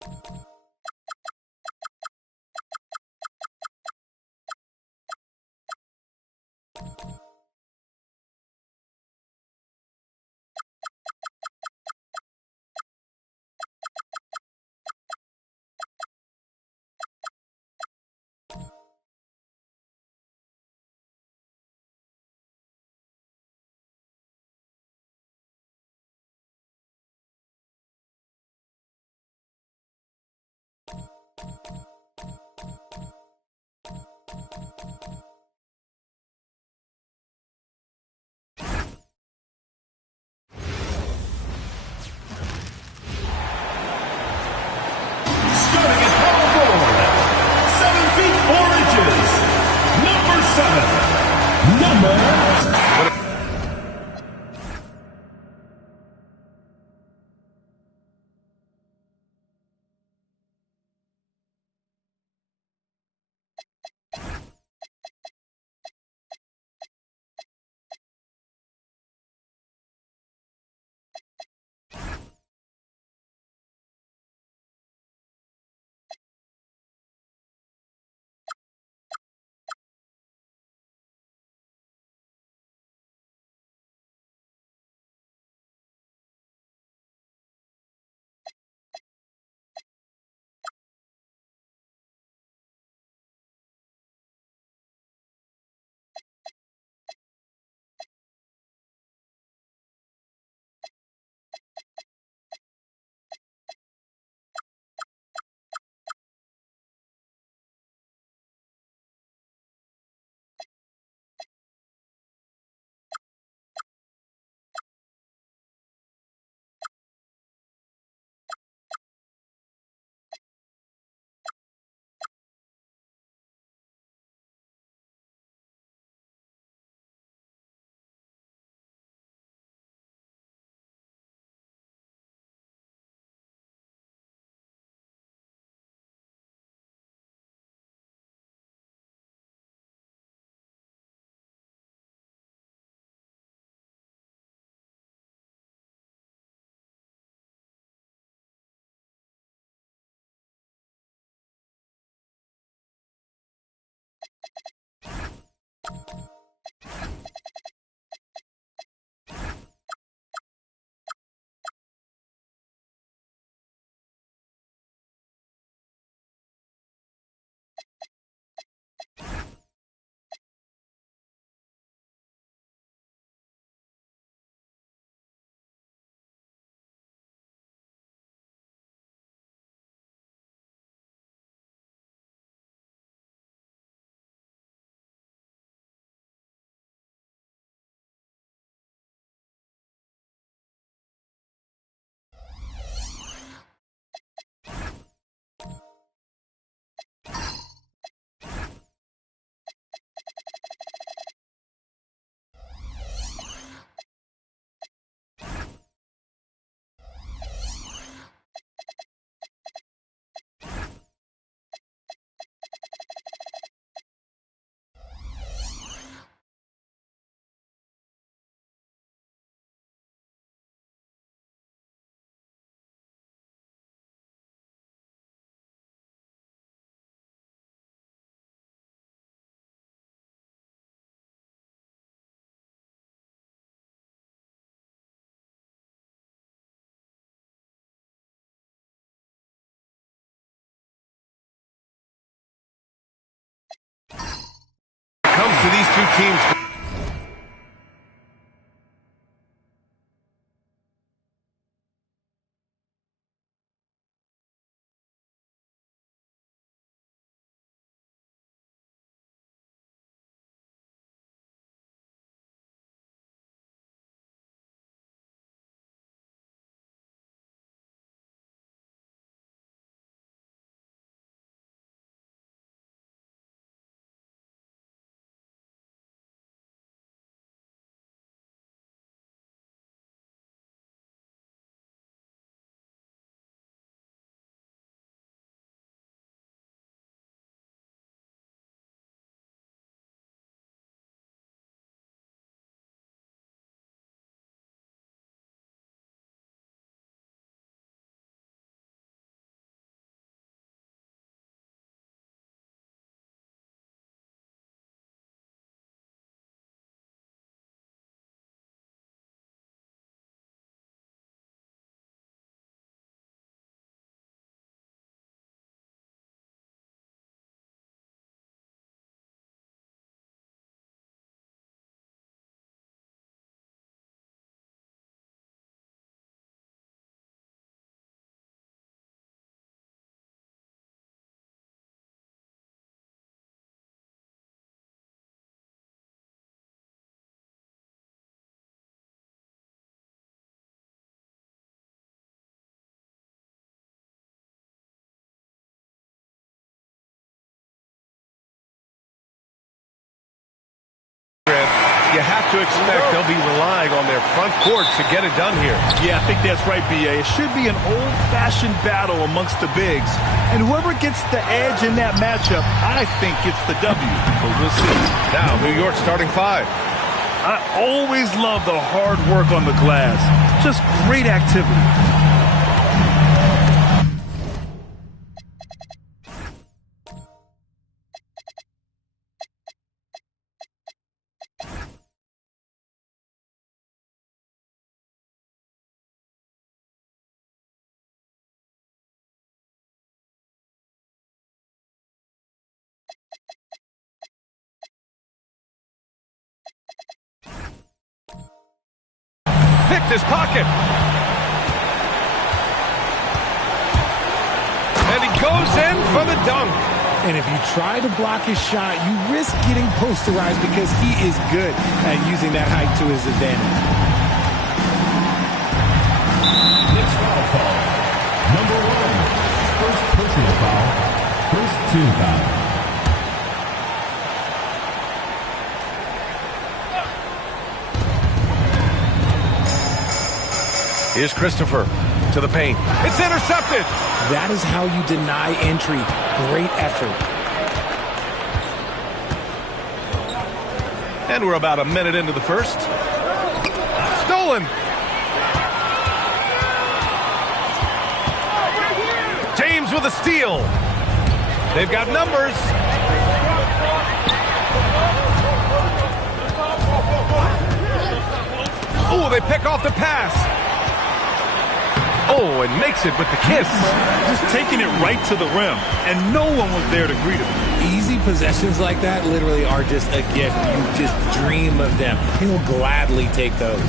Starting at power forward, 7 feet 4 inches, number 7, number... Comes to these two teams. You have to expect they'll be relying on their front court to get it done here. Yeah, I think that's right, B.A. It should be an old-fashioned battle amongst the bigs. And whoever gets the edge in that matchup, I think gets the W. But we'll see. Now, New York starting 5. I always love the hard work on the glass. Just great activity. Picked his pocket. And he goes in for the dunk. And if you try to block his shot, you risk getting posterized because he is good at using that height to his advantage. Next foul call. Number 1. First personal foul. First team foul. Here's Christopher to the paint. It's intercepted. That is how you deny entry. Great effort. And we're about a minute into the first. Stolen. James with a steal. They've got numbers. Oh, they pick off the pass. Oh, and makes it with the kiss. Just taking it right to the rim, and no one was there to greet him. Easy possessions like that literally are just a gift. You just dream of them. He will gladly take those.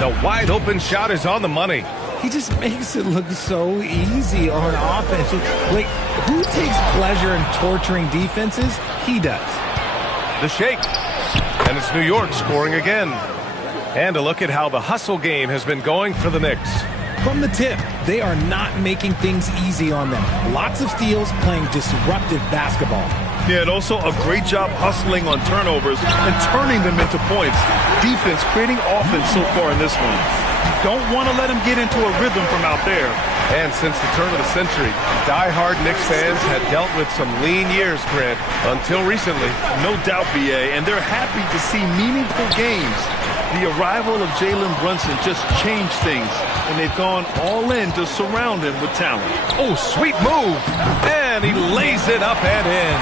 The wide open shot is on the money. He just makes it look so easy on offense. Like, who takes pleasure in torturing defenses? He does. The shake. And it's New York scoring again. And a look at how the hustle game has been going for the Knicks. From the tip, they are not making things easy on them. Lots of steals, playing disruptive basketball. Yeah, and also a great job hustling on turnovers and turning them into points. Defense creating offense so far in this one. Don't want to let him get into a rhythm from out there. And since the turn of the century, die-hard Knicks fans had dealt with some lean years, Grant, until recently. No doubt, B.A., and they're happy to see meaningful games. The arrival of Jalen Brunson just changed things, and they've gone all in to surround him with talent. Oh, sweet move. And he lays it up and in.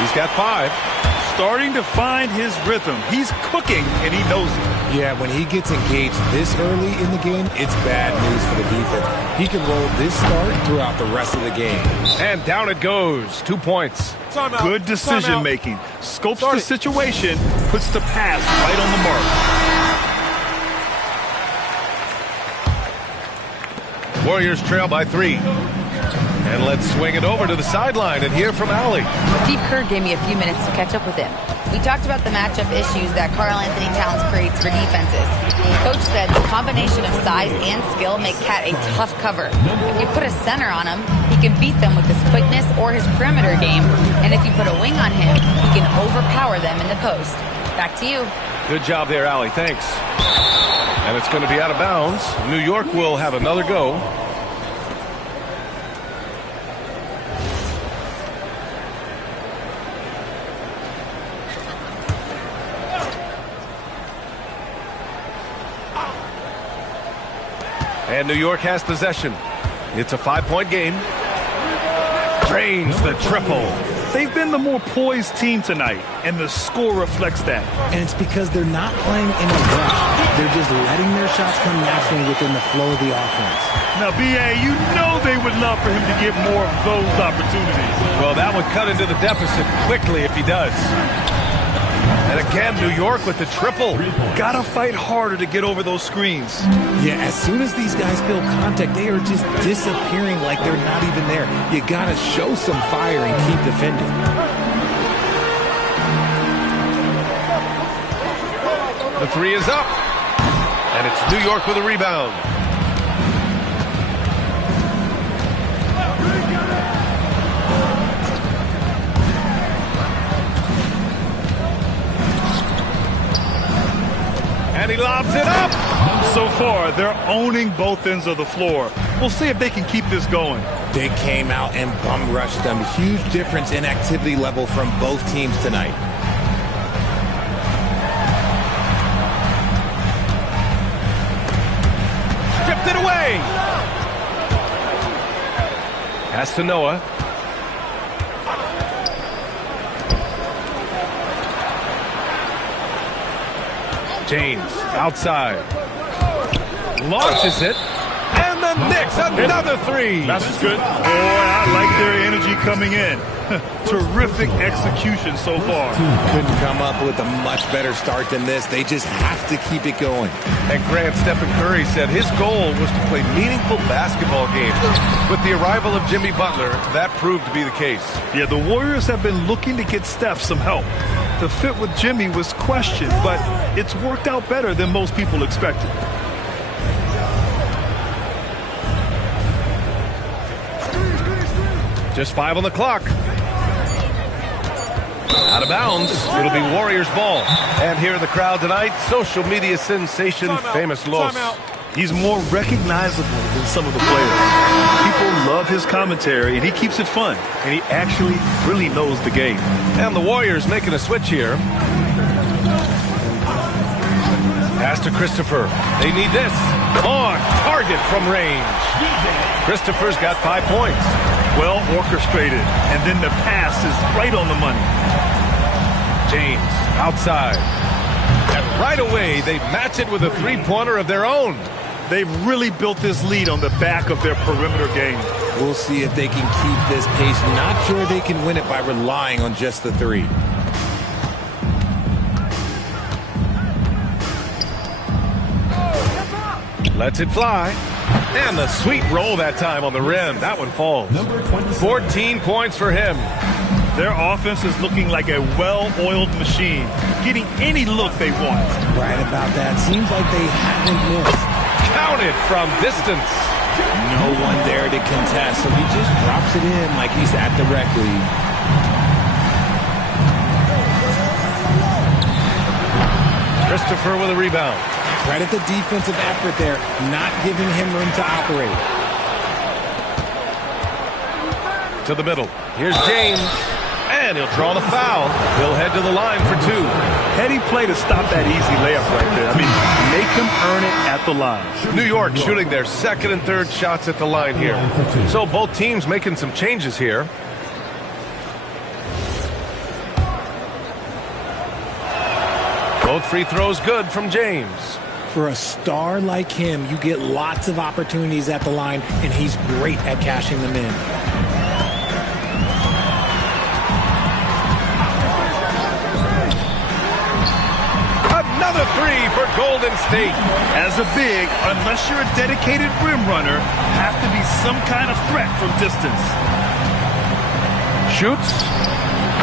He's got 5. Starting to find his rhythm. He's cooking, and he knows it. Yeah, when he gets engaged this early in the game, it's bad news for the defense. He can roll this start throughout the rest of the game. And down it goes. 2 points. Good decision-making. Scopes the situation, puts the pass right on the mark. Warriors trail by 3. And let's swing it over to the sideline and hear from Allie. Steve Kerr gave me a few minutes to catch up with him. We talked about the matchup issues that Karl Anthony Towns creates for defenses. Coach said the combination of size and skill make Cat a tough cover. If you put a center on him, he can beat them with his quickness or his perimeter game. And if you put a wing on him, he can overpower them in the post. Back to you. Good job there, Allie. Thanks. And it's going to be out of bounds. New York will have another go. And New York has possession. It's a 5-point game. Drains the triple. They've been the more poised team tonight, and the score reflects that. And it's because they're not playing in a rush. They're just letting their shots come naturally within the flow of the offense. Now, B.A., you know they would love for him to get more of those opportunities. Well, that would cut into the deficit quickly if he does. And again, New York with the triple. Gotta fight harder to get over those screens. Yeah, as soon as these guys feel contact, they are just disappearing like they're not even there. You gotta show some fire and keep defending. The 3 is up. And it's New York with a rebound. And he lobs it up. So far, they're owning both ends of the floor. We'll see if they can keep this going. They came out and bum rushed them. Huge difference in activity level from both teams tonight. Stripped it away. Pass to Noah. James outside. Launches it. And the Knicks another three. That's good. Boy, I like their energy coming in. Terrific execution so far. Couldn't come up with a much better start than this. They just have to keep it going. And Grant, Stephen Curry said his goal was to play meaningful basketball games. With the arrival of Jimmy Butler, that proved to be the case. Yeah, the Warriors have been looking to get Steph some help. The fit with Jimmy was questioned, but it's worked out better than most people expected. Just 5 on the clock. Out of bounds. It'll be Warriors ball. And here in the crowd tonight, social media sensation Famous Los. He's more recognizable than some of the players. People love his commentary, and he keeps it fun. And he actually really knows the game. And the Warriors making a switch here. Pass to Christopher. They need this. On target from range. Christopher's got 5 points. Well orchestrated. And then the pass is right on the money. James outside. And right away, they match it with a three-pointer of their own. They've really built this lead on the back of their perimeter game. We'll see if they can keep this pace. Not sure they can win it by relying on just the three. Lets it fly. And the sweet roll that time on the rim. That one falls. 14 points for him. Their offense is looking like a well-oiled machine, getting any look they want. Right about that. Seems like they haven't missed. Counted from distance. No one there to contest, so he just drops it in like he's at the rec league. Christopher with a rebound. Credit the defensive effort there, not giving him room to operate. To the middle. Here's James. And he'll draw the foul. He'll head to the line for 2. Heady play to stop that easy layup right there. I mean, make him earn it at the line. New York shooting their second and third shots at the line here. So both teams making some changes here. Both free throws good from James. For a star like him, you get lots of opportunities at the line, and he's great at cashing them in. Another three for Golden State. As a big, unless you're a dedicated rim runner, have to be some kind of threat from distance. Shoots.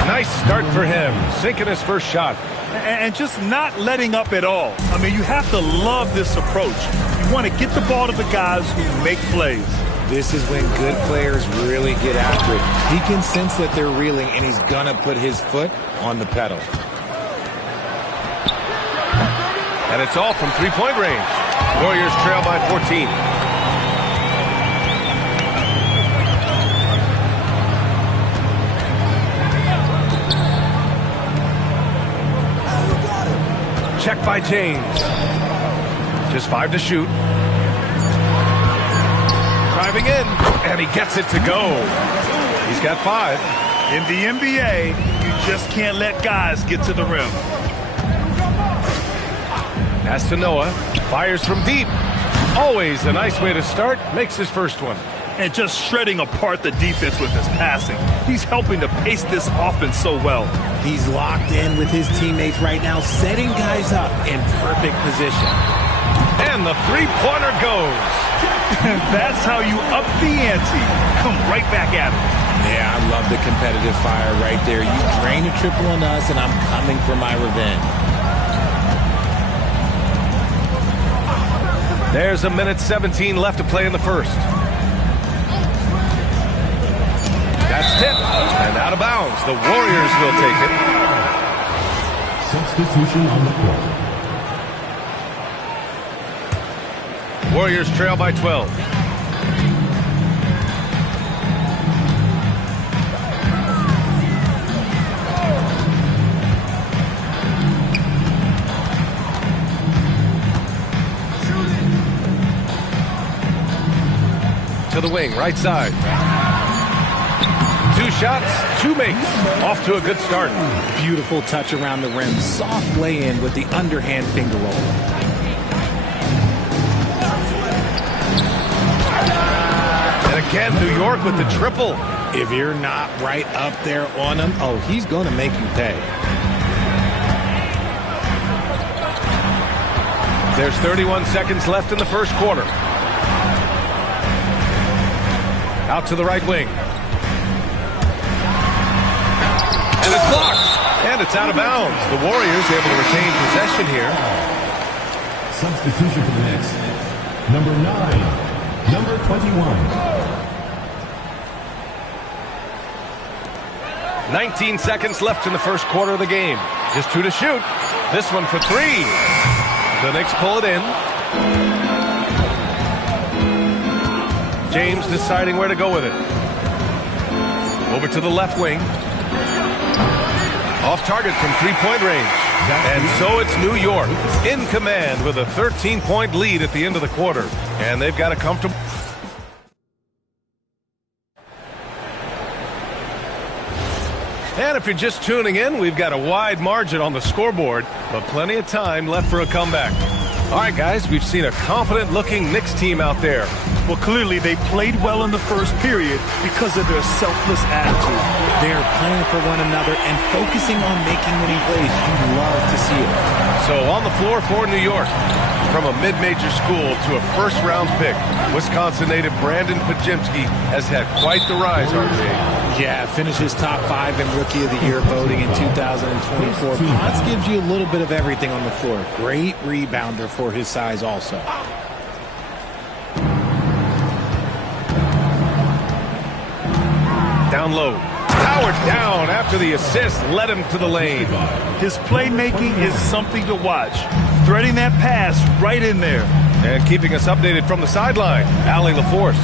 Nice start for him. Sinking his first shot. And just not letting up at all. I mean, you have to love this approach. You want to get the ball to the guys who make plays. This is when good players really get after it. He can sense that they're reeling, and he's going to put his foot on the pedal. And it's all from three-point range. Warriors trail by 14. Check by James. Just 5 to shoot. Driving in, and he gets it to go. He's got 5. In the NBA, you just can't let guys get to the rim. Pass to Noah. Fires from deep. Always a nice way to start. Makes his first one. And just shredding apart the defense with his passing. He's helping to pace this offense so well. He's locked in with his teammates right now, setting guys up in perfect position. And the three-pointer goes. That's how you up the ante. Come right back at him. Yeah, I love the competitive fire right there. You drain a triple on us, and I'm coming for my revenge. There's a minute 17 left to play in the first. That's tipped and out of bounds. The Warriors will take it. Substitution on the court. Warriors trail by 12. To the wing, right side. 2 shots, 2 makes. Off to a good start. Beautiful touch around the rim. Soft lay-in with the underhand finger roll. And again, New York with the triple. If you're not right up there on him, oh, he's going to make you pay. There's 31 seconds left in the first quarter. Out to the right wing. And it's blocked. And it's out of bounds. The Warriors able to retain possession here. Substitution for the Knicks. Number 9. Number 21. 19 seconds left in the first quarter of the game. Just 2 to shoot. This one for 3. The Knicks pull it in. James deciding where to go with it. Over to the left wing. Off target from 3-point range. And so it's New York in command with a 13-point lead at the end of the quarter. And they've got a comfortable... And if you're just tuning in, we've got a wide margin on the scoreboard, but plenty of time left for a comeback. All right, guys, we've seen a confident-looking Knicks team out there. Well, clearly they played well in the first period because of their selfless attitude. They're playing for one another and focusing on making winning plays. You love to see it. So on the floor for New York, from a mid-major school to a first-round pick, Wisconsin native Brandon Pajemski has had quite the rise, RJ. Yeah, finishes top 5 in Rookie of the Year voting in 2024. Potts gives you a little bit of everything on the floor. Great rebounder for his size also. Down low. Powered down after the assist led him to the lane. His playmaking is something to watch. Threading that pass right in there. And keeping us updated from the sideline, Allie LaForce.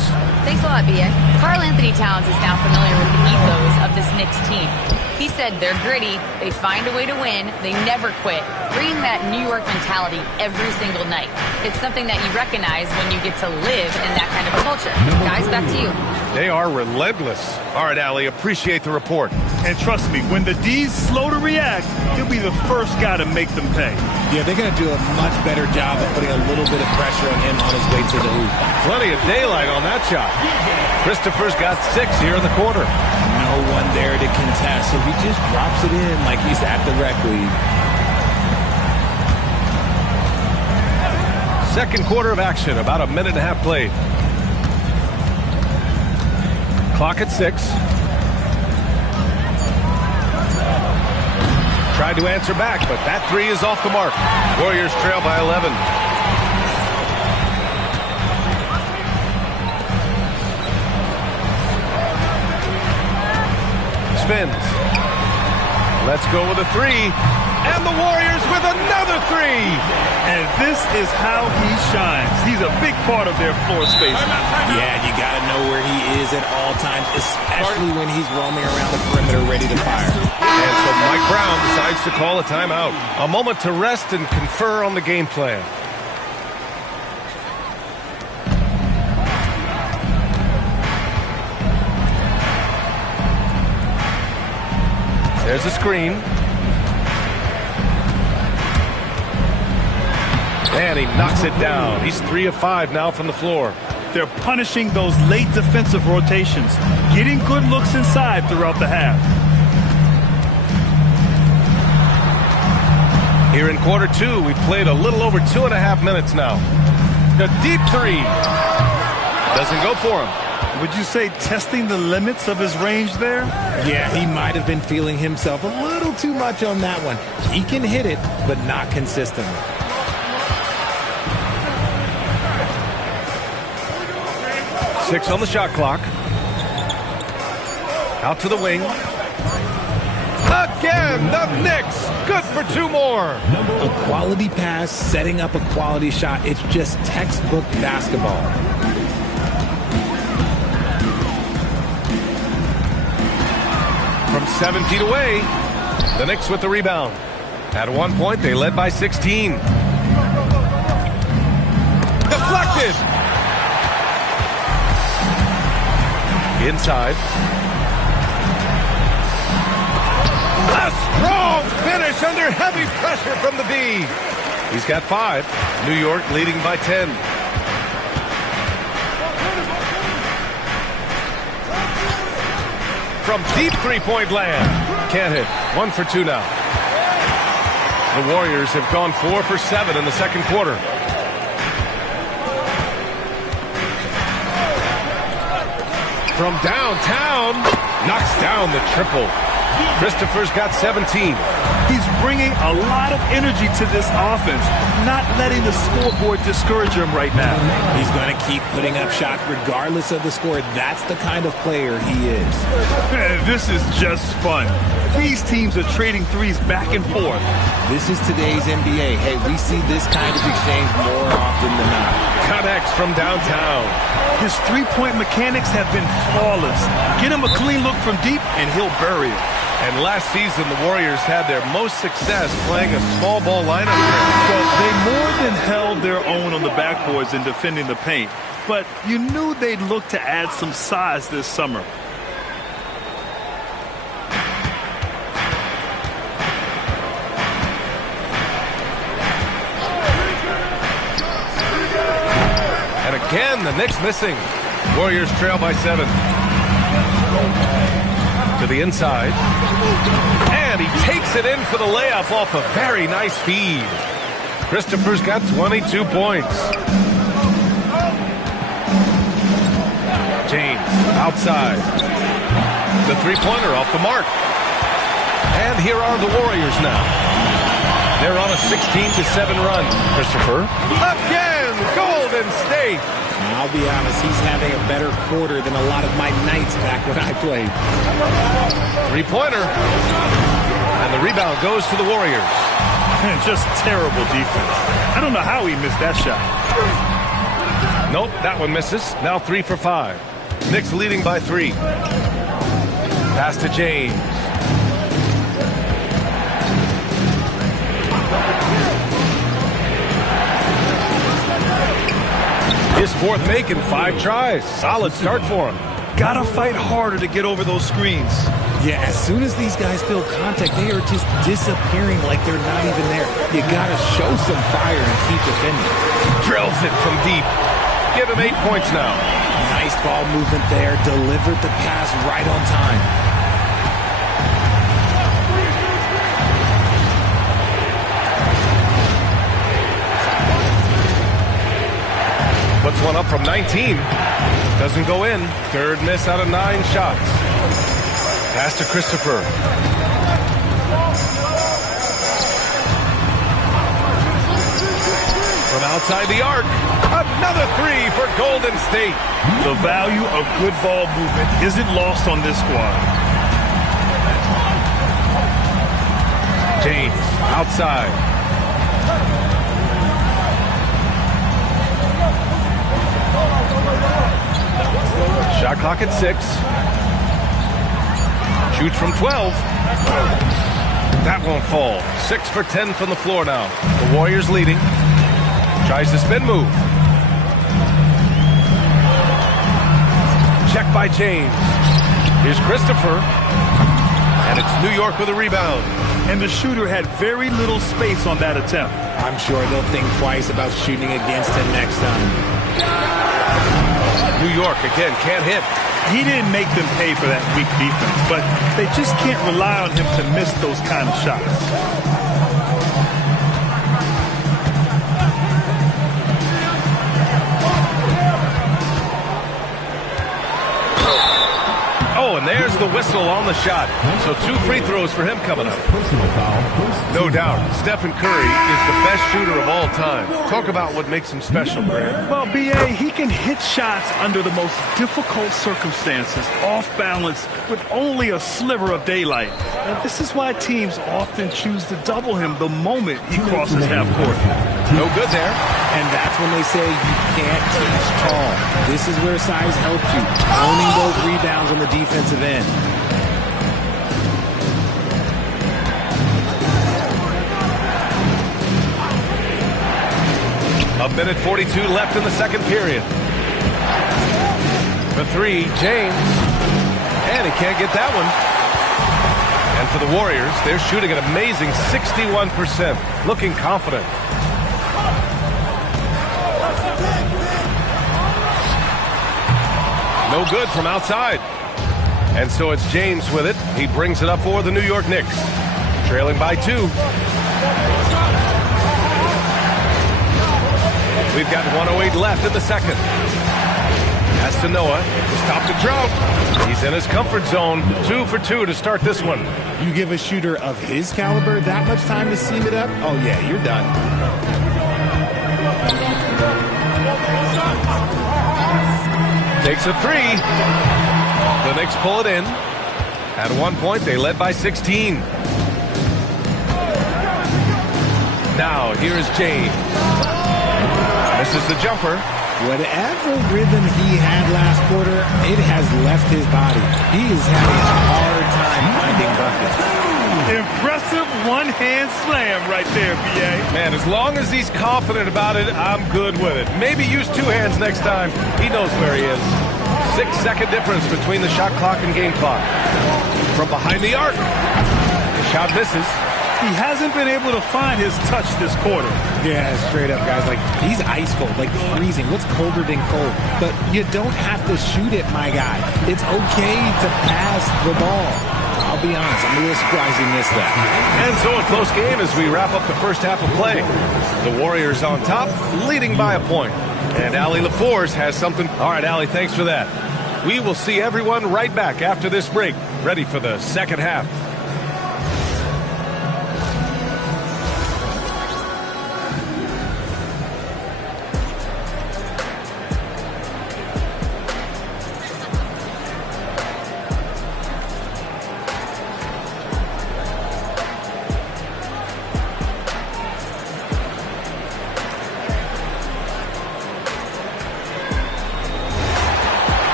Thanks a lot, BA. Karl Anthony Towns is now familiar with the ethos of this Knicks team. He said they're gritty, they find a way to win, they never quit, bringing that New York mentality every single night. It's something that you recognize when you get to live in that kind of culture. Guys, back to you. They are relentless. All right, Allie, appreciate the report. And trust me, when the D's slow to react, he'll be the first guy to make them pay. Yeah, they're going to do a much better job of putting a little bit of pressure on him on his way to the hoop. Plenty of daylight on that shot. Christopher's got 6 here in the quarter. No one there to contest, so he just drops it in like he's at the rec league. Second quarter of action, about a minute and a half played. Clock at 6. Tried to answer back, but that 3 is off the mark. Warriors trail by 11. Spins. Let's go with a 3. And the Warriors with another 3. And this is how he shines. He's a big part of their floor space. Yeah, you got to know where he is at all times, especially when he's roaming around the perimeter ready to fire. And so Mike Brown decides to call a timeout. A moment to rest and confer on the game plan. There's a screen. And he knocks it down. He's 3 of 5 now from the floor. They're punishing those late defensive rotations, getting good looks inside throughout the half. Here in quarter 2, we played a little over 2.5 minutes now. The deep 3. Doesn't go for him. Would you say testing the limits of his range there? Yeah, he might have been feeling himself a little too much on that one. He can hit it, but not consistently. Six on the shot clock. Out to the wing. Again! And the Knicks, good for 2 more. A quality pass, setting up a quality shot. It's just textbook basketball. From 7 feet away, the Knicks with the rebound. At one point, they led by 16. Deflected. Inside. A strong finish under heavy pressure from the D. He's got 5. New York leading by 10. From deep three-point land. Can't hit. 1 for 2 now. The Warriors have gone 4 for 7 in the second quarter. From downtown, knocks down the triple. Christopher's got 17. He's bringing a lot of energy to this offense, not letting the scoreboard discourage him right now. He's going to keep putting up shots regardless of the score. That's the kind of player he is. This is just fun. These teams are trading threes back and forth. This is today's NBA. Hey, we see this kind of exchange more often than not. Connects from downtown. His three-point mechanics have been flawless. Get him a clean look from deep, and he'll bury it. And last season, the Warriors had their most success playing a small ball lineup. Well, they more than held their own on the backboards in defending the paint. But you knew they'd look to add some size this summer. And again, the Knicks missing. Warriors trail by 7. To the inside. And he takes it in for the layup off a very nice feed. Christopher's got 22 points. James outside. The three-pointer off the mark. And here are the Warriors now. They're on a 16-7 run. Christopher. Again, Golden State. I'll be honest, he's having a better quarter than a lot of my nights back when I played. Three-pointer. And the rebound goes to the Warriors. Just terrible defense. I don't know how he missed that shot. Nope, that one misses. Now 3 for 5. Knicks leading by 3. Pass to James. His 4th make in 5 tries. Solid start for him. Gotta fight harder to get over those screens. Yeah, as soon as these guys feel contact, they are just disappearing like they're not even there. You gotta show some fire and keep defending. Drills it from deep. Give him 8 points now. Nice ball movement there. Delivered the pass right on time. Puts one up from 19. Doesn't go in. 3rd miss out of 9 shots. Pass to Christopher. From outside the arc. Another 3 for Golden State. The value of good ball movement isn't lost on this squad. James outside. Shot clock at 6. Shoots from 12. That won't fall. 6 for 10 from the floor now. The Warriors leading. Tries the spin move. Check by James. Here's Christopher. And it's New York with a rebound. And the shooter had very little space on that attempt. I'm sure they'll think twice about shooting against him next time. New York, again, can't hit. He didn't make them pay for that weak defense, but they just can't rely on him to miss those kind of shots. Oh, and there's the the whistle on the shot. So 2 free throws for him coming up. Personal foul. No doubt, Stephen Curry is the best shooter of all time. Talk about what makes him special, Grant. Well, B.A., he can hit shots under the most difficult circumstances, off balance, with only a sliver of daylight. And this is why teams often choose to double him the moment he crosses half court. No good there. And that's when they say you can't teach tall. This is where size helps you, owning those rebounds on the defensive end. A minute 42 left in the second period. For 3, James. And he can't get that one. And for the Warriors, they're shooting an amazing 61%, looking confident. No good from outside. And so it's James with it. He brings it up for the New York Knicks. Trailing by 2. We've got 1:08 left in the second. Pass to Noah to stop the drought. He's in his comfort zone. 2 for 2 to start this one. You give a shooter of his caliber that much time to seam it up? Oh, yeah, you're done. Takes a 3. The Knicks pull it in. At one point, they led by 16. Now, here is James. This is the jumper. Whatever rhythm he had last quarter, it has left his body. He is having a hard time finding buckets. Impressive one-hand slam right there, B.A. Man, as long as he's confident about it, I'm good with it. Maybe use 2 hands next time. He knows where he is. 6-second difference between the shot clock and game clock. From behind the arc. The shot misses. He hasn't been able to find his touch this quarter. Yeah, straight up, guys. Like, he's ice cold, like freezing. What's colder than cold? But you don't have to shoot it, my guy. It's okay to pass the ball. I'll be honest, I'm a little surprised he missed that. And so a close game as we wrap up the first half of play. The Warriors on top, leading by a point. And Allie LaForce has something. All right, Allie, thanks for that. We will see everyone right back after this break, ready for the second half.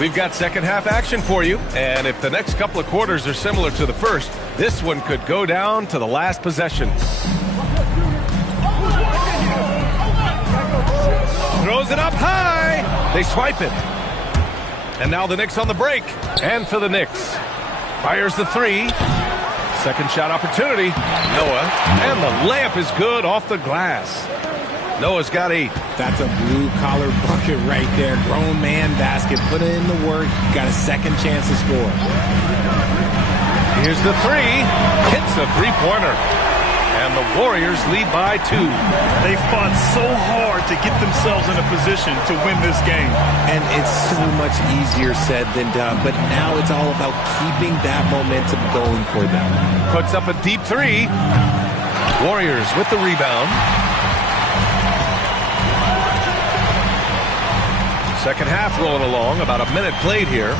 We've got second half action for you, and if the next couple of quarters are similar to the first, this one could go down to the last possession. Throws it up high. They swipe it. And now the Knicks on the break. And for the Knicks, fires the 3. Second shot opportunity. Noah. And the layup is good off the glass. Noah's got 8. That's a blue-collar bucket right there. Grown man basket. Put in the work. Got a second chance to score. Here's the 3. Hits a 3-pointer. And the Warriors lead by 2. They fought so hard to get themselves in a position to win this game. And it's so much easier said than done. But now it's all about keeping that momentum going for them. Puts up a deep 3. Warriors with the rebound. Second half rolling along, about a minute played here.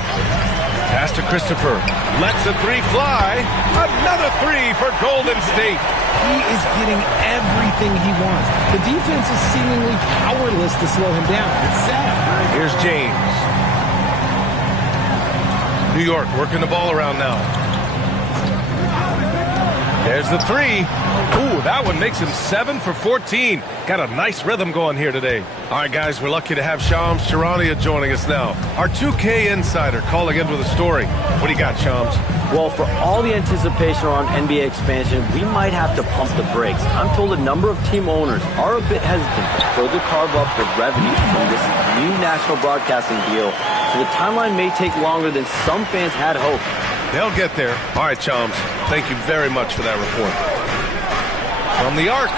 Pass to Christopher. Lets the 3 fly. Another 3 for Golden State. He is getting everything he wants. The defense is seemingly powerless to slow him down. It's sad. Here's James. New York working the ball around now. There's the 3. Ooh, that one makes him 7 for 14. Got a nice rhythm going here today. All right, guys, we're lucky to have Shams Charania joining us now. Our 2K insider calling in with a story. What do you got, Shams? Well, for all the anticipation around NBA expansion, we might have to pump the brakes. I'm told a number of team owners are a bit hesitant to further carve up the revenue from this new national broadcasting deal, so the timeline may take longer than some fans had hoped. They'll get there. All right, Chums. Thank you very much for that report. From the arc.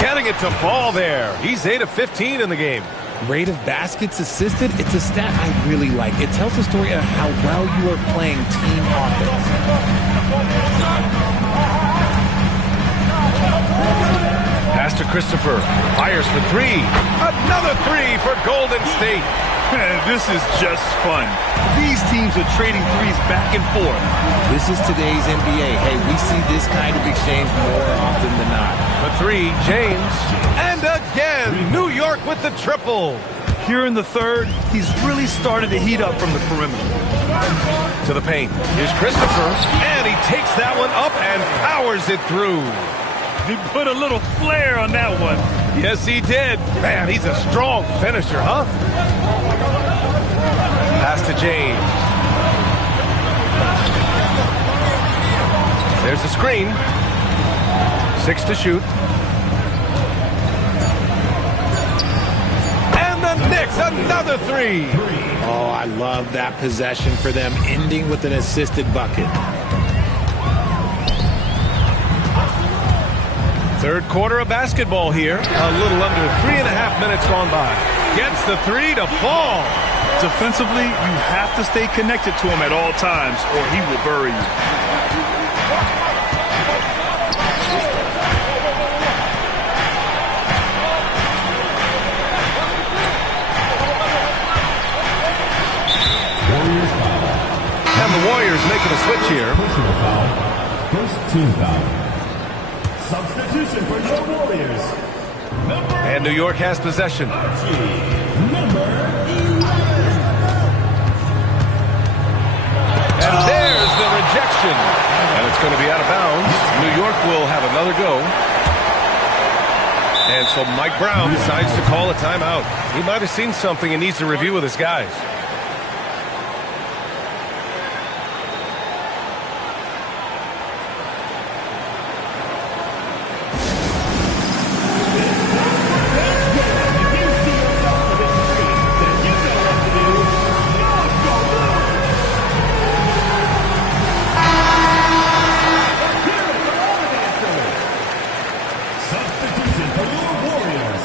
Getting it to fall there. He's 8 of 15 in the game. Rate of baskets assisted, it's a stat I really like. It tells the story of how well you are playing team offense. Pass to Christopher. Fires for three. Another three for Golden State. Man, this is just fun. These teams are trading threes back and forth. This is today's NBA. Hey, we see this kind of exchange more often than not. The three, James. And again, New York with the triple. Here in the third, he's really started to heat up from the perimeter. To the paint. Here's Christopher. And he takes that one up and powers it through. He put a little flair on that one. Yes, he did. Man, he's a strong finisher, huh? Pass to James. There's the screen. 6 to shoot. And the Knicks, another three. Oh, I love that possession for them, ending with an assisted bucket. Third quarter of basketball here. A little under 3.5 minutes gone by. Gets the three to fall. Defensively, you have to stay connected to him at all times, or he will bury you. And the Warriors making a switch here. Personal foul. First team foul. Substitution for your Warriors. And New York has possession. Number 11. And there's the rejection. And it's going to be out of bounds. New York will have another go. And so Mike Brown decides to call a timeout. He might have seen something and needs to review with his guys. Substitution for your Warriors.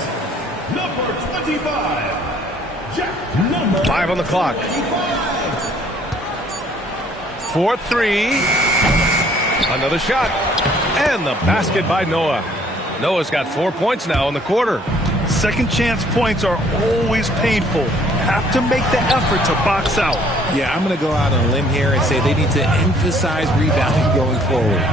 Number 25. Jack. Number 5 on the clock. 4-3. Another shot. And the basket by Noah. Noah's got 4 points now in the quarter. Second chance points are always painful. Have to make the effort to box out. Yeah, I'm going to go out on a limb here and say they need to emphasize rebounding going forward.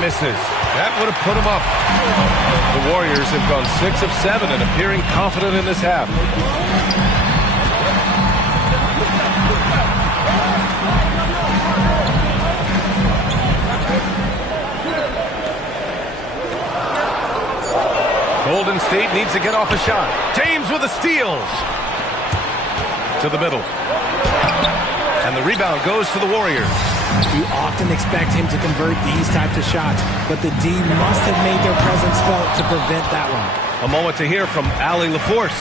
Misses. That would have put him up. The Warriors have gone 6 of 7 and appearing confident in this half. Golden State needs to get off a shot. James with the steals. To the middle. And the rebound goes to the Warriors. You often expect him to convert these types of shots, but the D must have made their presence felt to prevent that one. A moment to hear from Allie LaForce.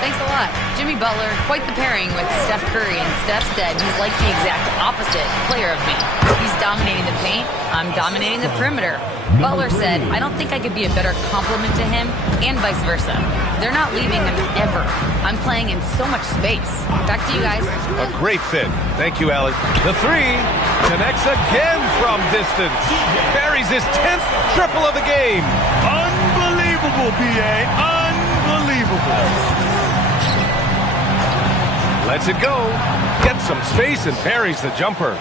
Thanks a lot. Jimmy Butler, quite the pairing with Steph Curry, and Steph said he's like the exact opposite player of me. He's dominating the paint, I'm dominating the perimeter. Butler said, I don't think I could be a better complement to him, and vice versa. They're not leaving him ever. I'm playing in so much space. Back to you guys. A great fit. Thank you, Allie. The three connects again from distance. Buries his 10th triple of the game. Unbelievable, BA. Unbelievable. Lets it go. Gets some space and buries the jumper.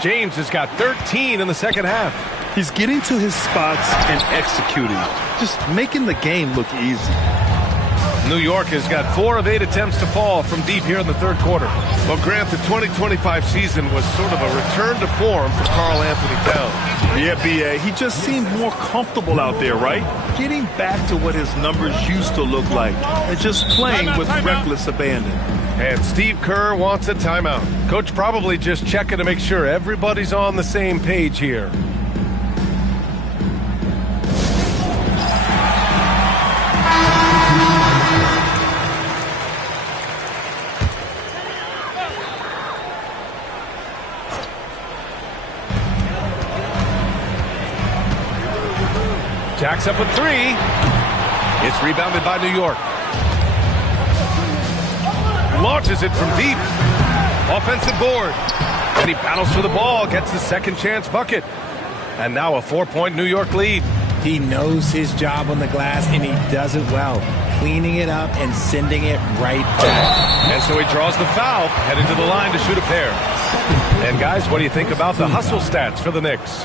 James has got 13 in the second half. He's getting to his spots and executing. Just making the game look easy. New York has got 4 of 8 attempts to fall from deep here in the third quarter. Well, Grant, the 2025 season was sort of a return to form for Karl Anthony Towns. Yeah, B.A., he just seemed more comfortable out there, right? Getting back to what his numbers used to look like and just playing with reckless abandon. And Steve Kerr wants a timeout. Coach probably just checking to make sure everybody's on the same page here. Puts up a three. It's rebounded by New York. Launches it from deep. Offensive board. And he battles for the ball, gets the second chance bucket. And now a 4-point New York lead. He knows his job on the glass, and he does it well, cleaning it up and sending it right back. And so he draws the foul, headed to the line to shoot a pair. And guys, what do you think about the hustle stats for the Knicks?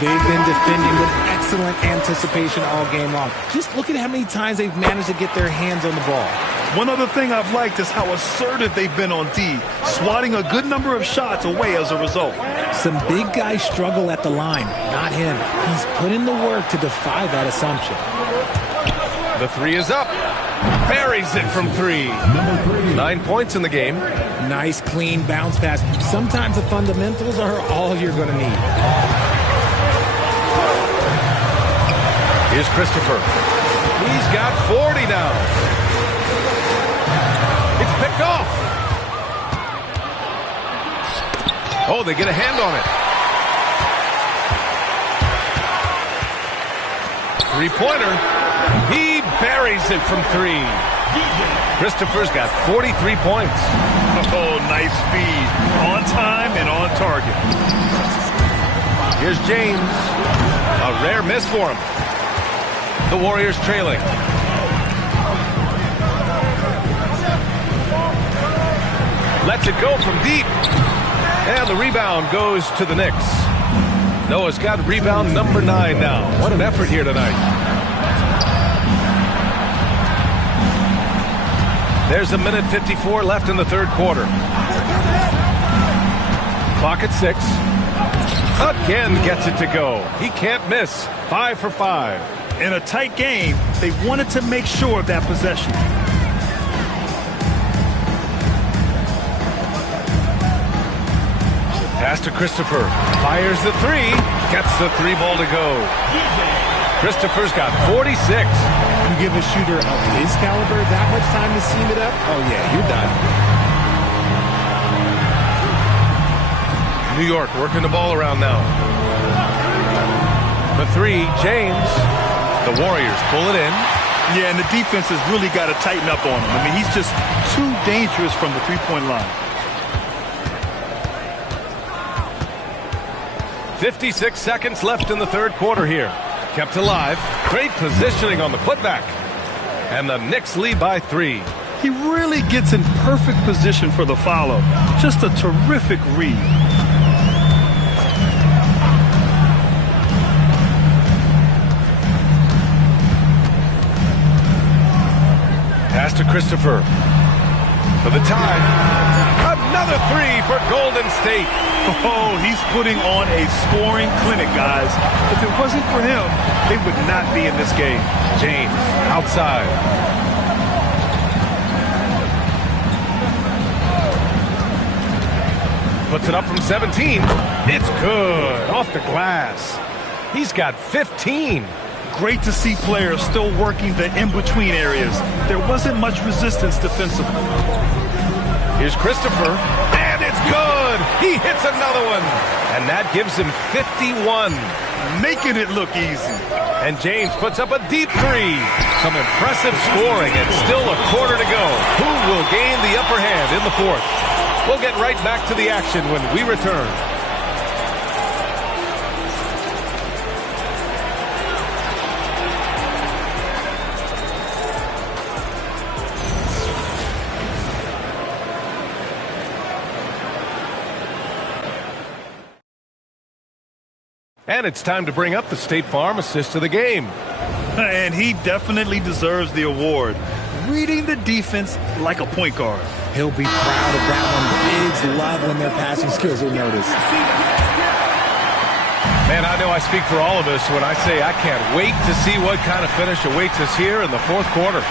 They've been defending with excellent anticipation all game long. Just look at how many times they've managed to get their hands on the ball. One other thing I've liked is how assertive they've been on D, swatting a good number of shots away as a result. Some big guys struggle at the line, not him. He's put in the work to defy that assumption. The three is up. Buries it from three. 9 points in the game. Nice, clean bounce pass. Sometimes the fundamentals are all you're going to need. Here's Christopher. He's got 40 now. It's picked off. Oh, they get a hand on it. Three-pointer. He buries it from three. Christopher's got 43 points. Oh, nice feed. On time and on target. Here's James. A rare miss for him. The Warriors trailing. Lets it go from deep. And the rebound goes to the Knicks. Noah's got rebound number 9 now. What an effort here tonight. There's a minute 54 left in the third quarter. Clock at 6. Again gets it to go. He can't miss. 5 for 5. In a tight game, they wanted to make sure of that possession. Pass to Christopher. Fires the three. Gets the three ball to go. Christopher's got 46. You give a shooter of his caliber that much time to seam it up? Oh, yeah, you're done. New York working the ball around now. The three, James. The Warriors pull it in. Yeah, and the defense has really got to tighten up on him. I mean, he's just too dangerous from the three-point line. 56 seconds left in the third quarter here. Kept alive. Great positioning on the putback. And the Knicks lead by 3. He really gets in perfect position for the follow. Just a terrific read. Pass to Christopher. For the tie. Another three for Golden State. Oh, he's putting on a scoring clinic, guys. If it wasn't for him, they would not be in this game. James outside. Puts it up from 17. It's good. Off the glass. He's got 15. Great to see players still working the in-between areas. There wasn't much resistance defensively. Here's Christopher, and it's good! He hits another one, and that gives him 51. Making it look easy. And James puts up a deep three. Some impressive scoring, and still a quarter to go. Who will gain the upper hand in the fourth? We'll get right back to the action when we return. And it's time to bring up the State Farm assist of the game. And he definitely deserves the award. Reading the defense like a point guard. He'll be proud of that one. Bigs love when their passing skills are noticed. Man, I know I speak for all of us when I say I can't wait to see what kind of finish awaits us here in the fourth quarter.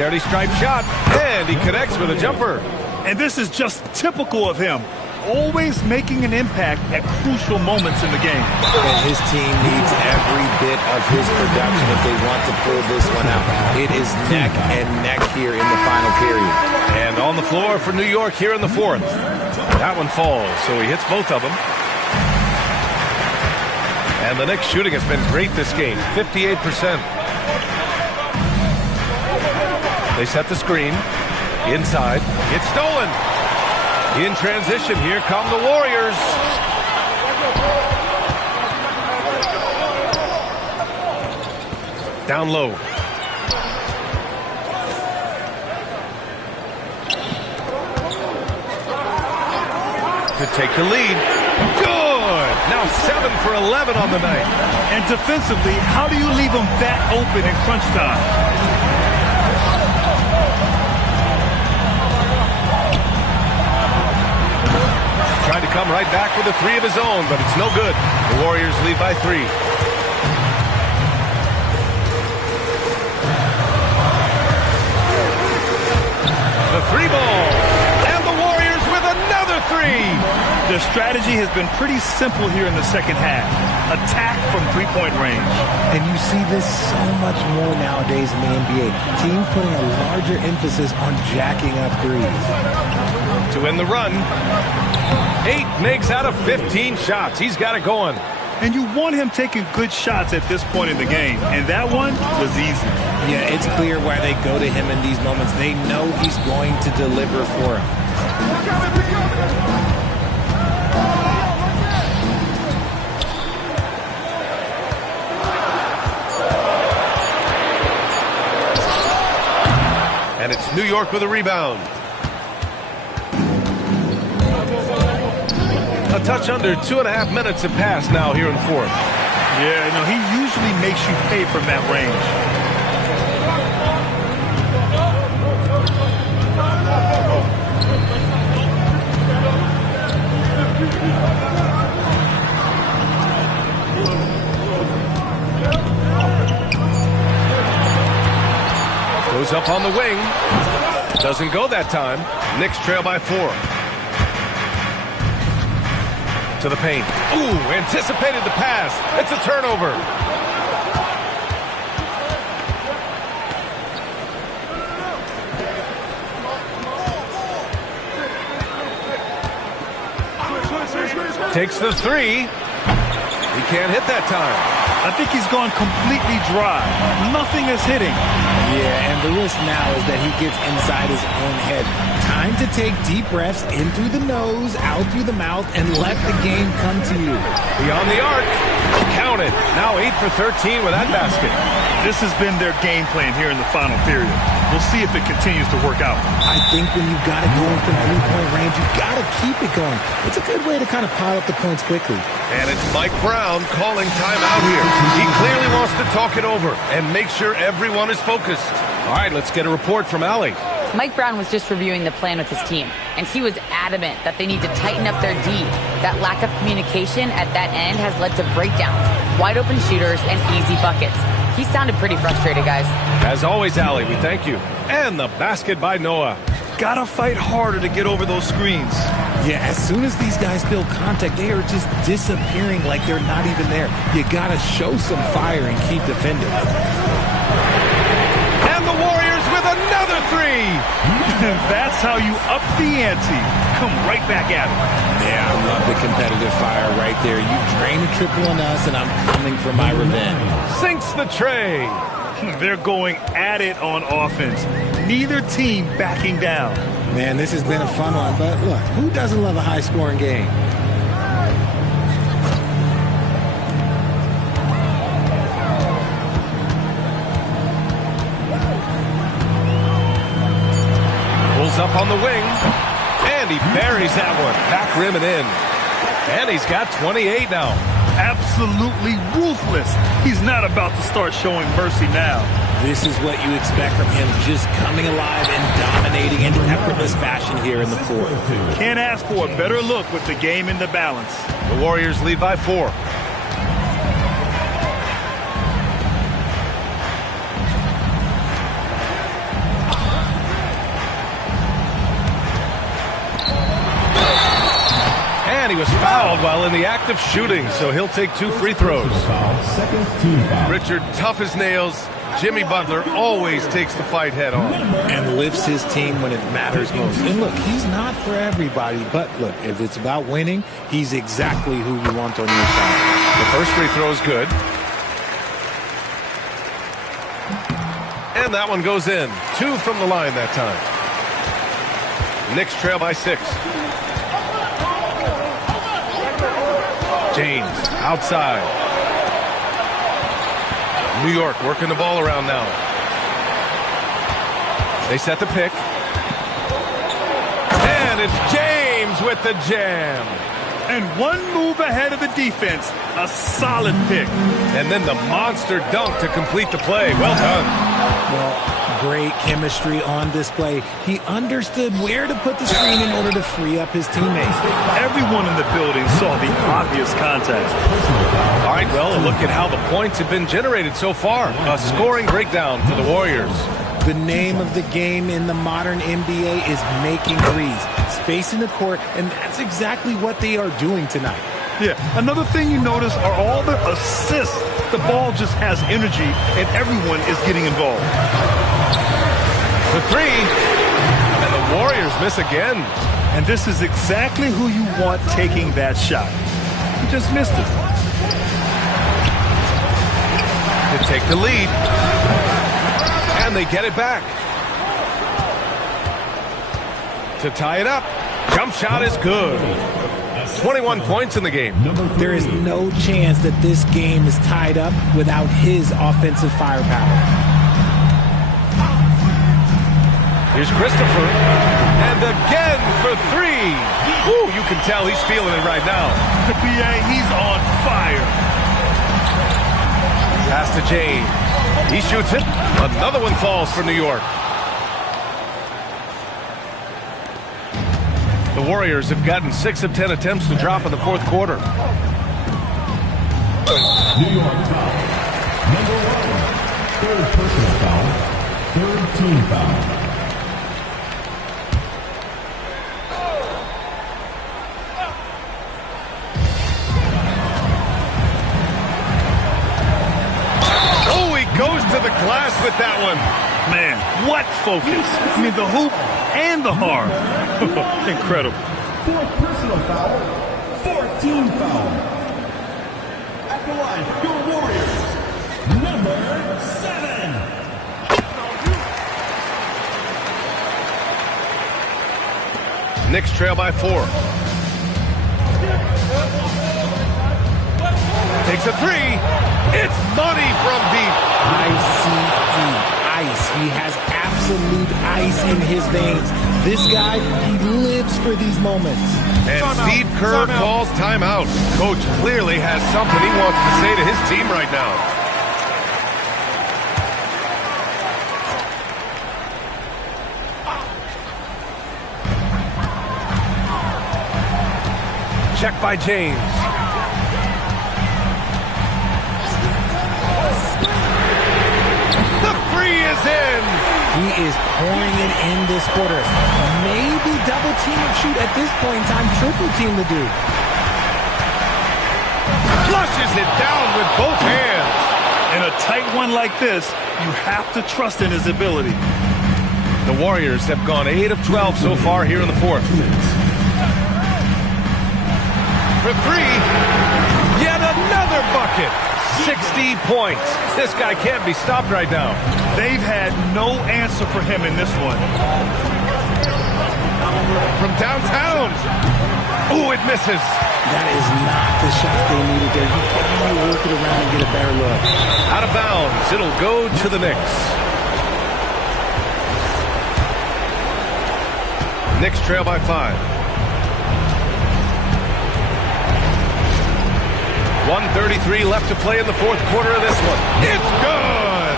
Charity stripe shot, and he connects with a jumper. And this is just typical of him. always making an impact at crucial moments in the game. And his team needs every bit of his production if they want to pull this one out. It is neck and neck here in the final period. And on the floor for New York here in the fourth. That one falls, so he hits both of them. And the Knicks shooting has been great this game, 58%. They set the screen. Inside. It's stolen. In transition, here come the Warriors. Down low. To take the lead. Good! Now 7 for 11 on the night. And defensively, how do you leave them that open in crunch time? Tried to come right back with a three of his own, but it's no good. The Warriors lead by 3. The three ball. And the Warriors with another 3. Their strategy has been pretty simple here in the second half. Attack from three-point range. And you see this so much more nowadays in the NBA. Teams putting a larger emphasis on jacking up threes. To end the run. 8 makes out of 15 shots. He's got it going. And you want him taking good shots at this point in the game. And that one was easy. Yeah, it's clear why they go to him in these moments. They know he's going to deliver for them. And it's New York with a rebound. A touch under 2.5 minutes have passed now here in the fourth. Yeah, you know, he usually makes you pay from that range. Goes up on the wing. Doesn't go that time. Knicks trail by 4. To the paint. Ooh, anticipated the pass. It's a turnover. Takes the 3. He can't hit that time. I think he's gone completely dry. Nothing is hitting. Yeah, and the risk now is that he gets inside his own head. Time to take deep breaths in through the nose, out through the mouth, and let the game come to you. Beyond the arc. Count it. Now 8 for 13 with that basket. This has been their game plan here in the final period. We'll see if it continues to work out. I think when you've got it going from three-point range, you've got to keep it going. It's a good way to kind of pile up the points quickly. And it's Mike Brown calling timeout here. He clearly wants to talk it over and make sure everyone is focused. All right, let's get a report from Allie. Mike Brown was just reviewing the plan with his team, and he was adamant that they need to tighten up their D. That lack of communication at that end has led to breakdowns, wide open shooters, and easy buckets. He sounded pretty frustrated, guys. As always, Allie, we thank you. And the basket by Noah. Gotta fight harder to get over those screens. Yeah, as soon as these guys feel contact, they are just disappearing like they're not even there. You gotta show some fire and keep defending. And the Warriors with another 3. That's how you up the ante. Come right back at it. Yeah, I love the competitive fire right there. You drain a triple on us, and I'm coming for my revenge. Sinks the tray. They're going at it on offense. Neither team backing down. Man, this has been a fun one, but look, who doesn't love a high-scoring game? Pulls up on the wing, and he buries that one. Back rim and in. And he's got 28 now. Absolutely ruthless. He's not about to start showing mercy now. This is what you expect from him, just coming alive and dominating in effortless fashion here in the fourth. Can't ask for a better look with the game in the balance. The Warriors lead by 4. And he was fouled while in the act of shooting, so he'll take 2 free throws. Foul, second team foul. Richard, tough as nails. Jimmy Butler always takes the fight head on. And lifts his team when it matters most. And look, he's not for everybody, but look, if it's about winning, he's exactly who you want on your side. The first free throw is good. And that one goes in. 2 from the line that time. Knicks trail by 6. James outside. New York working the ball around now. They set the pick. And it's James with the jam. And one move ahead of the defense. A solid pick. And then the monster dunk to complete the play. Well done. Well, great chemistry on display. He understood where to put the screen in order to free up his teammates. Everyone in the building saw the obvious contact. All right, well, look at how the points have been generated so far. A scoring breakdown for the Warriors. The name of the game in the modern NBA is making threes, spacing the court, and that's exactly what they are doing tonight. Yeah, another thing you notice are all the assists. The ball just has energy, and everyone is getting involved. The 3, and the Warriors miss again. And this is exactly who you want taking that shot. He just missed it. To take the lead. And they get it back. To tie it up. Jump shot is good. 21 points in the game. There is no chance that this game is tied up without his offensive firepower. Here's Christopher. And again for 3. Woo, you can tell he's feeling it right now. The BA, he's on fire. Pass to James. He shoots it. Another one falls for New York. The Warriors have gotten 6 of 10 attempts to drop in the fourth quarter. New York foul. Number 1. Third personal foul. Third team foul. Goes to the glass with that one. Man, what focus. I mean, the hoop and the harm. Incredible. Fourth personal foul. 14 foul. At the line, your Warriors. Number 7. Knicks trail by 4. Takes a 3. It's money from deep. Ice. He has absolute ice in his veins. This guy, he lives for these moments. And Steve Kerr calls timeout. Coach clearly has something he wants to say to his team right now. Check by James. Is in. He is pouring it in this quarter. Maybe double team and shoot at this point in time. Triple team the dude. Flushes it down with both hands. In a tight one like this, you have to trust in his ability. The Warriors have gone 8 of 12 so far here in the fourth. For 3. Yet another bucket. 60 points. This guy can't be stopped right now. They've had no answer for him in this one. From downtown. Ooh, it misses. That is not the shot they needed there. You gotta work it around and get a better look. Out of bounds. It'll go to the Knicks. Knicks trail by 5. 1:33 left to play in the fourth quarter of this one. It's good!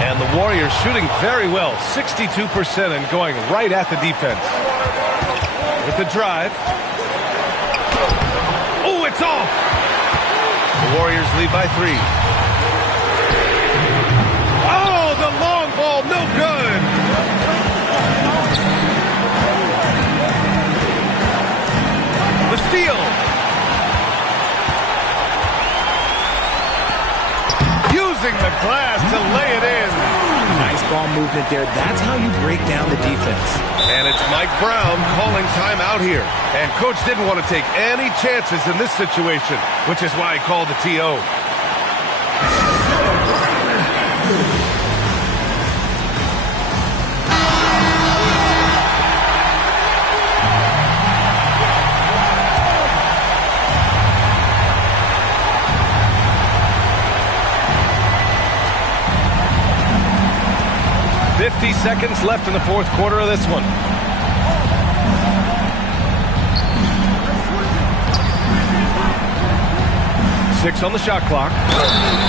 And the Warriors shooting very well, 62% and going right at the defense. With the drive. Oh, it's off! The Warriors lead by 3. Oh, the long ball, no good! has to lay it in. Nice ball movement there. That's how you break down the defense. And it's Mike Brown calling timeout here. And Coach didn't want to take any chances in this situation, which is why he called the TO. Seconds left in the fourth quarter of this one. Six on the shot clock.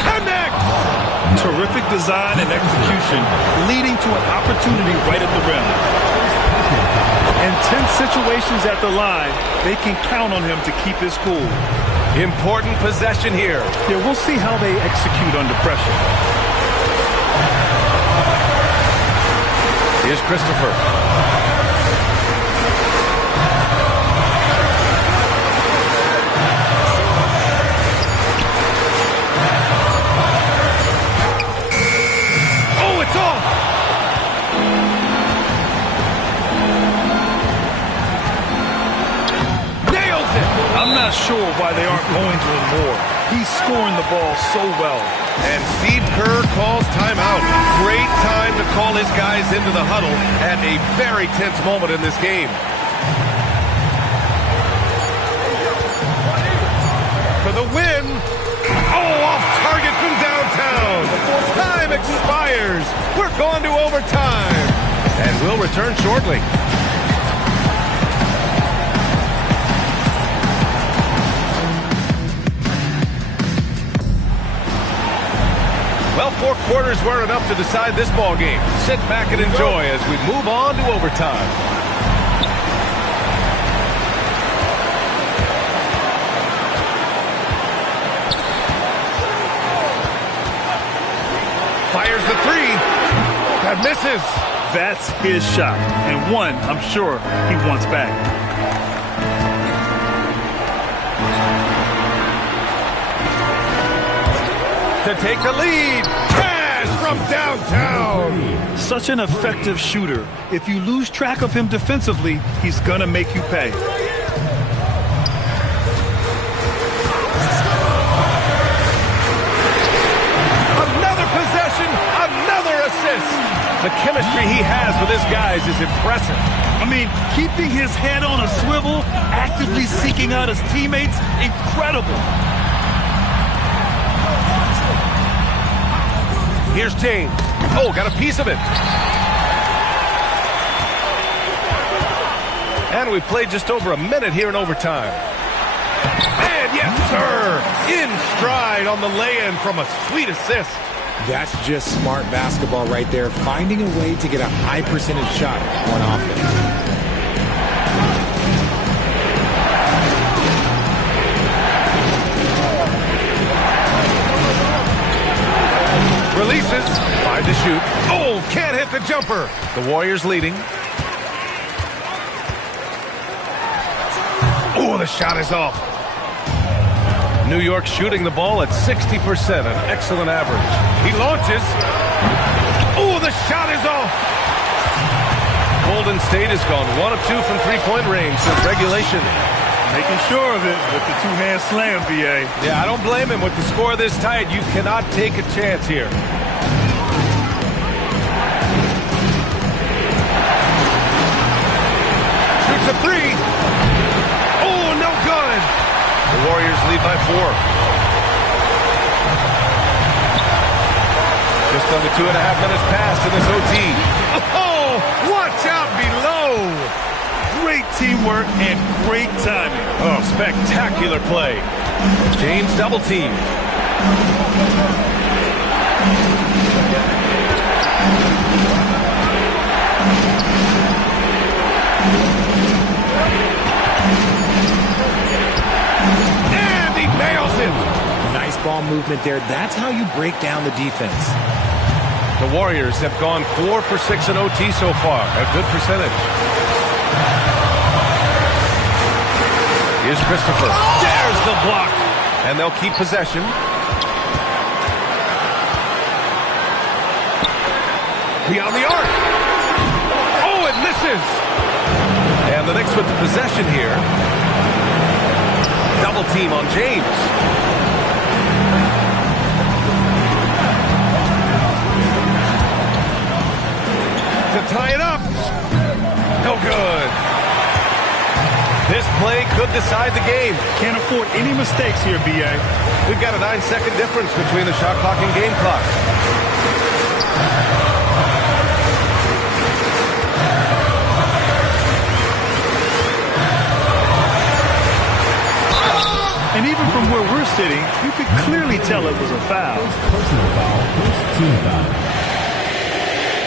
Connects! Terrific design and execution, leading to an opportunity right at the rim. In tense situations at the line, they can count on him to keep his cool. Important possession here. Yeah, we'll see how they execute under pressure. Here's Christopher. Oh, it's off! Nails it! I'm not sure why they aren't going to him more. He's scoring the ball so well. And Steve Kerr calls timeout. Great time to call his guys into the huddle at a very tense moment in this game. For the win. Oh, off target from downtown. Time expires. We're going to overtime. And we'll return shortly. Well, 4 quarters weren't enough to decide this ball game. Sit back and enjoy as we move on to overtime. Fires the three. That misses. That's his shot, and one I'm sure he wants back. To take the lead. Cash from downtown. Such an effective shooter. If you lose track of him defensively, he's gonna make you pay. Another possession, another assist. The chemistry he has with his guys is impressive. I mean, keeping his head on a swivel, actively seeking out his teammates, incredible. Here's James. Oh, got a piece of it. And we played just over a minute here in overtime. And yes, sir, in stride on the lay-in from a sweet assist. That's just smart basketball right there, finding a way to get a high percentage shot on offense. Releases, 5 to shoot. Oh, can't hit the jumper. The Warriors leading. Oh, the shot is off. New York shooting the ball at 60%, an excellent average. He launches. Oh, the shot is off. Golden State has gone 1 of 2 from three-point range since regulation. Making sure of it with the two-hand slam, VA. Yeah, I don't blame him. With the score this tight, you cannot take a chance here. Shoots a three. Oh, no good. The Warriors lead by 4. Just under 2.5 minutes passed in this OT. Oh, watch out below. Great teamwork and great timing. Oh, spectacular play. James double teamed. And he nails it. Nice ball movement there. That's how you break down the defense. The Warriors have gone 4 for 6 in OT so far. A good percentage. Here's Christopher. There's the block. And they'll keep possession. beyond the arc. Oh, it misses. And the Knicks with the possession here. Double team on James. To tie it up. No good. This play could decide the game. Can't afford any mistakes here, B.A. We've got a 9-second difference between the shot clock and game clock. And even from where we're sitting, you could clearly tell it was a foul. Personal foul, first team foul.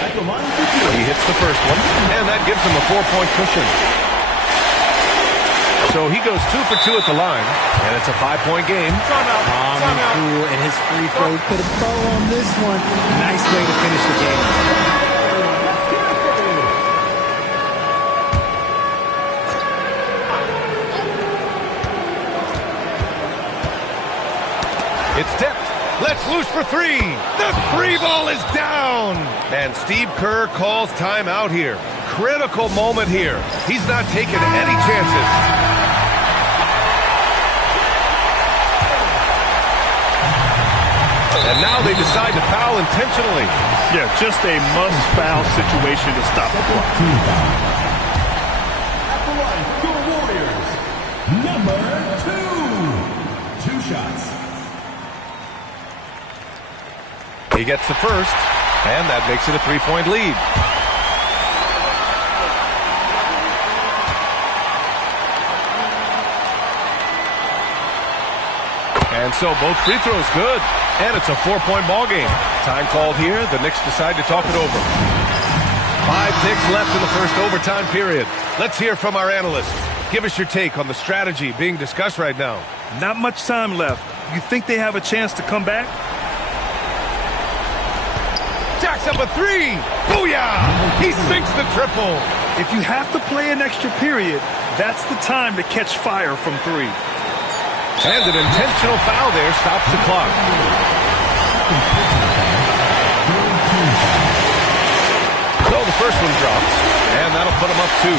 At the line for two. He hits the first one, and that gives him a 4-point cushion. So he goes 2 for 2 at the line, and it's a 5-point game. Calm and cool, and his free throws put a bow on this one. Nice way to finish the game. It's tipped. Let's loose for three. The three ball is down. And Steve Kerr calls timeout here. Critical moment here. He's not taking any chances. And now they decide to foul intentionally. Yeah, just a must-foul situation to stop the clock. Team foul. At the line for Warriors, number 2. 2 shots. He gets the first, and that makes it a 3-point lead. And so both free throws good, and it's a 4-point ball game. Time called here. The Knicks decide to talk it over. 5 ticks left in the first overtime period. Let's hear from our analysts. Give us your take on the strategy being discussed right now. Not much time left. You think they have a chance to come back? Jacks up a three. Booyah! He sinks the triple. If you have to play an extra period, that's the time to catch fire from 3. And an intentional foul there stops the clock. So the first one drops, and that'll put him up 2.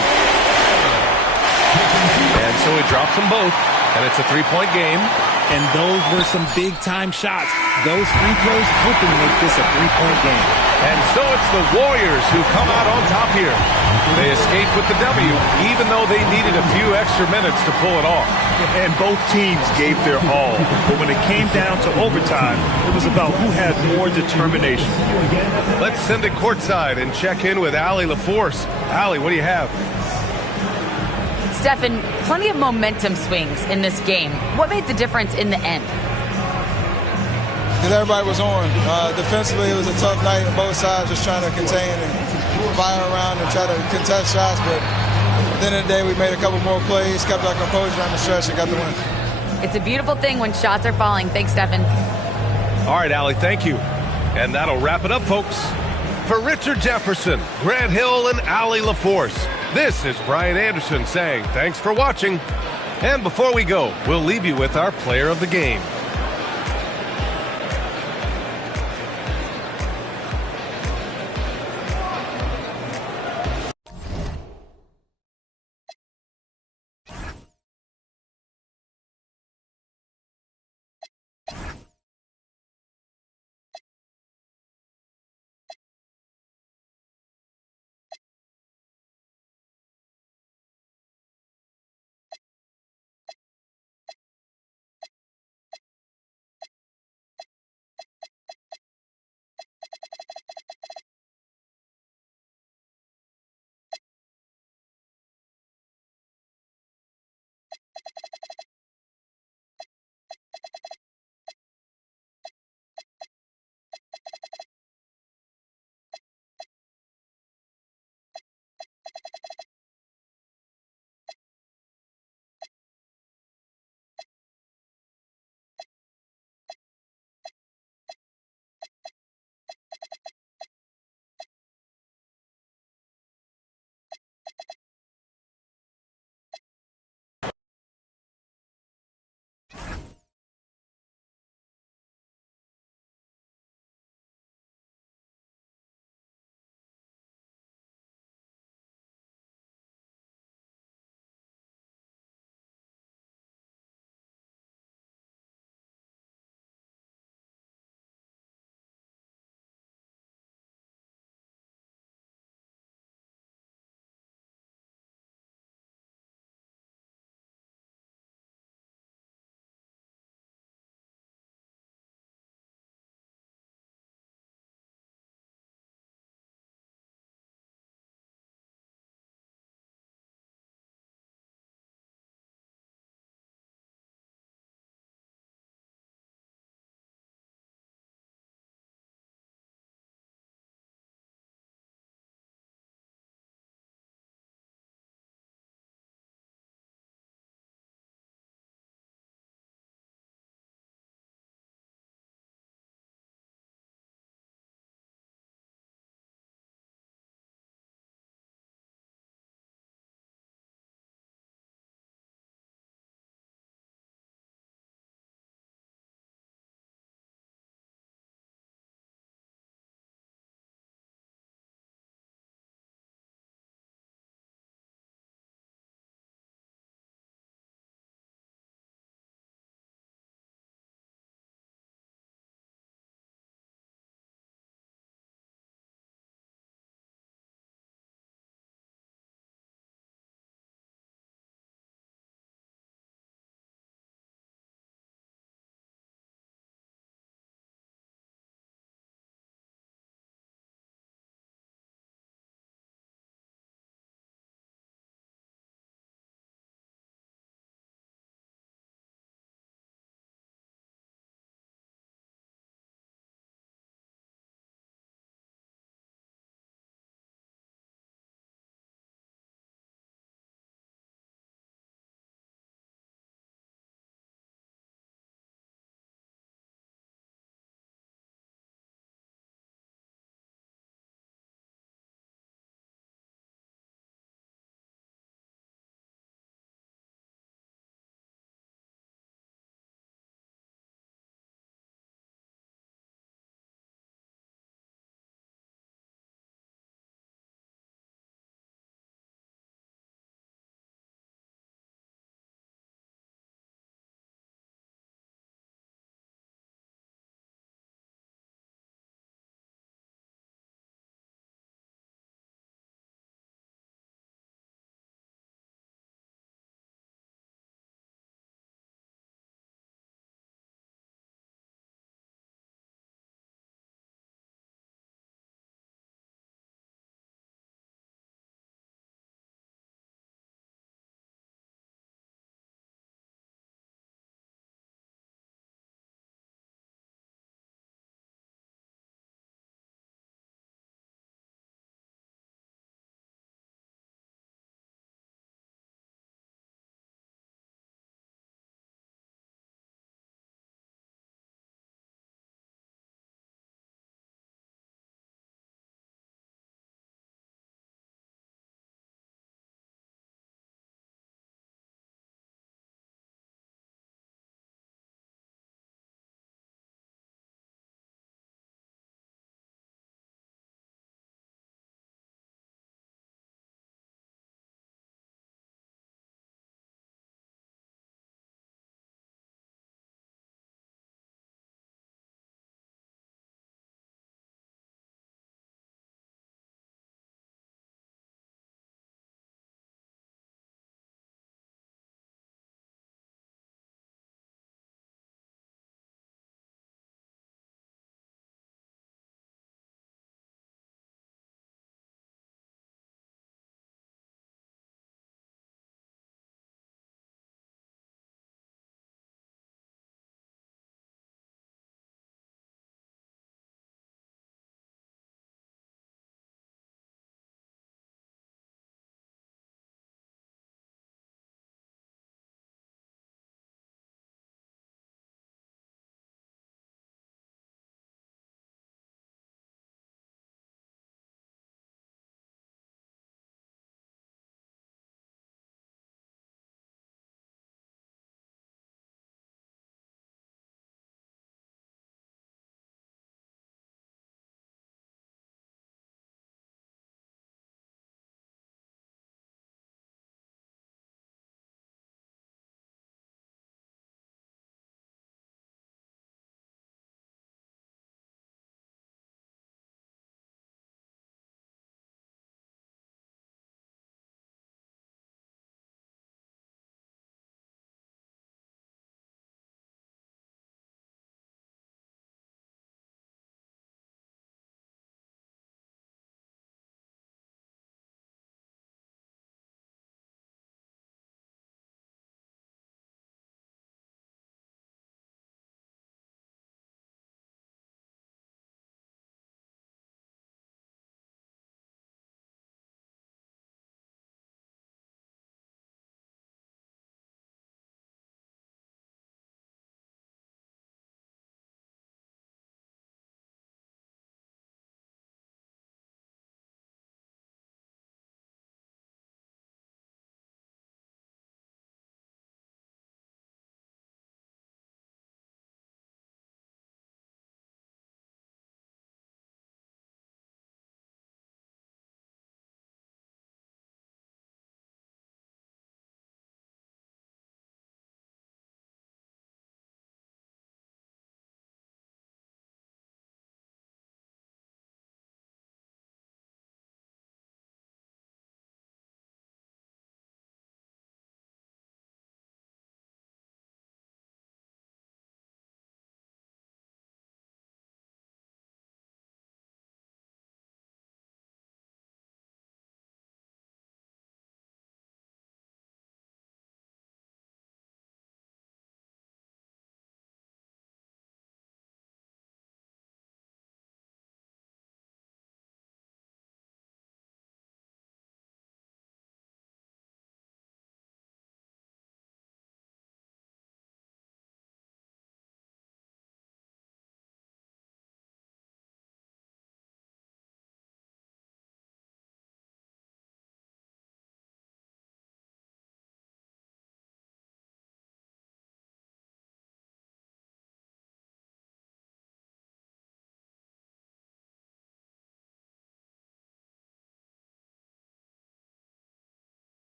And so he drops them both, and it's a 3-point game. And those were some big-time shots. Those free throws helping make this a 3-point game. And so it's the Warriors who come out on top here. They escape with the W, even though they needed a few extra minutes to pull it off. And both teams gave their all. But when it came down to overtime, it was about who had more determination. Let's send it courtside and check in with Allie LaForce. Allie, what do you have? Stephen, plenty of momentum swings in this game. What made the difference in the end? Because everybody was on. Defensively, it was a tough night on both sides, just trying to contain and fire around and try to contest shots. But at the end of the day, we made a couple more plays, kept our composure on the stretch, and got the win. It's a beautiful thing when shots are falling. Thanks, Stephen. All right, Allie, thank you. And that'll wrap it up, folks. For Richard Jefferson, Grant Hill, and Allie LaForce, this is Brian Anderson saying thanks for watching. And before we go, we'll leave you with our player of the game.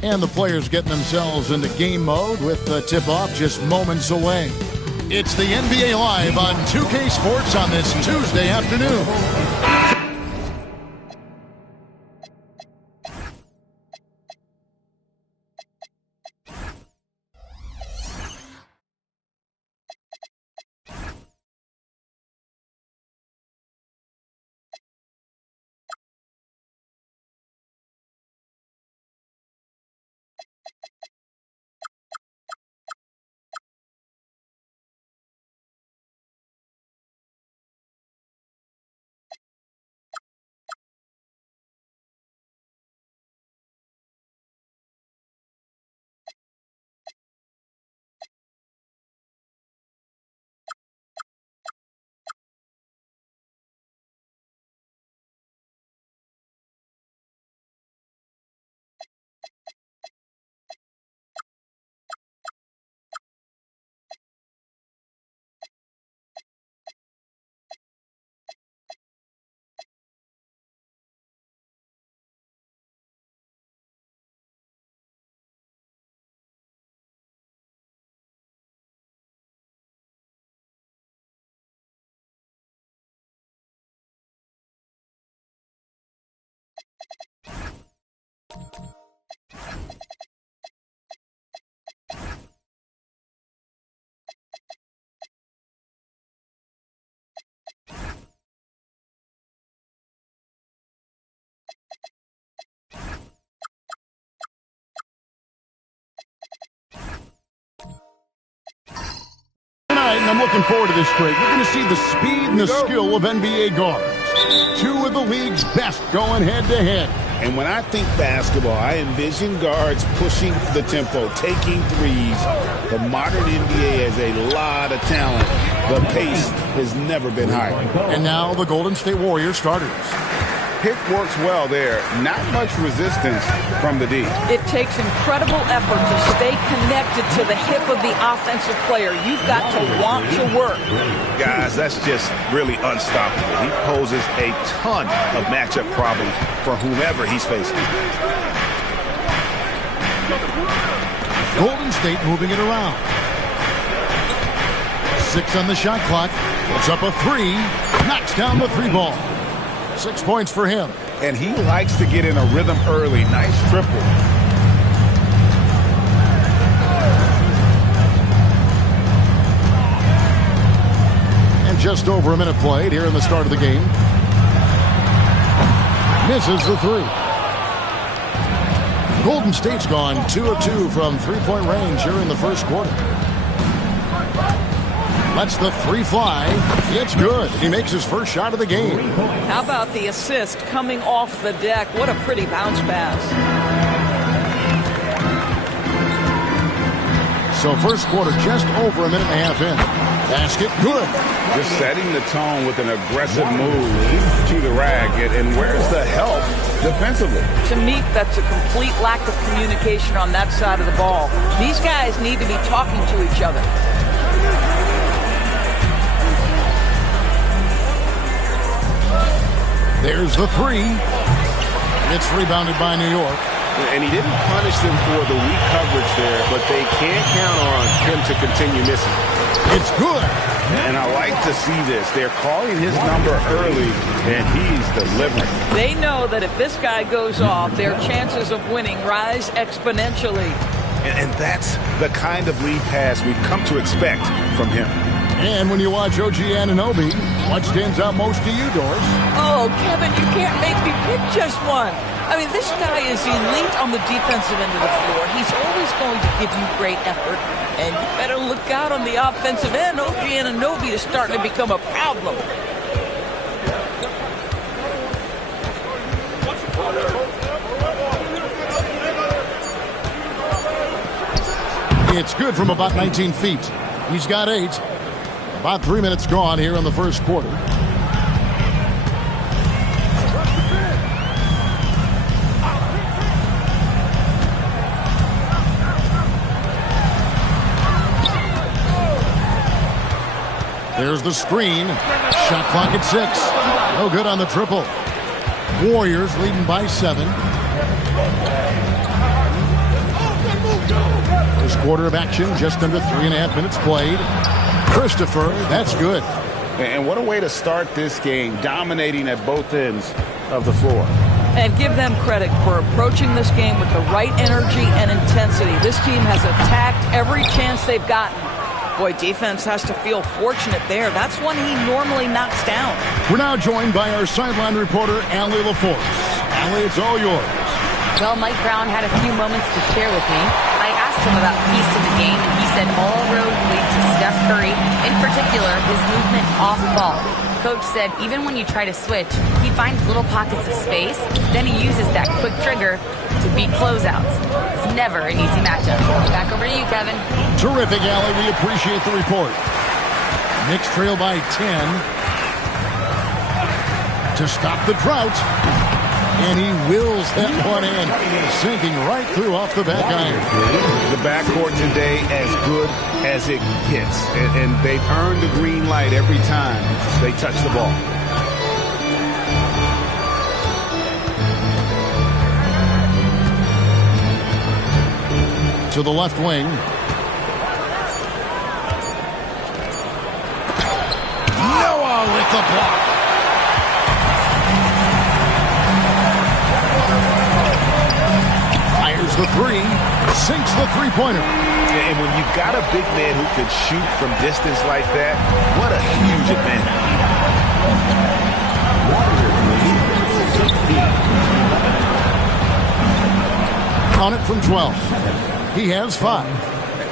And the players getting themselves into game mode with the tip-off just moments away. It's the NBA Live on 2K Sports on this Tuesday afternoon. And I'm looking forward to this break. We're going to see the speed and the skill of NBA guards. Two of the league's best going head-to-head. And when I think basketball, I envision guards pushing the tempo, taking threes. The modern NBA has a lot of talent. The pace has never been higher. And now the Golden State Warriors starters. Pick works well there. Not much resistance from the D. It takes incredible effort to stay connected to the hip of the offensive player. You've got to want to work. Guys, that's just really unstoppable. He poses a ton of matchup problems for whomever he's facing. Golden State moving it around. 6 on the shot clock. Puts up a 3. Knocks down the 3 ball. 6 points for him. And he likes to get in a rhythm early. Nice triple. And just over a minute played here in the start of the game. Misses the 3. Golden State's gone 2 of 2 from three-point range here in the first quarter. Lets the 3 fly. It's good. He makes his first shot of the game. How about the assist coming off the deck? What a pretty bounce pass. So first quarter just over a minute and a half in. Basket good. Just setting the tone with an aggressive move to the rack. And where's the help defensively? To me, that's a complete lack of communication on that side of the ball. These guys need to be talking to each other. There's the 3. It's rebounded by New York. And he didn't punish them for the weak coverage there, but they can't count on him to continue missing. It's good. And I like to see this. They're calling his number early, and he's delivering. They know that if this guy goes off, their chances of winning rise exponentially. And that's the kind of lead pass we've come to expect from him. And when you watch OG Anunoby, what stands out most to you, Doris? Oh, Kevin, you can't make me pick just one. I mean, this guy is elite on the defensive end of the floor. He's always going to give you great effort. And you better look out on the offensive end. OG Anunoby is starting to become a problem. It's good from about 19 feet. He's got 8. About 3 minutes gone here in the first quarter. There's the screen. Shot clock at 6. No good on the triple. Warriors leading by 7. quarter of action, just under 3.5 minutes played. Christopher, that's good. And what a way to start this game, dominating at both ends of the floor. And give them credit for approaching this game with the right energy and intensity. This team has attacked every chance they've gotten. Boy, defense has to feel fortunate there. That's one he normally knocks down. We're now joined by our sideline reporter, Allie LaForce. Allie, it's all yours. Well, Mike Brown had a few moments to share with me. I asked him about keys to the game, and he said all roads lead to Steph Curry, in particular, his movement off ball. Coach said even when you try to switch, he finds little pockets of space, then he uses that quick trigger to beat closeouts. It's never an easy matchup. Back over to you, Kevin. Terrific, Allie. We appreciate the report. Knicks trail by 10 to stop the drought. And he wills that one in, sinking right through off the back iron. The backcourt today as good as it gets. And they've earned the green light every time they touch the ball. To the left wing. Noah with the block. Fires the three. Sinks the three-pointer. And when you've got a big man who can shoot from distance like that, what a huge advantage. On it from 12. He has 5.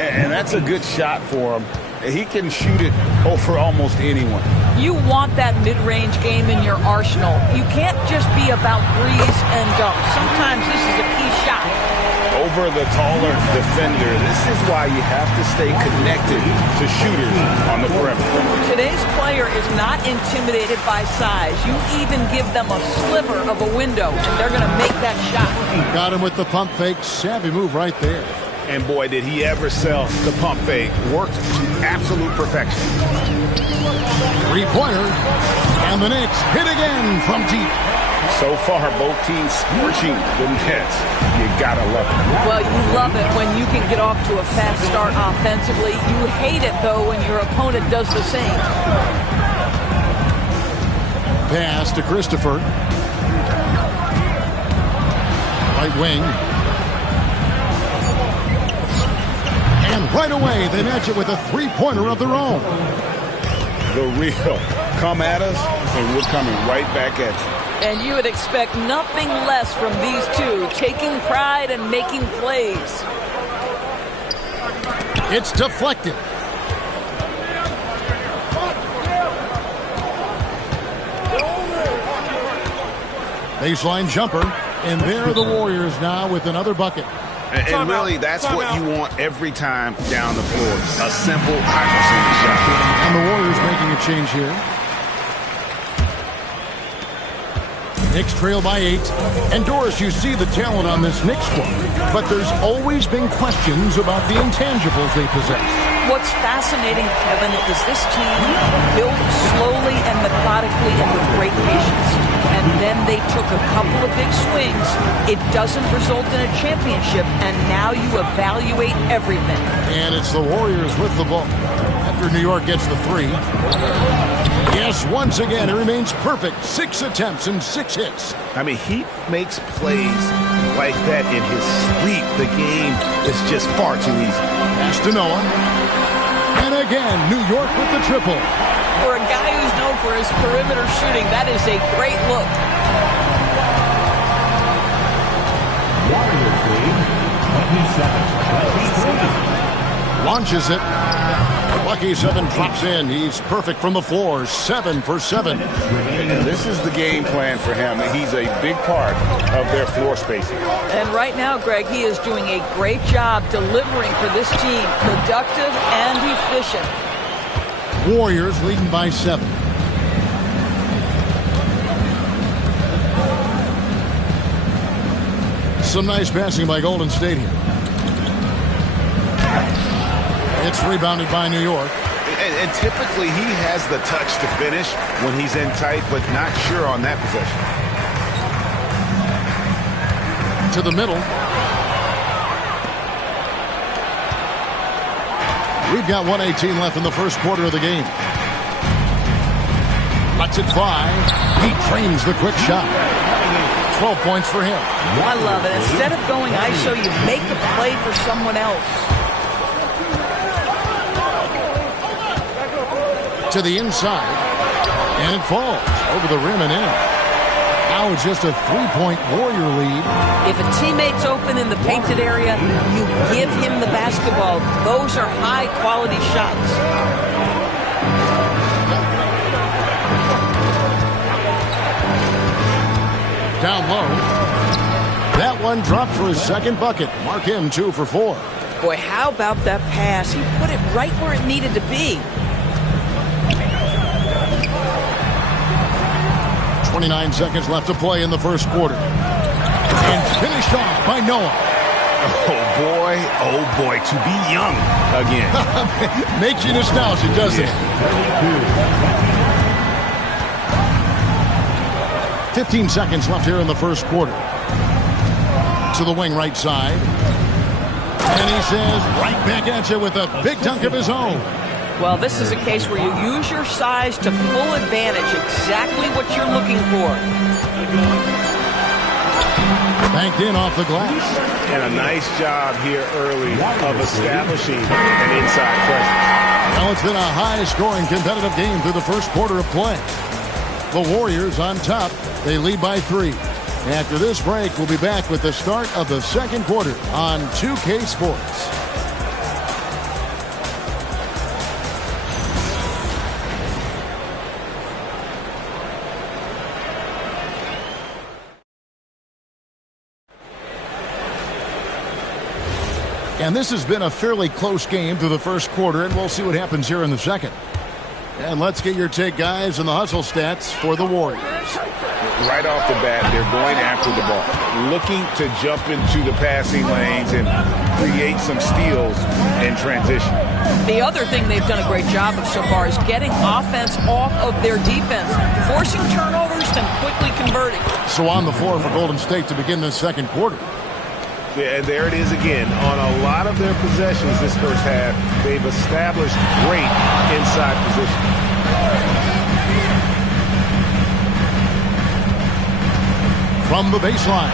And that's a good shot for him. He can shoot it over almost anyone. You want that mid-range game in your arsenal. You can't just be about threes and dunks. Sometimes this is a key shot. Over the taller defender, this is why you have to stay connected to shooters on the perimeter. Today's player is not intimidated by size. You even give them a sliver of a window, and they're going to make that shot. Got him with the pump fake. Savvy move right there. And boy, did he ever sell the pump fake. Worked to absolute perfection. Three-pointer. And the Knicks hit again from deep. So far, both teams scorching the Nets. You gotta love it. Well, you love it when you can get off to a fast start offensively. You hate it, though, when your opponent does the same. Pass to Christopher. Right wing. And right away, they match it with a three-pointer of their own. The real. Come at us, and we're coming right back at you. And you would expect nothing less from these two, taking pride and making plays. It's deflected. Baseline jumper, and there are the Warriors now with another bucket. And really, that's what you want every time down the floor. A simple, high-percentage shot. And the Warriors making a change here. Knicks trail by 8. And Doris, you see the talent on this Knicks squad, but there's always been questions about the intangibles they possess. What's fascinating, Kevin, is this team built slowly and methodically and with great patience. And then they took a couple of big swings. It doesn't result in a championship, and now you evaluate everything. And it's the Warriors with the ball after New York gets the 3. Yes, once again, it remains perfect. 6 attempts and 6 hits. I mean, he makes plays like that in his sleep. The game is just far too easy. Pass to Noah. And again, New York with the triple. For a guy who's known for his perimeter shooting, that is a great look. Warriors lead 27-23. Launches it. Lucky 7 drops in. He's perfect from the floor. 7 for 7. And this is the game plan for him. He's a big part of their floor spacing. And right now, Greg, he is doing a great job delivering for this team. Productive and efficient. Warriors leading by 7. Some nice passing by Golden State here. It's rebounded by New York. And typically he has the touch to finish when he's in tight, but not sure on that possession. To the middle. We've got 1:18 left in the first quarter of the game. Lets it fly. He trains the quick shot. 12 points for him. I love it. Instead of going ISO, you make a play for someone else. To the inside. And it falls over the rim and in. Now it's just a 3-point Warrior lead. If a teammate's open in the painted area, you give him the basketball. Those are high-quality shots. Down low. That one dropped for his second bucket. Mark him 2 for 4. Boy, how about that pass? He put it right where it needed to be. 29 seconds left to play in the first quarter. And finished off by Noah. Oh boy, to be young again. Makes you nostalgic, doesn't it? 15 seconds left here in the first quarter. To the wing right side. And he says right back at you with a big dunk of his own. Well, this is a case where you use your size to full advantage, exactly what you're looking for. Banked in off the glass. And a nice job here early of establishing an inside presence. Well, it's been a high-scoring competitive game through the first quarter of play. The Warriors on top. They lead by 3. After this break, we'll be back with the start of the second quarter on 2K Sports. And this has been a fairly close game through the first quarter, and we'll see what happens here in the second. And let's get your take, guys, and the hustle stats for the Warriors. Right off the bat, they're going after the ball, looking to jump into the passing lanes and create some steals in transition. The other thing they've done a great job of so far is getting offense off of their defense, forcing turnovers and quickly converting. So on the floor for Golden State to begin this second quarter. Yeah, and there it is again. On a lot of their possessions this first half, they've established great inside position. From the baseline.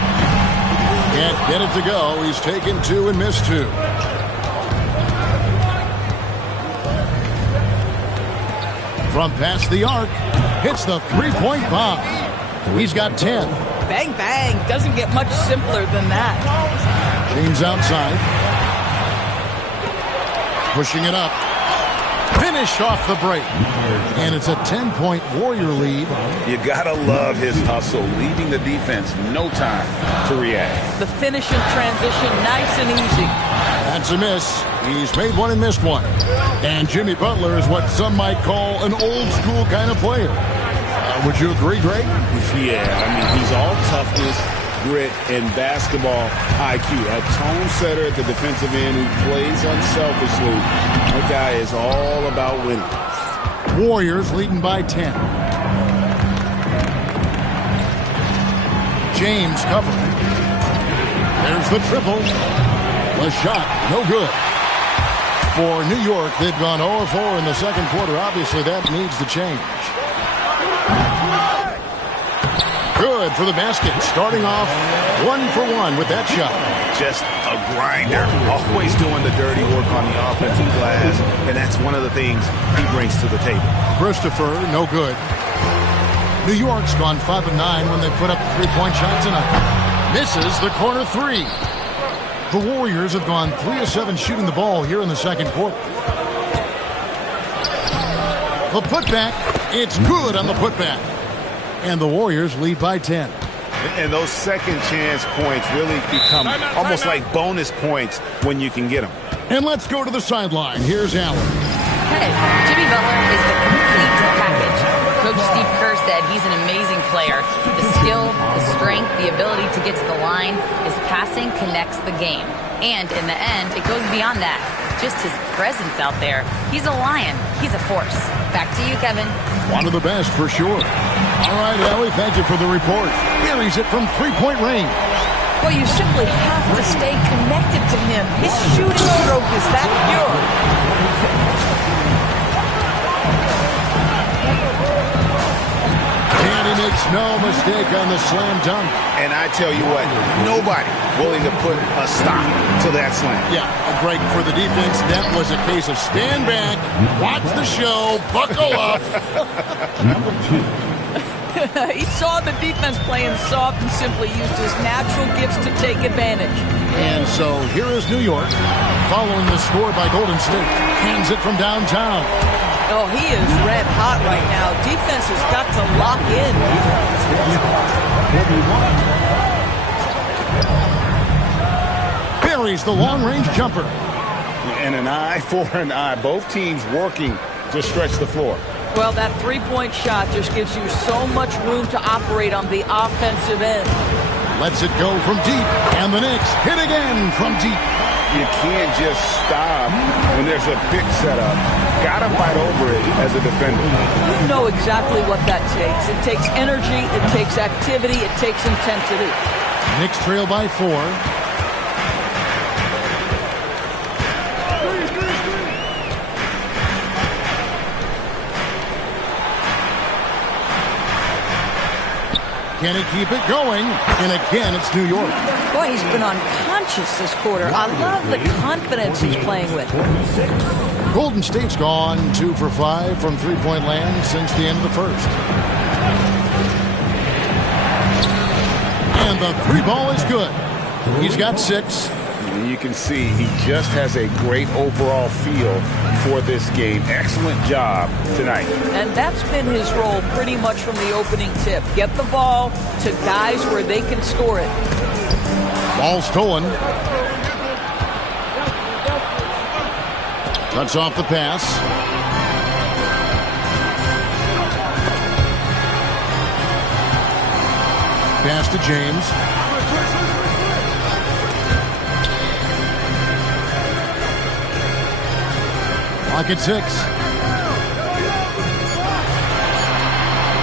Can't get it to go. He's taken 2 and missed 2. From past the arc. Hits the 3-point bomb. He's got 10. Bang, bang. Doesn't get much simpler than that. James outside. Pushing it up. Finished off the break. And it's a 10-point Warrior lead. You gotta love his hustle, leaving the defense no time to react. The finish in transition, nice and easy. That's a miss. He's made one and missed one. And Jimmy Butler is what some might call an old-school kind of player. Would you agree, Greg? Yeah, I mean, he's all toughness, grit, and basketball IQ. A tone setter at the defensive end who plays unselfishly. That guy is all about winning. Warriors leading by 10. James covering. There's the triple. The shot, no good. For New York, they've gone 0-4 in the second quarter. Obviously, that needs to change. Good for the basket. Starting off 1 for 1 with that shot. Just a grinder. Always doing the dirty work on the offensive glass. And that's one of the things he brings to the table. Christopher, no good. New York's gone 5 of 9 when they put up a 3-point shot tonight. Misses the corner 3. The Warriors have gone 3 of 7 shooting the ball here in the second quarter. The putback. It's good on the putback. And the Warriors lead by 10. And those second chance points really become almost like bonus points when you can get them. And let's go to the sideline. Here's Allen. Hey, Jimmy Butler is the complete package. Coach Steve Kerr said he's an amazing player. The skill, the strength, the ability to get to the line, his passing connects the game. And in the end, it goes beyond that. Just his presence out there. He's a lion. He's a force. Back to you, Kevin. One of the best for sure. All right, Ellie, thank you for the report. Here he's it from 3-point range. Well, you simply have to stay connected to to him. His shooting stroke is that pure. And he makes no mistake on the slam dunk. And I tell you what, nobody willing to put a stop to that slam. Yeah, Greg, for the defense, that was a case of stand back, watch the show, buckle up. Number 2. He saw the defense playing soft and simply used his natural gifts to take advantage. And so here is New York, following the score by Golden State. Hands it from downtown. Oh, he is red hot right now. Defense has got to lock in. Buries the long-range jumper. And an eye for an eye. Both teams working to stretch the floor. Well, that three-point shot just gives you so much room to operate on the offensive end. Lets it go from deep, and the Knicks hit again from deep. You can't just stop when there's a pick set up. Gotta fight over it as a defender. You know exactly what that takes. It takes energy, it takes activity, it takes intensity. Knicks trail by 4. Can he keep it going? And again, it's New York. Boy, he's been unconscious this quarter. I love the confidence he's playing with. Golden State's gone 2 for 5 from three-point land since the end of the first. And the three ball is good. He's got 6. And you can see he just has a great overall feel for this game. Excellent job tonight. And that's been his role pretty much from the opening tip. Get the ball to guys where they can score it. Ball stolen. Cuts off the pass. Pass to James. Clock at 6.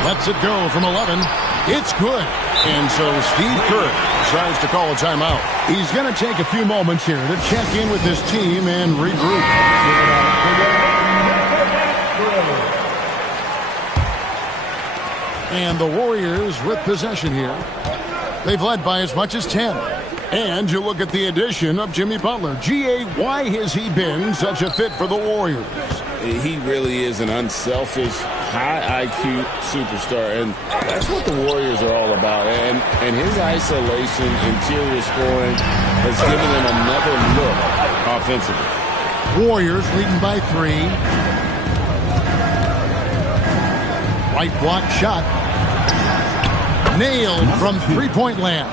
Lets it go from 11. It's good. And so Steve Kerr tries to call a timeout. He's going to take a few moments here to check in with his team and regroup. And the Warriors with possession here. They've led by as much as 10. And you look at the addition of Jimmy Butler. G.A., why has he been such a fit for the Warriors? He really is an unselfish, high IQ superstar, and that's what the Warriors are all about. And his isolation, interior scoring has given them another look offensively. Warriors leading by 3. White block shot. Nailed from three-point land.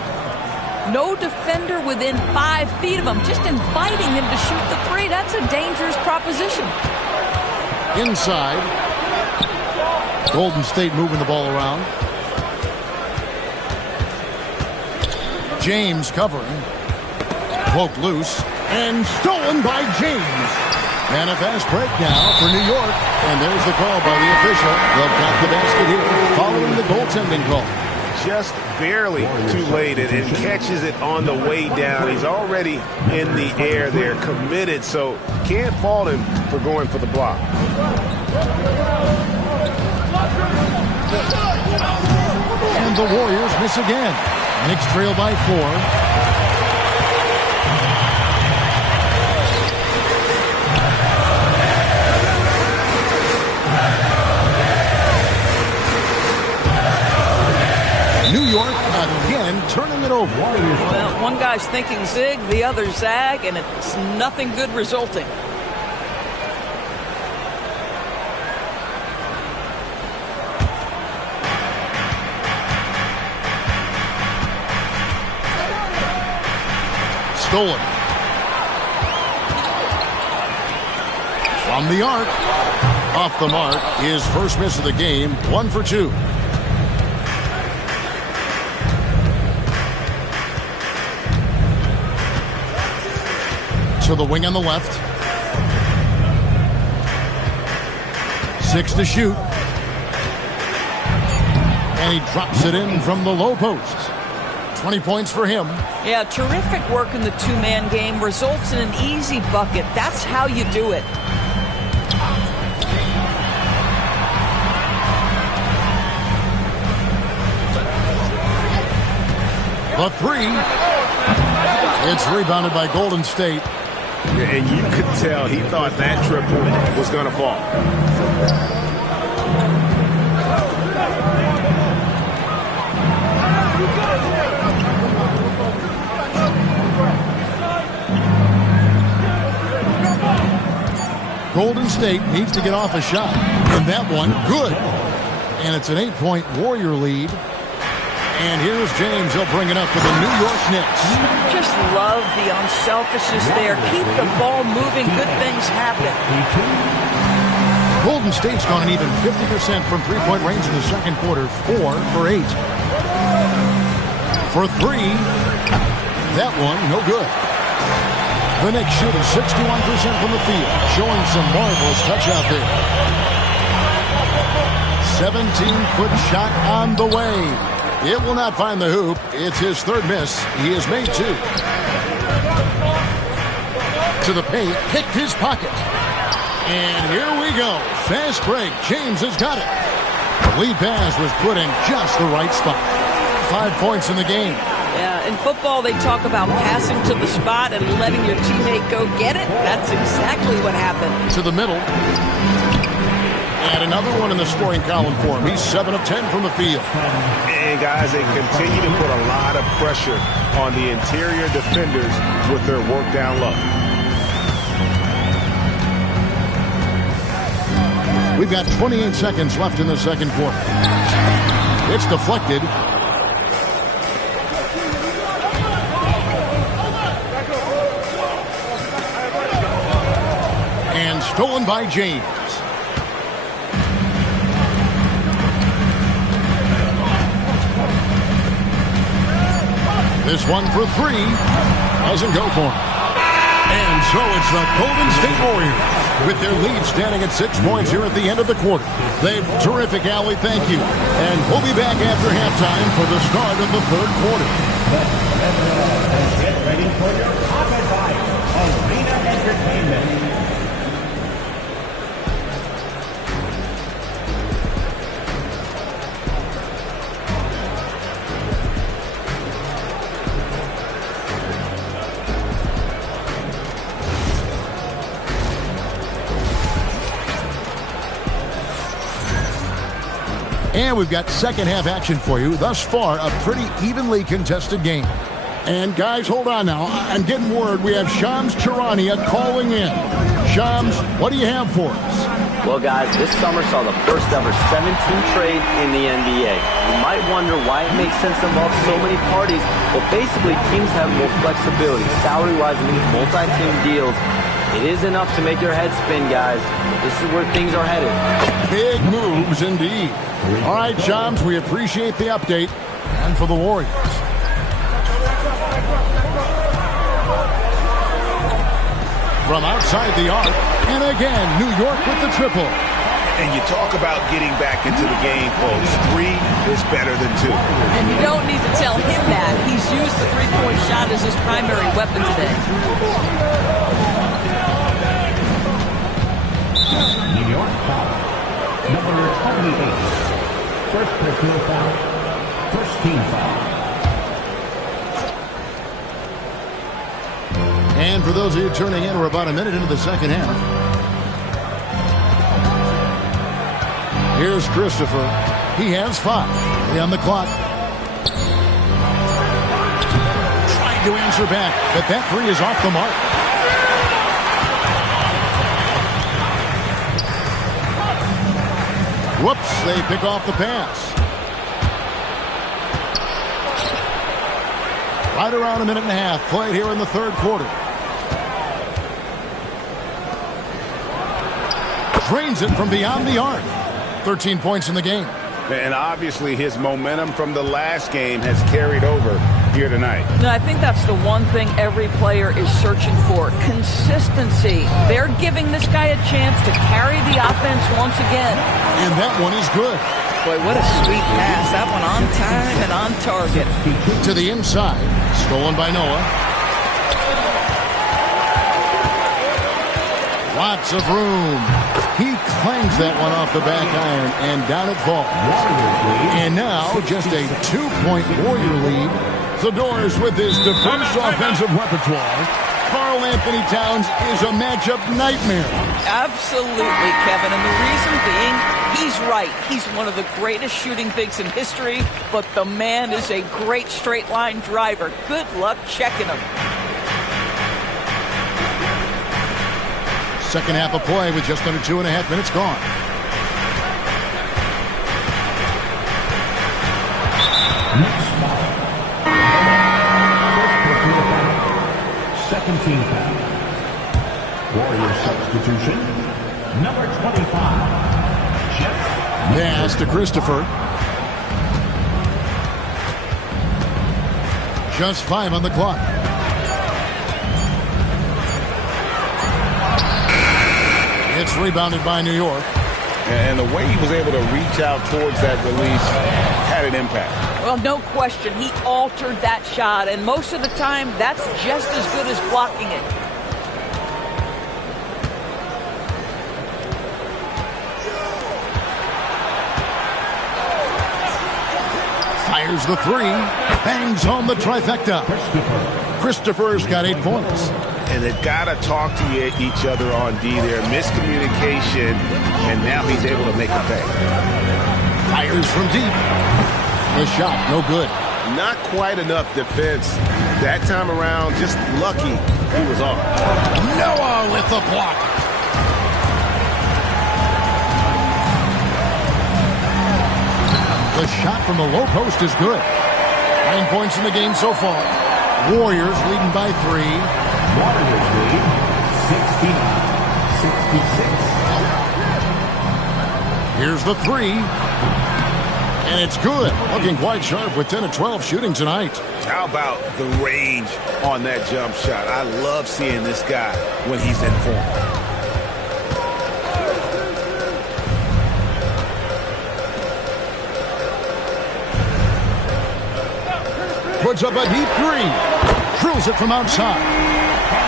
No defender within 5 feet of him, just inviting him to shoot the three. That's a dangerous proposition. Inside. Golden State moving the ball around. James covering. Poked loose. And stolen by James. And a fast break now for New York. And there's the call by the official. They'll count the basket here following the goaltending call. Just barely too late and catches it on the way down. He's already in the air there, committed, so can't fault him for going for the block. And the Warriors miss again. Knicks trail by 4. New York again turning it over. Well, one guy's thinking zig, the other zag, and it's nothing good resulting. Stolen. From the arc. Off the mark. His first miss of the game. 1 for 2. To the wing on the left. 6 to shoot. And he drops it in from the low post. 20 points for him. Yeah, terrific work in the two-man game results in an easy bucket. That's how you do it. The three. It's rebounded by Golden State. And you could tell he thought that triple was going to fall. Golden State needs to get off a shot. And that one, good. And it's an 8-point Warrior lead. And here's James. He'll bring it up for the New York Knicks. Just love the unselfishness there. Keep the ball moving. Good things happen. Golden State's gone an even 50% from three-point range in the second quarter. 4 for 8. For 3. That one, no good. The Knicks shooting 61% from the field, showing some marvelous touch out there. 17-foot shot on the way. It will not find the hoop. It's his third miss. He has made 2. To the paint, picked his pocket. And here we go. Fast break. James has got it. The lead pass was put in just the right spot. 5 points in the game. Yeah, in football they talk about passing to the spot and letting your teammate go get it. That's exactly what happened. To the middle. And another one in the scoring column for him. He's 7 of 10 from the field. And guys, they continue to put a lot of pressure on the interior defenders with their work down low. We've got 28 seconds left in the second quarter. It's deflected. And stolen by James. This one for 3. Doesn't go for him. And so it's the Golden State Warriors with their lead standing at 6 points here at the end of the quarter. They've terrific, Allie. Thank you. And we'll be back after halftime for the start of the third quarter. Get ready for your top advice. Arena Entertainment. And we've got second half action for you. Thus far, a pretty evenly contested game. And guys, hold on now. I'm getting word we have Shams Charania calling in. Shams, what do you have for us? Well, guys, this summer saw the first ever 7-team trade in the NBA. You might wonder why it makes sense to involve so many parties. Well, basically, teams have more flexibility, salary-wise, in these multi-team deals. It is enough to make your head spin, guys. This is where things are headed. Big moves indeed. All right, Shams, we appreciate the update. And for the Warriors. From outside the arc, and again, New York with the triple. And you talk about getting back into the game, folks. 3 is better than 2. And you don't need to tell him that. He's used the three-point shot as his primary weapon today. New York foul. Number 28. First personal foul. First team foul. And for those of you turning in, we're about a minute into the second half. Here's Christopher. He has 5 on the clock. Trying to answer back, but that 3 is off the mark. Whoops, they pick off the pass. Right around a minute and a half played here in the third quarter. Drains it from beyond the arc. 13 points in the game. And obviously his momentum from the last game has carried over here tonight. No, I think that's the one thing every player is searching for. Consistency. They're giving this guy a chance to carry the offense once again. And that one is good. Boy, what a sweet pass. That one on time and on target. To the inside. Stolen by Noah. Lots of room. He clangs that one off the back iron, and down it falls. And now, just a 2-point Warrior lead. The Doors with his diverse offensive repertoire. Karl Anthony Towns is a matchup nightmare. Absolutely, Kevin. And the reason being, he's right. He's one of the greatest shooting bigs in history, but the man is a great straight-line driver. Good luck checking him. Second half of play with just under 2.5 minutes gone. Next foul. First personal foul. Second team foul. Warrior substitution. Number 25. Pass to Christopher. Just 5 on the clock. It's rebounded by New York. And the way he was able to reach out towards that release had an impact. Well, no question. He altered that shot, and most of the time, that's just as good as blocking it. Fires the three. Bangs home the trifecta. Christopher's got 8 points. And they've got to talk to each other on D there. Miscommunication, and now he's able to make a pay. Fires from deep. The shot, no good. Not quite enough defense. That time around, just lucky he was off. Noah with the block. The shot from the low post is good. 9 points in the game so far. Warriors leading by 3. Warriors lead 69-66. Here's the 3. And it's good. Looking quite sharp with 10 of 12 shooting tonight. How about the range on that jump shot? I love seeing this guy when he's in form. Puts up a deep 3. Drills it from outside.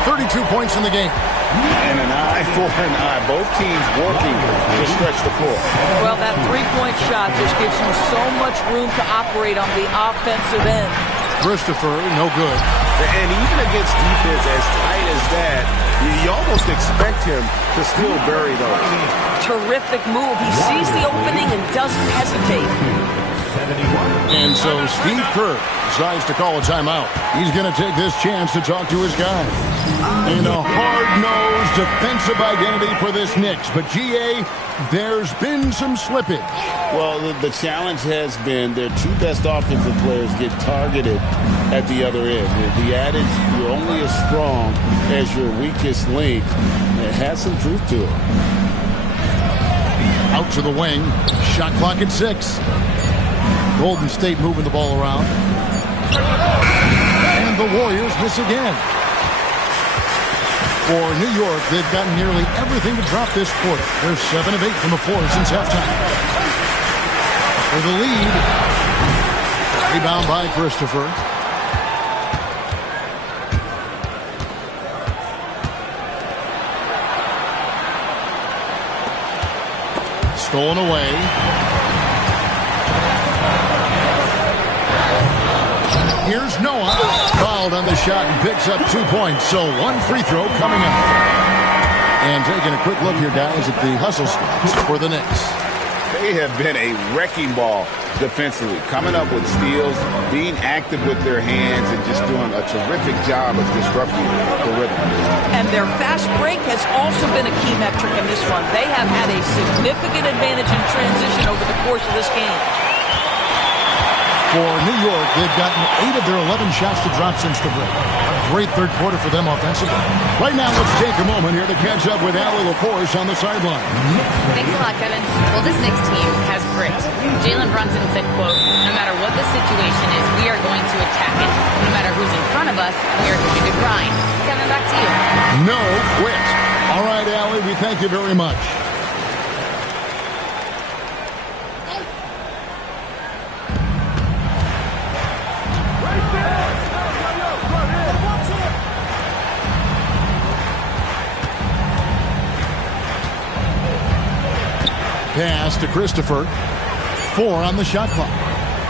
32 points in the game. And an eye for an eye. Both teams working to stretch the floor. Well, that three-point shot just gives you so much room to operate on the offensive end. Christopher, no good. And even against defense as tight as that, you almost expect him to still bury those. Terrific move. He sees the opening and doesn't hesitate. And so Steve Kerr decides to call a timeout. He's going to take this chance to talk to his guys. And a hard-nosed defensive identity for this Knicks. But, GA, there's been some slippage. Well, the challenge has been their 2 best offensive players get targeted at the other end. The adage, you're only as strong as your weakest link, it has some truth to it. Out to the wing. Shot clock at 6. Golden State moving the ball around. And the Warriors miss again. For New York, they've gotten nearly everything to drop this quarter. They're 7 of 8 from the floor since halftime. For the lead. Rebound by Christopher. Stolen away. Here's Noah. Fouled on the shot and picks up 2 points. So 1 free throw coming up. And taking a quick look here, guys, at the hustle spots for the Knicks. They have been a wrecking ball defensively, coming up with steals, being active with their hands, and just doing a terrific job of disrupting the rhythm. And their fast break has also been a key metric in this one. They have had a significant advantage in transition over the course of this game. For New York, they've gotten 8 of their 11 shots to drop since the break. A great third quarter for them offensively. Right now, let's take a moment here to catch up with Allie LaForce on the sideline. Thanks a lot, Kevin. Well, this Knicks team has grit. Jalen Brunson said, quote, no matter what the situation is, we are going to attack it. No matter who's in front of us, we are going to grind. Kevin, back to you. No quit. All right, Allie, we thank you very much. Pass to Christopher. 4 on the shot clock.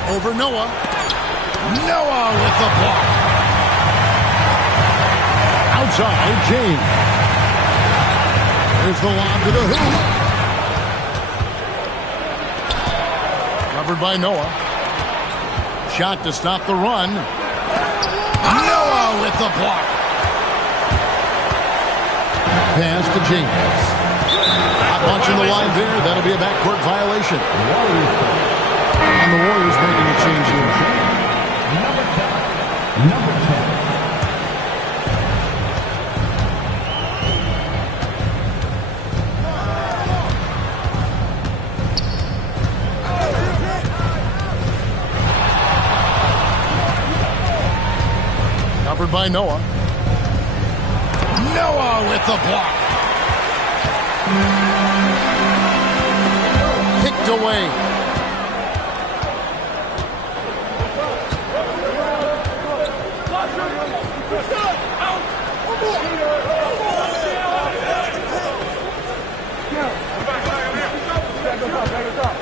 Over Noah. Noah with the block. Outside, James. There's the lob to the hoop. Covered by Noah. Shot to stop the run. Noah with the block. Pass to James. Not punching the line there. That'll be a backcourt violation. And the Warriors making a change here. Number 10. Covered by Noah. Noah with the block. Picked away.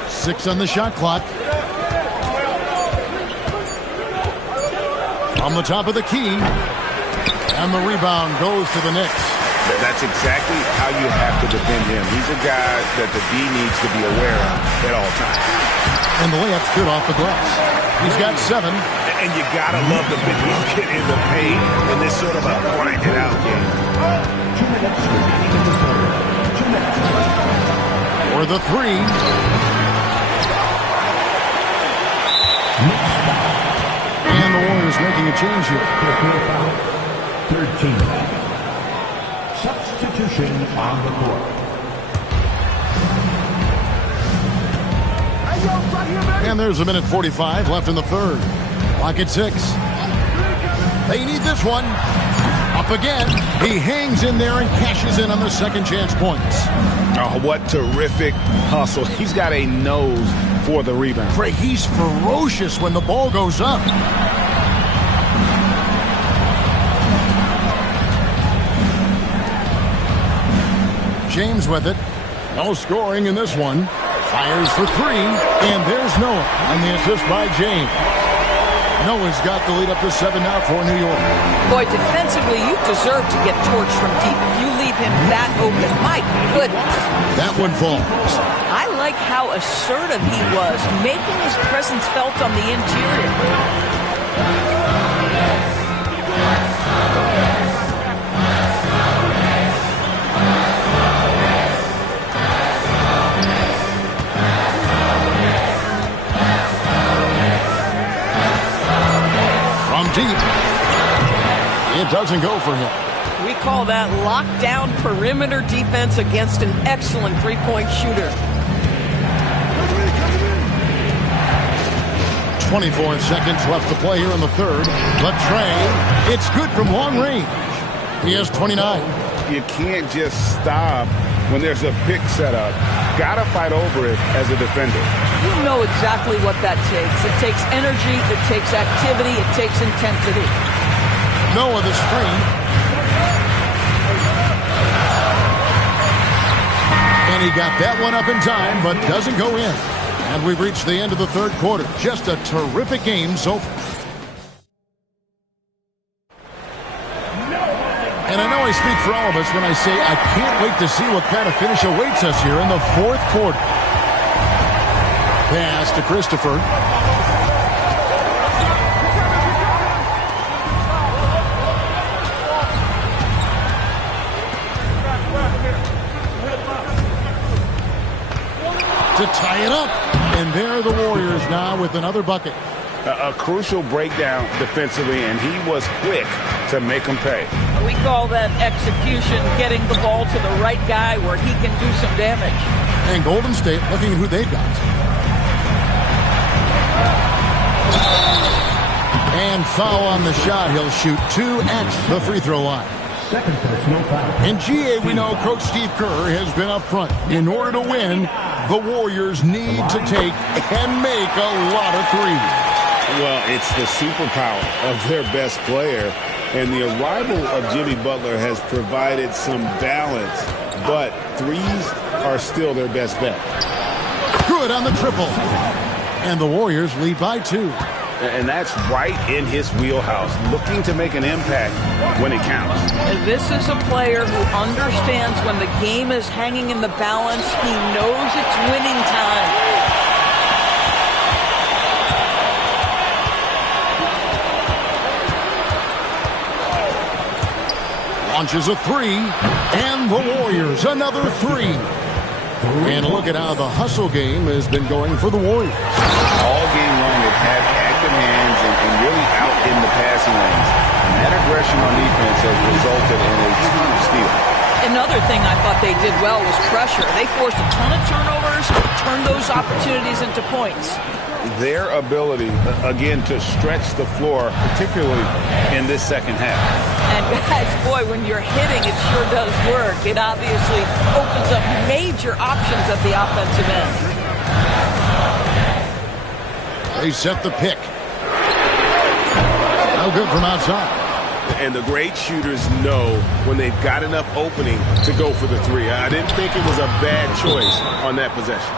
Six on the shot clock. On the top of the key. And the rebound goes to the Knicks. That's exactly how you have to defend him. He's a guy that the D needs to be aware of at all times. And the layup's good off the glass. He's got 7. And you gotta love the big bucket in the paint in this sort of a grinded out game. 2 minutes remaining in the third. 2 minutes. For the 3. And the Warriors making a change here. Personal foul. Third team foul. Substitution on the court. And there's 1:45 left in the third. Clock at 6. They need this one. Up again. He hangs in there and cashes in on the second chance points. Oh, what terrific hustle. He's got a nose for the rebound. He's ferocious when the ball goes up. James with it. No scoring in this one. Fires for 3. And there's Noah on the assist by James. Noah's got the lead up to 7 now for New York. Boy, defensively, you deserve to get torched from deep. If you leave him that open, my goodness. That one falls. I like how assertive he was, making his presence felt on the interior. From deep. It doesn't go for him. We call that lockdown perimeter defense against an excellent three-point shooter. 24 seconds left to play here in the third. Latrey, it's good from long range. He has 29. You can't just stop when there's a pick set up. Gotta fight over it as a defender. You know exactly what that takes. It takes energy, it takes activity, it takes intensity. Noah the screen. And he got that one up in time, but doesn't go in. And we've reached the end of the third quarter. Just a terrific game so far. And I know I speak for all of us when I say I can't wait to see what kind of finish awaits us here in the fourth quarter. Pass to Christopher. To tie it up. And there are the Warriors now with another bucket. A crucial breakdown defensively, and he was quick to make them pay. We call that execution, getting the ball to the right guy where he can do some damage. And Golden State looking at who they've got. And foul on the shot. He'll shoot 2 at the free throw line. Second personal foul. In GA, we know Coach Steve Kerr has been up front. In order to win, the Warriors need to take and make a lot of threes. Well, it's the superpower of their best player, and the arrival of Jimmy Butler has provided some balance, but threes are still their best bet. Good on the triple. And the Warriors lead by 2. And that's right in his wheelhouse, looking to make an impact when it counts. This is a player who understands when the game is hanging in the balance. He knows it's winning time. Launches a 3, and the Warriors another 3. And look at how the hustle game has been going for the Warriors. All game long, they've had active hands and really out in the passing lanes. And that aggression on defense has resulted in a ton of steals. Another thing I thought they did well was pressure. They forced a ton of turnovers, turned those opportunities into points. Their ability, again, to stretch the floor, particularly in this second half. And guys, boy, when you're hitting, it sure does work. It obviously opens up major options at the offensive end. They set the pick. No good from outside. And the great shooters know when they've got enough opening to go for the 3. I didn't think it was a bad choice on that possession.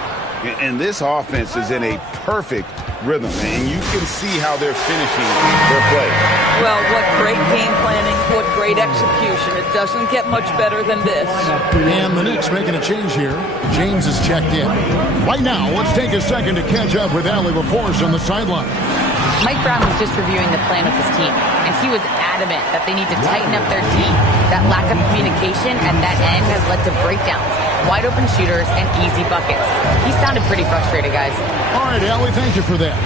And this offense is in a perfect rhythm, and you can see how they're finishing their play. Well, what great game planning, what great execution. It doesn't get much better than this. And the Knicks making a change here. James is checked in. Right now, let's take a second to catch up with Allie LaForce on the sideline. Mike Brown was just reviewing the plan with his team, and he was adamant that they need to tighten up their team. That lack of communication at that end has led to breakdowns, wide open shooters, and easy buckets. He sounded pretty frustrated, guys. All right, Allie, thank you for that.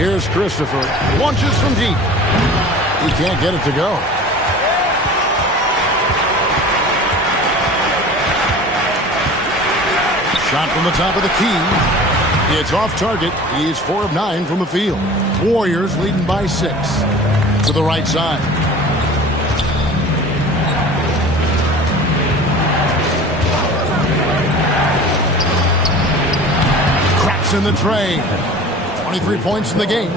Here's Christopher. Launches from deep. He can't get it to go. Shot from the top of the key. It's off target. He's 4 of 9 from the field. Warriors leading by 6. To the right side. Craps in the tray. 23 points in the game.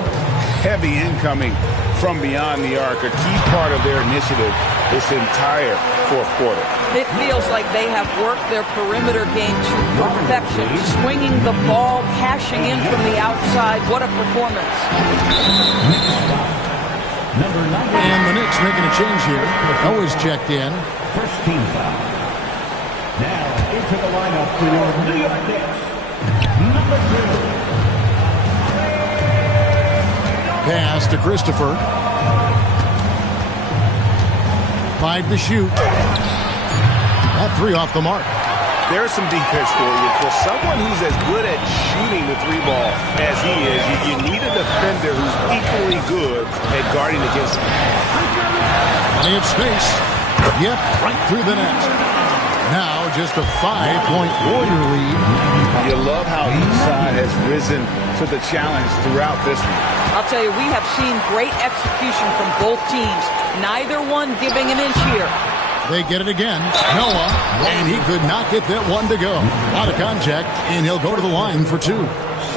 Heavy incoming from beyond the arc, a key part of their initiative this entire fourth quarter. It feels like they have worked their perimeter game to perfection, swinging the ball, cashing in from the outside. What a performance. And the Knicks making a change here. Noah's checked in. First team foul. Now into the lineup for your New York Knicks. Number 2. Pass to Christopher. 5 to shoot. That 3 off the mark. There's some defense for you. For someone who's as good at shooting the 3-ball as he is, you need a defender who's equally good at guarding against him. Plenty of space. Yep, right through the net. Now just a 5-point Warrior lead. You love how each side has risen to the challenge throughout this one. I'll tell you, we have seen great execution from both teams. Neither one giving an inch here. They get it again. Noah, and he could not get that one to go. Out of contact, and he'll go to the line for 2.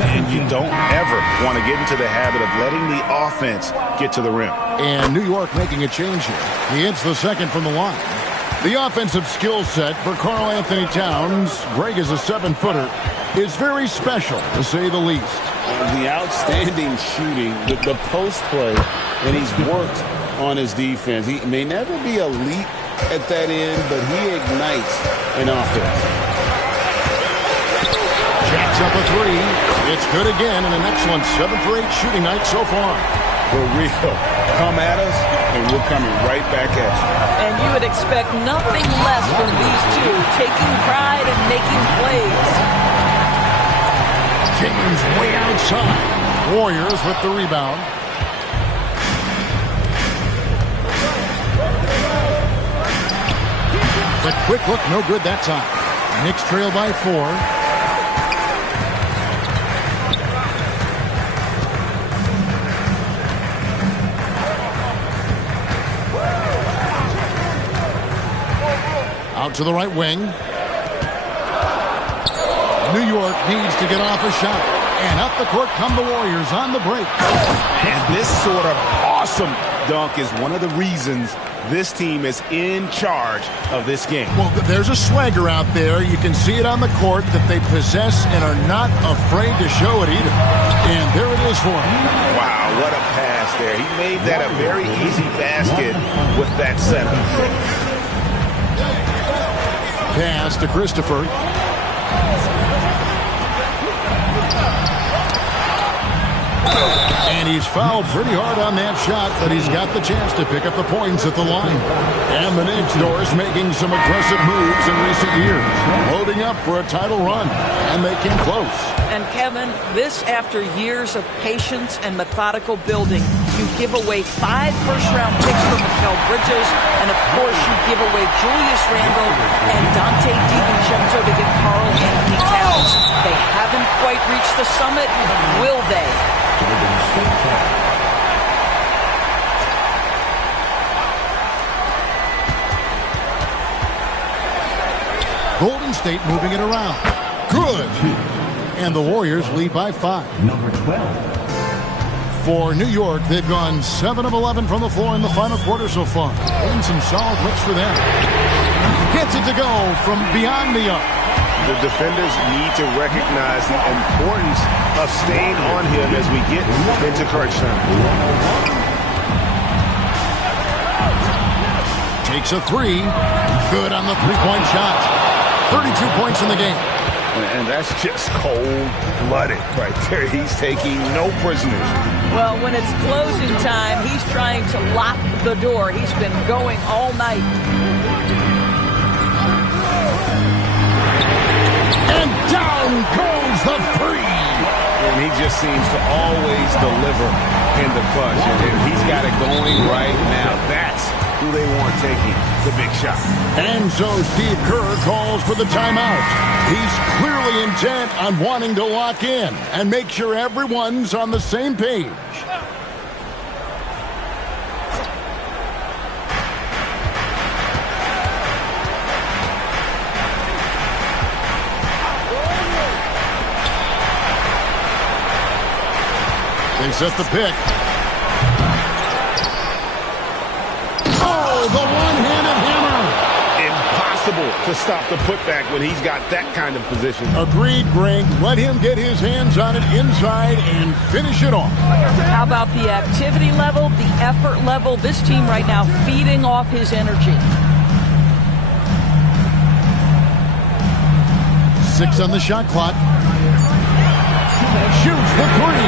And you don't ever want to get into the habit of letting the offense get to the rim. And New York making a change here. He hits the second from the line. The offensive skill set for Karl Anthony Towns, Greg is a 7-footer, is very special, to say the least. The outstanding shooting, the post play, and he's worked on his defense. He may never be elite at that end, but he ignites an offense. Jacks up a 3. It's good again, and an excellent 7 for 8 shooting night so far. For real. Come at us, and we're coming right back at you. And you would expect nothing less from these two, taking pride and making plays. James way outside. Warriors with the rebound. The quick look, no good that time. Knicks trail by 4. Out to the right wing. New York needs to get off a shot. And up the court come the Warriors on the break. And this sort of awesome dunk is one of the reasons this team is in charge of this game. Well, there's a swagger out there. You can see it on the court that they possess and are not afraid to show it either. And there it is for him. Wow, what a pass there. He made that a very easy basket with that setup. Pass to Christopher. And he's fouled pretty hard on that shot, but he's got the chance to pick up the points at the line. And the Knicks, Doris, making some aggressive moves in recent years, loading up for a title run, and they came close. And Kevin, this after years of patience and methodical building. You give away 5 first-round picks for Mikal Bridges, and of course you give away Julius Randle and Dante DiVincenzo to get Karl Anthony Towns. They haven't quite reached the summit, will they? Golden State moving it around. Good. And the Warriors lead by 5. Number 12. For New York, they've gone 7 of 11 from the floor in the final quarter so far. And some solid looks for them. Gets it to go from beyond the arc. The defenders need to recognize the importance of staying on him as we get into crunch time. Takes a 3. Good on the three-point shot. 32 points in the game. And that's just cold-blooded right there. He's taking no prisoners. Well, when it's closing time, he's trying to lock the door. He's been going all night. And down goes the 3. And he just seems to always deliver in the clutch. And he's got it going right now. That's who they want taking the big shot. And so Steve Kerr calls for the timeout. He's clearly intent on wanting to lock in and make sure everyone's on the same page. They set the pick. Oh, the one-handed hammer. Impossible to stop the putback when he's got that kind of position. Agreed, Greg. Let him get his hands on it inside and finish it off. How about the activity level, the effort level? This team right now feeding off his energy. 6 on the shot clock. Shoots the 3.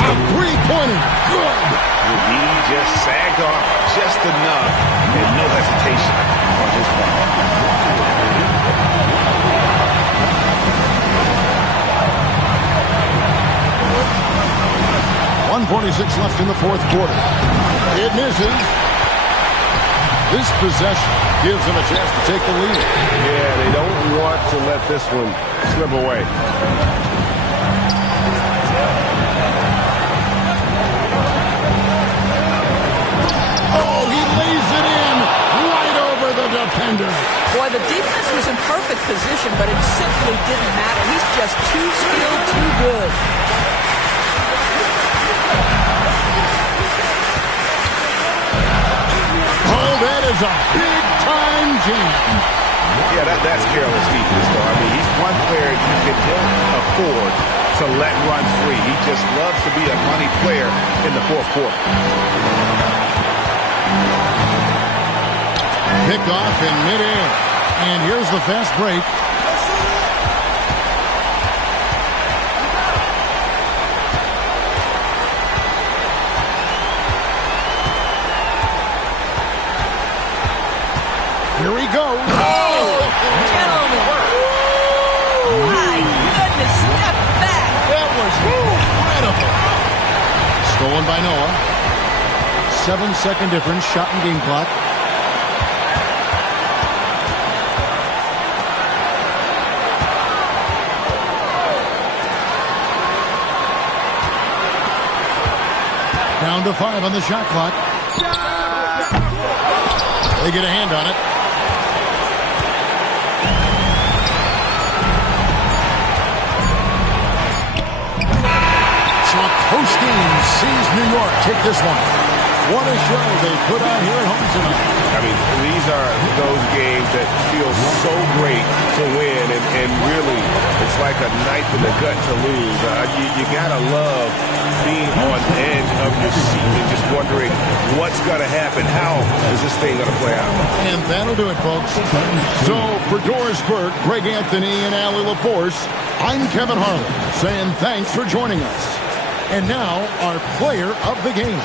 A three-pointer. Good. He just sagged off just enough and no hesitation on his part. 1:46 left in the fourth quarter. It misses. This possession gives them a chance to take the lead. Yeah, they don't want to let this one slip away. Oh, he lays it in right over the defender. Boy, the defense was in perfect position, but it simply didn't matter. He's just too skilled, too good. Oh, that is a big-time jam. Yeah, that's careless defense, though. I mean, he's one player you can afford to let run free. He just loves to be a money player in the fourth quarter. Picked off in midair. And here's the fast break. Here he goes. Oh, gentlemen. My goodness, step back. That was incredible. Stolen by Noah. 7-second difference, shot and game clock. Down to 5 on the shot clock. They get a hand on it. So a close game sees New York take this one. What a show they put on here at home tonight. I mean, these are those games that feel so great to win, and really, it's like a knife in the gut to lose. You gotta love being on the edge of your seat and just wondering what's gonna happen. How is this thing gonna play out? And that'll do it, folks. So, for Doris Burke, Greg Anthony, and Allie LaForce, I'm Kevin Harlan, saying thanks for joining us. And now, our player of the game.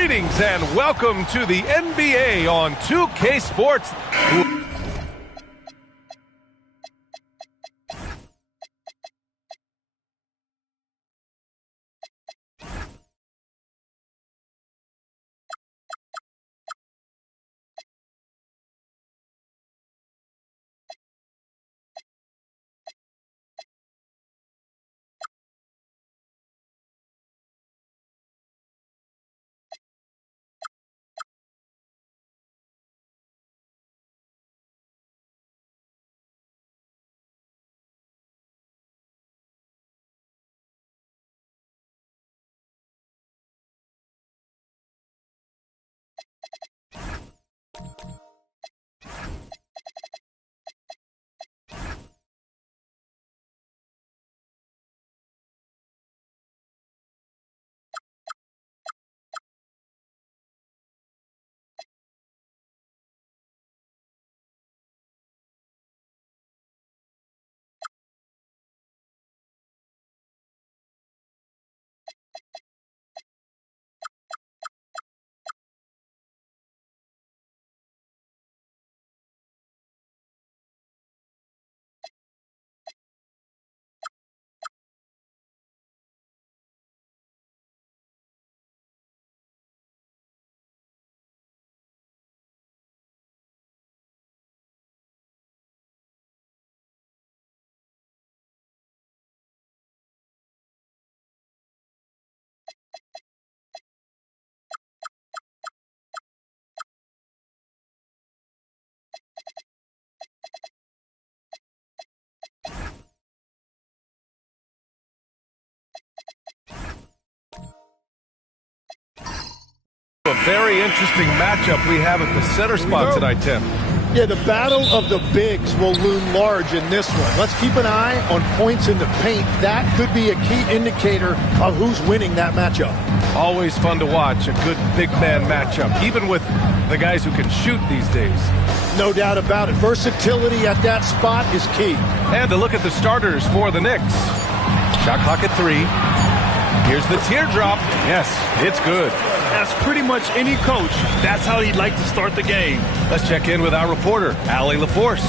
Greetings and welcome to the NBA on 2K Sports. A very interesting matchup we have at the center spot tonight, Tim. Yeah, the battle of the bigs will loom large in this one. Let's keep an eye on points in the paint. That could be a key indicator of who's winning that matchup. Always fun to watch a good big man matchup, even with the guys who can shoot these days. No doubt about it. Versatility at that spot is key. And to look at the starters for the Knicks. Shot clock at 3. Here's the teardrop. Yes, it's good. That's pretty much any coach. That's how he'd like to start the game. Let's check in with our reporter, Allie LaForce.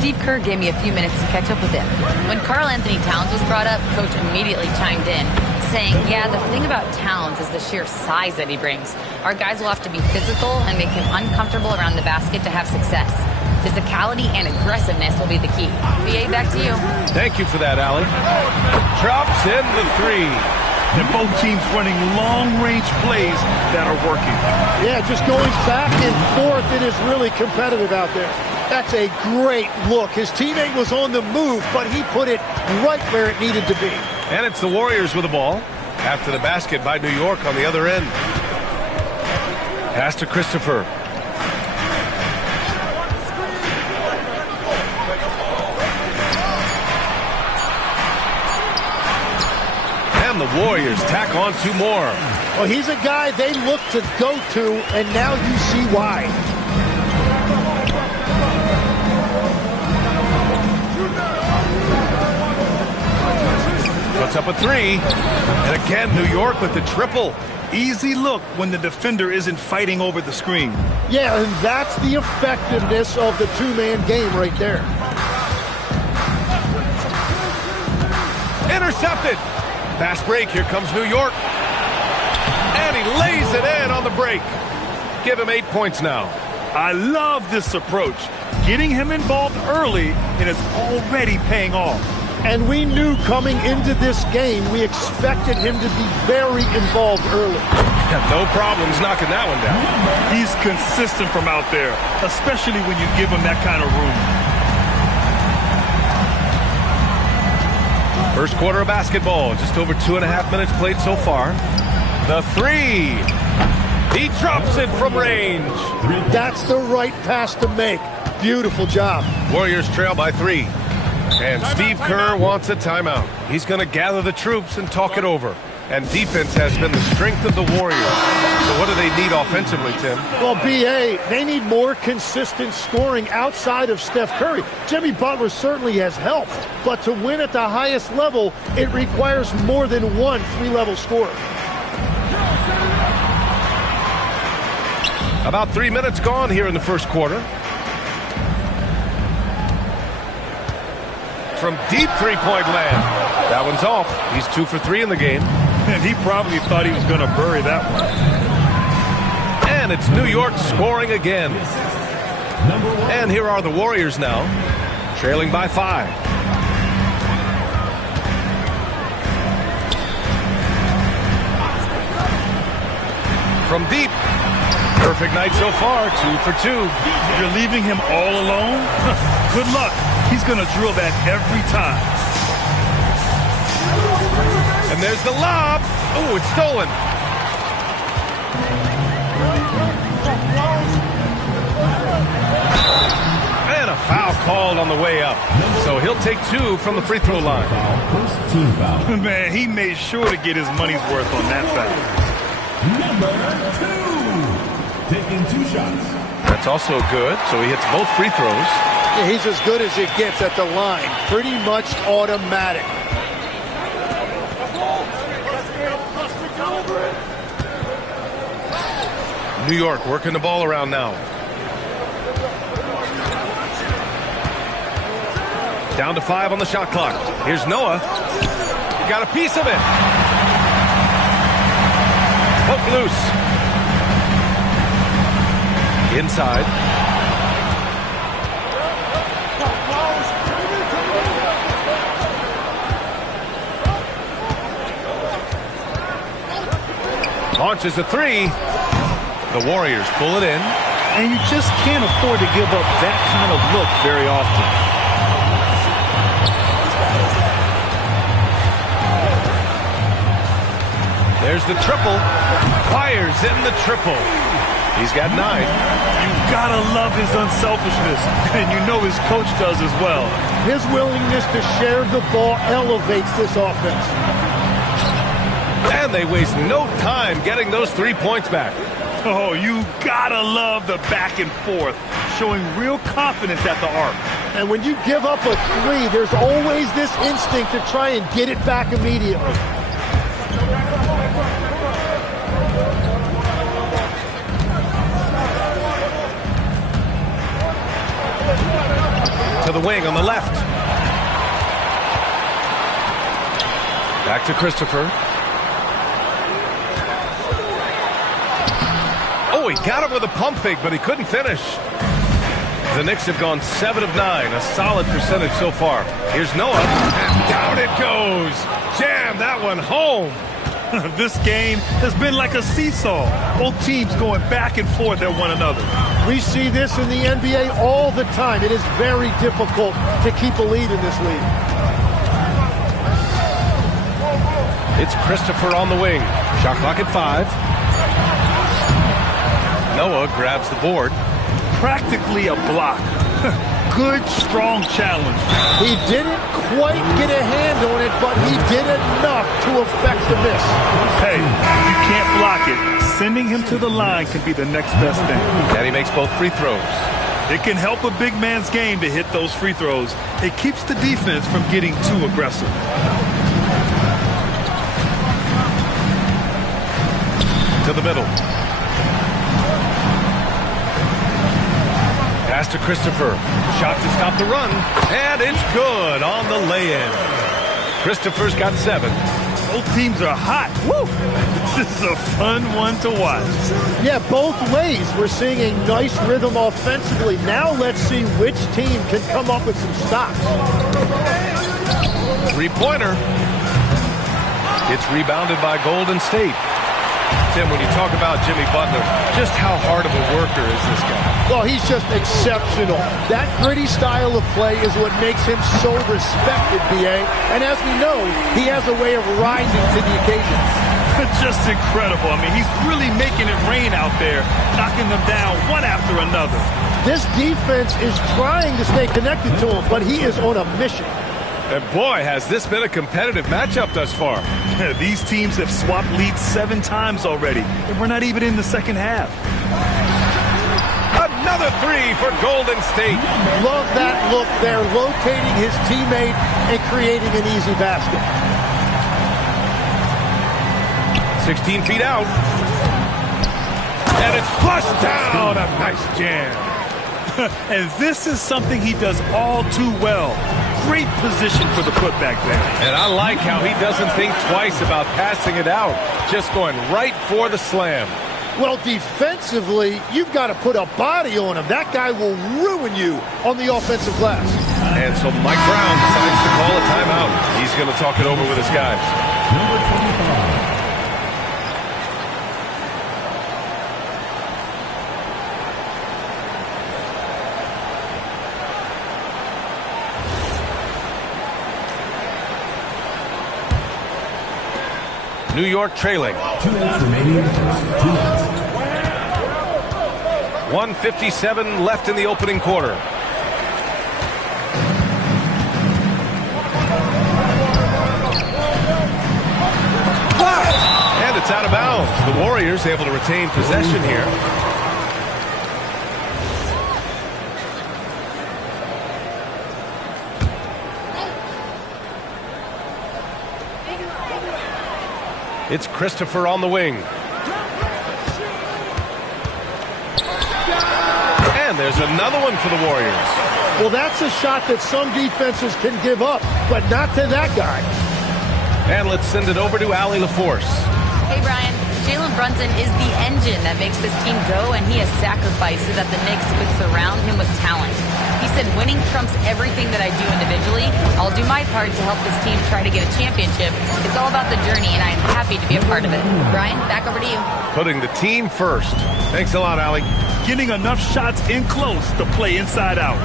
Steve Kerr gave me a few minutes to catch up with him. When Karl Anthony Towns was brought up, Coach immediately chimed in, saying, yeah, the thing about Towns is the sheer size that he brings. Our guys will have to be physical and make him uncomfortable around the basket to have success. Physicality and aggressiveness will be the key. BA, back to you. Thank you for that, Allie. Drops in the 3. And both teams running long-range plays that are working. Yeah, just going back and forth. It is really competitive out there. That's a great look. His teammate was on the move, but he put it right where it needed to be. And it's the Warriors with the ball. After the basket by New York on the other end. Pass to Christopher. And the Warriors tack on 2 more. Well, he's a guy they look to go to, and now you see why. Puts up a 3. And again, New York with the triple. Easy look when the defender isn't fighting over the screen. Yeah, and that's the effectiveness of the two-man game right there. Intercepted. Fast break. Here comes New York. And he lays it in on the break. Give him 8 points now. I love this approach. Getting him involved early, and it's already paying off. And we knew coming into this game, we expected him to be very involved early. No problems knocking that one down. He's consistent from out there, especially when you give him that kind of room. First quarter of basketball, just over 2.5 minutes played so far. The 3. He drops it from range. That's the right pass to make. Beautiful job. Warriors trail by 3. And Steve Kerr wants a timeout. He's going to gather the troops and talk it over. And defense has been the strength of the Warriors. So what do they need offensively, Tim? Well, BA, they need more consistent scoring outside of Steph Curry. Jimmy Butler certainly has helped, but to win at the highest level, it requires more than one 3-level scorer. About 3 minutes gone here in the first quarter. From deep three-point land. That one's off. He's 2 for 3 in the game. And he probably thought he was going to bury that one. And it's New York scoring again. And here are the Warriors now, trailing by 5. From deep. Perfect night so far, 2 for 2. You're leaving him all alone? Good luck. He's going to drill that every time. And there's the lob. Oh, it's stolen. And a foul called on the way up. So he'll take 2 from the free throw line. Man, he made sure to get his money's worth on that foul. Number 2, taking 2 shots. That's also good, so he hits both free throws. Yeah, he's as good as it gets at the line. Pretty much automatic. New York working the ball around now. Down to 5 on the shot clock. Here's Noah. Got a piece of it. Hook loose. Inside. Launches a 3. The Warriors pull it in. And you just can't afford to give up that kind of look very often. There's the triple. Fires in the triple. He's got 9. You gotta love his unselfishness. And you know his coach does as well. His willingness to share the ball elevates this offense. And they waste no time getting those 3 points back. Oh, you gotta love the back and forth, showing real confidence at the arc. And when you give up a 3, there's always this instinct to try and get it back immediately. To the wing on the left. Back to Christopher. Oh, he got him with a pump fake, but he couldn't finish. The Knicks have gone 7 of 9, a solid percentage so far. Here's Noah, and down it goes. Jam that one home. This game has been like a seesaw. Both teams going back and forth at one another. We see this in the NBA all the time. It is very difficult to keep a lead in this league. It's Christopher on the wing. Shot clock at 5. Noah grabs the board. Practically a block. Good, strong challenge. He didn't quite get a hand on it, but he did enough to affect the miss. Hey, you can't block it. Sending him to the line can be the next best thing. And he makes both free throws. It can help a big man's game to hit those free throws. It keeps the defense from getting too aggressive. To the middle. Pass to Christopher. Shot to stop the run. And it's good on the lay-in. Christopher's got 7. Both teams are hot. Woo! This is a fun one to watch. Yeah, both ways. We're seeing a nice rhythm offensively. Now let's see which team can come up with some stops. 3-pointer. It's rebounded by Golden State. Tim, when you talk about Jimmy Butler, just how hard of a worker is this guy? Well, he's just exceptional. That gritty style of play is what makes him so respected, B.A. And as we know, he has a way of rising to the occasion. Just incredible. I mean, he's really making it rain out there, knocking them down one after another. This defense is trying to stay connected to him, but he is on a mission. And boy, has this been a competitive matchup thus far. These teams have swapped leads 7 times already, and we're not even in the second half. Another 3 for Golden State. Love that look there, locating his teammate and creating an easy basket. 16 feet out. And it's flushed down. A nice jam. And this is something he does all too well. Great position for the putback there. And I like how he doesn't think twice about passing it out. Just going right for the slam. Well, defensively, you've got to put a body on him. That guy will ruin you on the offensive glass. And so Mike Brown decides to call a timeout. He's going to talk it over with his guys. Number 25. New York trailing. 2 minutes remaining. 2 minutes. 1:57 left in the opening quarter. And it's out of bounds. The Warriors able to retain possession here. It's Christopher on the wing. And there's another one for the Warriors. Well, that's a shot that some defenses can give up, but not to that guy. And let's send it over to Allie LaForce. Hey, Brian. Jalen Brunson is the engine that makes this team go, and he has sacrificed so that the Knicks could surround him with talent. He said, winning trumps everything that I do individually. I'll do my part to help this team try to get a championship. It's all about the journey, and I am happy to be a part of it. Brian, back over to you. Putting the team first. Thanks a lot, Allie. Getting enough shots in close to play inside out.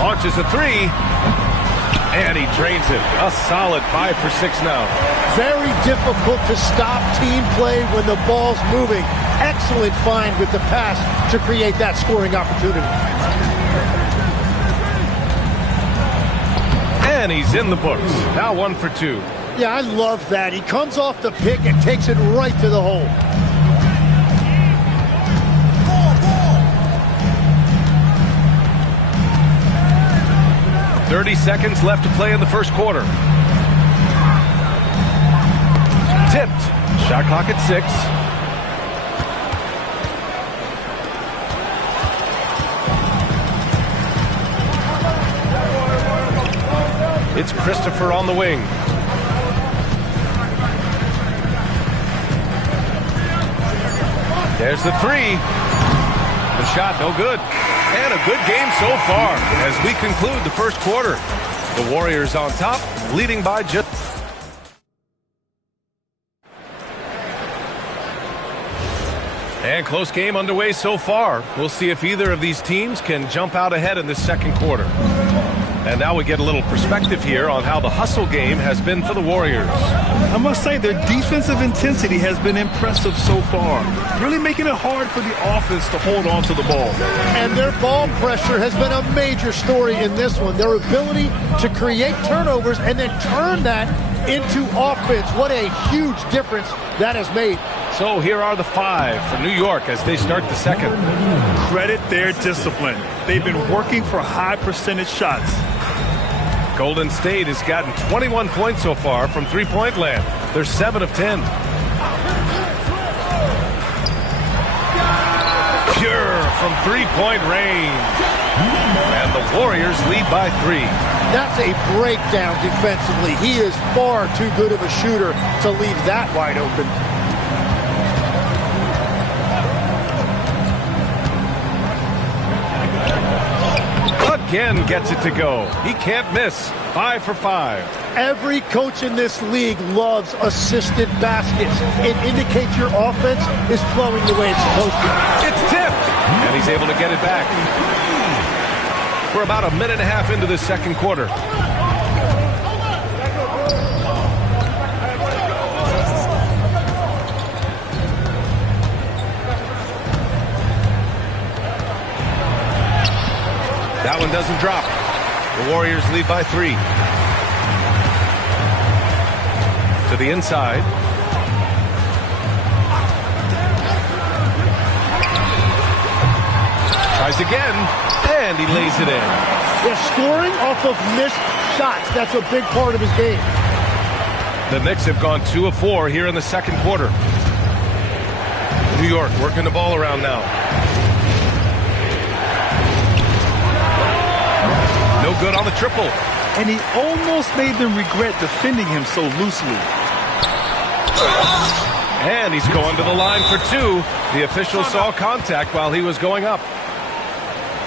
Launches a three. And he drains it. A solid 5 for 6 now. Very difficult to stop team play when the ball's moving. Excellent find with the pass to create that scoring opportunity. And he's in the books. Now 1 for 2. Yeah, I love that. He comes off the pick and takes it right to the hole. .30 seconds left to play in the first quarter. Tipped. Shot clock at 6. It's Christopher on the wing. There's the three. The shot no good. And a good game so far as we conclude the first quarter. The Warriors on top, leading by just... And close game underway so far. We'll see if either of these teams can jump out ahead in this second quarter. And now we get a little perspective here on how the hustle game has been for the Warriors. I must say their defensive intensity has been impressive so far. Really making it hard for the offense to hold on to the ball. And their ball pressure has been a major story in this one. Their ability to create turnovers and then turn that into offense. What a huge difference that has made. So here are the 5 for New York as they start the second. Credit their discipline. They've been working for high percentage shots. Golden State has gotten 21 points so far from three-point land. They're 7 of 10. Pure from three-point range. And the Warriors lead by 3. That's a breakdown defensively. He is far too good of a shooter to leave that wide open. Again gets it to go. He can't miss. 5 for 5. Every coach in this league loves assisted baskets. It indicates your offense is flowing the way it's supposed to. It's tipped. And he's able to get it back. We're about a minute and a half into this second quarter. That one doesn't drop. The Warriors lead by 3. To the inside. Tries again, and he lays it in. Yeah, scoring off of missed shots, that's a big part of his game. The Knicks have gone 2 of 4 here in the second quarter. New York working the ball around now. No good on the triple. And he almost made them regret defending him so loosely. And he's going to the line for 2. The official saw contact while he was going up.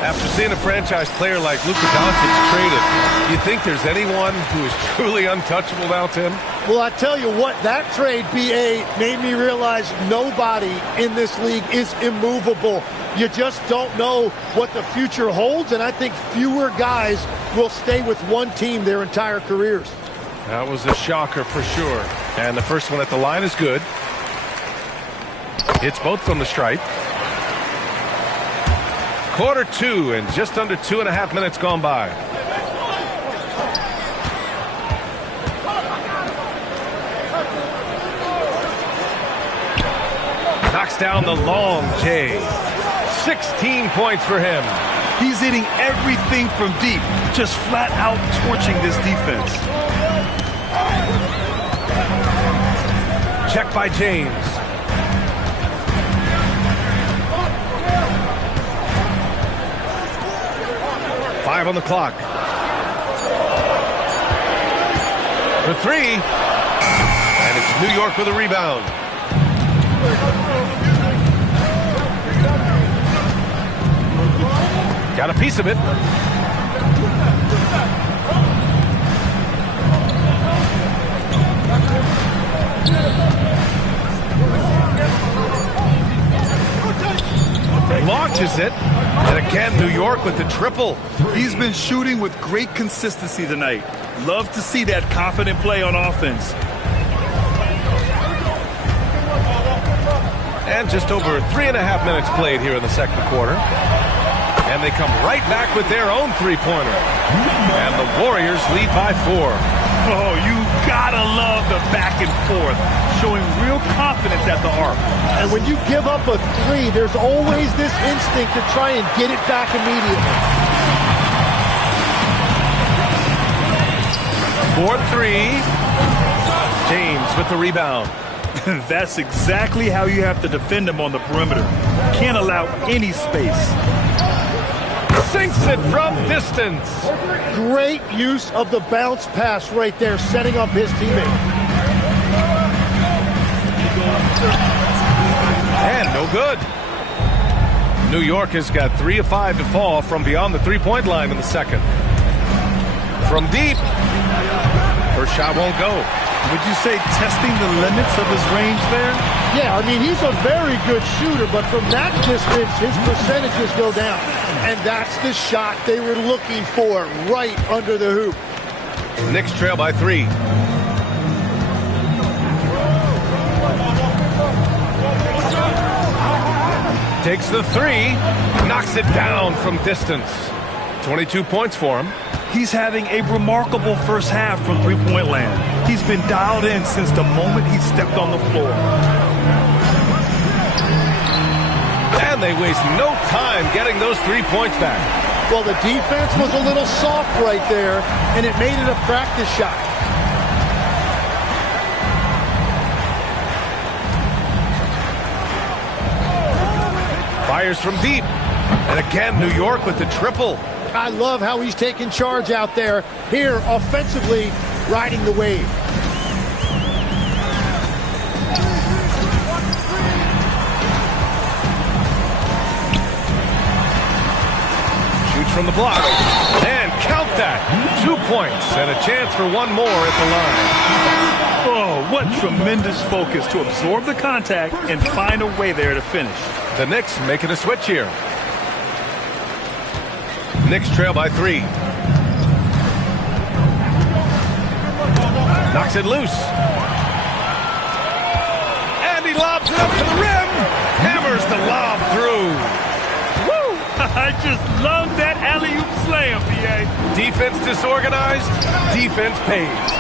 After seeing a franchise player like Luka Doncic traded, do you think there's anyone who is truly untouchable now, Tim? Well, I tell you what, that trade, BA, made me realize nobody in this league is immovable. You just don't know what the future holds, and I think fewer guys will stay with one team their entire careers. That was a shocker for sure. And the first one at the line is good. Hits both from the stripe. Quarter 2 and just under 2.5 minutes gone by. Knocks down the long J. 16 points for him. He's hitting everything from deep, just flat out torching this defense. Check by James. Five on the clock. For 3. And it's New York with a rebound. Got a piece of it. Launches it. And again, New York with the triple. He's been shooting with great consistency tonight. Love to see that confident play on offense. And just over 3.5 minutes played here in the second quarter. And they come right back with their own three-pointer. And the Warriors lead by 4. Oh, you gotta love the back and forth, showing real confidence at the arc. And when you give up a 3, there's always this instinct to try and get it back immediately. 4-3. James with the rebound. That's exactly how you have to defend him on the perimeter. Can't allow any space. Sinks it from distance. Great use of the bounce pass right there, setting up his teammate. And no good. New York has got 3 of 5 to fall from beyond the three-point line in the second. From deep. First shot won't go. Would you say testing the limits of his range there? Yeah, I mean, he's a very good shooter, but from that distance, his percentages go down. And that's the shot they were looking for, right under the hoop. Knicks trail by 3. Takes the 3, knocks it down from distance. 22 points for him. He's having a remarkable first half from three-point land. He's been dialed in since the moment he stepped on the floor. And they waste no time getting those 3 points back. Well, the defense was a little soft right there, and it made it a practice shot. Fires from deep. And again, New York with the triple. I love how he's taking charge out there. Here, offensively, riding the wave. Shoots from the block. And count that. 2 points and a chance for one more at the line. Oh, what tremendous focus to absorb the contact and find a way there to finish. The Knicks making a switch here. Knicks trail by 3. Knocks it loose. And he lobs it up to the rim. Hammers the lob through. Woo! I just love that alley-oop slam, B.A. Defense disorganized. Defense pays.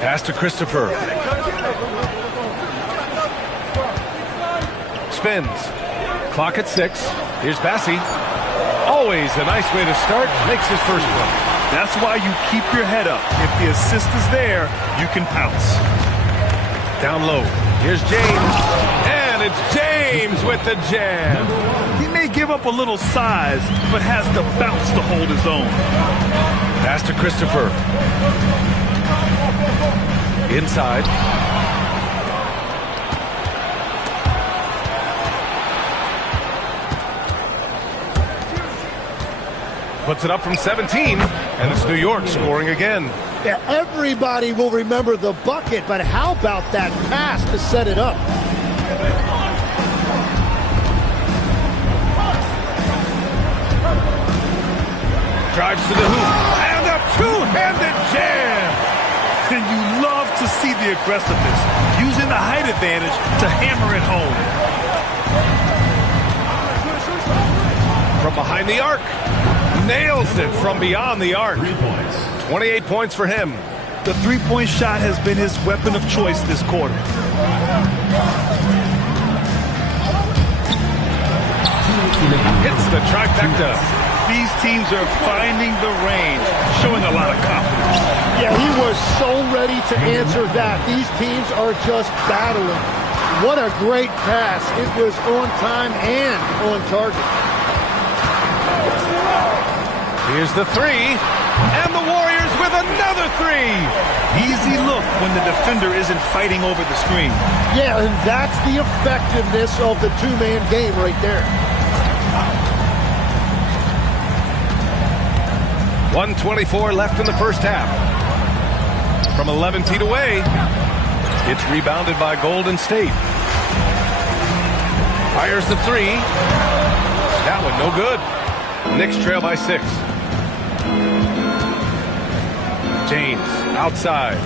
Pass to Christopher. Spins. Clock at 6. Here's Bassi. Always a nice way to start. Makes his first one. That's why you keep your head up. If the assist is there, you can pounce. Down low. Here's James. And it's James with the jam. He may give up a little size, but has the bounce to hold his own. Pass to Christopher. Inside. Puts it up from 17, and it's New York scoring again. Yeah, everybody will remember the bucket, but how about that pass to set it up? Drives to the hoop, and a two-handed jam! And you love to see the aggressiveness, using the height advantage to hammer it home. From behind the arc. Nails it from beyond the arc. 28 points for him. The three-point shot has been his weapon of choice this quarter. Hits the trifecta. These teams are finding the range, showing a lot of confidence. Yeah, he was so ready to answer that. These teams are just battling. What a great pass. It was on time and on target. Here's the three, and the Warriors with another three. Easy look when the defender isn't fighting over the screen. Yeah, and that's the effectiveness of the two-man game right there. 1:24 left in the first half. From 11 feet away, it's rebounded by Golden State. Fires the three. That one no good. Knicks trail by 6. James outside.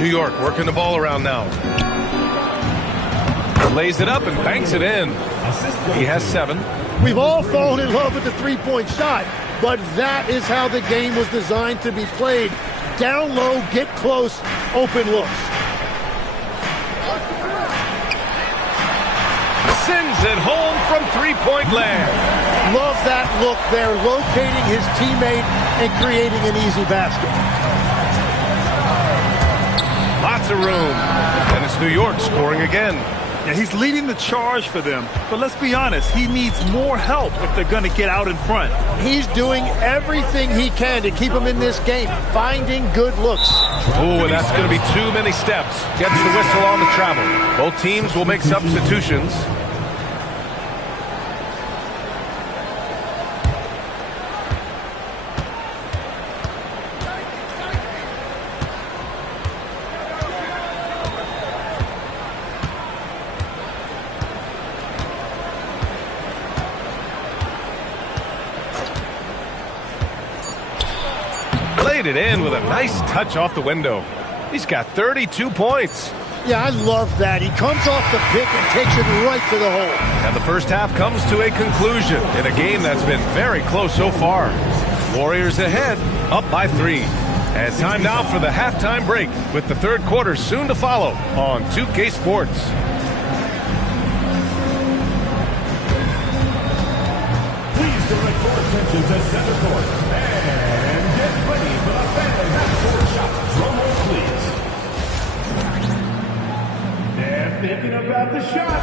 New York working the ball around now. Lays it up and banks it in. He has 7. We've all fallen in love with the three-point shot, but that is how the game was designed to be played. Down low, get close, open looks. Sends it home from three-point land. Love that look there, locating his teammate and creating an easy basket. Lots of room. And it's New York scoring again. Yeah, he's leading the charge for them. But let's be honest, he needs more help if they're going to get out in front. He's doing everything he can to keep him in this game, finding good looks. Oh, and that's going to be too many steps. Gets the whistle on the travel. Both teams will make substitutions. It in with a nice touch off the window. He's got 32 points. Yeah, I love that. He comes off the pick and takes it right to the hole. And the first half comes to a conclusion in a game that's been very close so far. Warriors ahead, up by 3. And time now for the halftime break, with the third quarter soon to follow on 2K Sports. Please direct your attention to center court. And get ready for the fan half-court shot. Drum roll, please. They're thinking about the shot.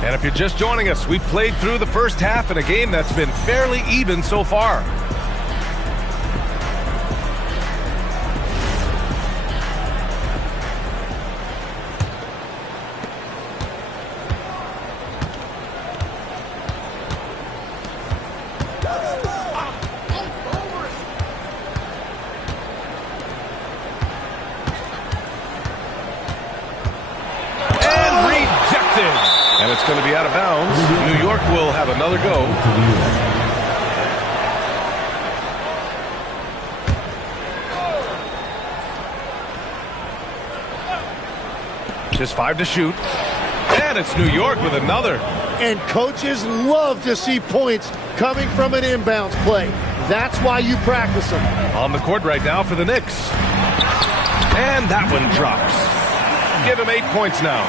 And if you're just joining us, we've played through the first half in a game that's been fairly even so far. And it's going to be out of bounds. New York will have another go. Just 5 to shoot. And it's New York with another. And coaches love to see points coming from an inbounds play. That's why you practice them. On the court right now for the Knicks. And that one drops. Give him 8 points now.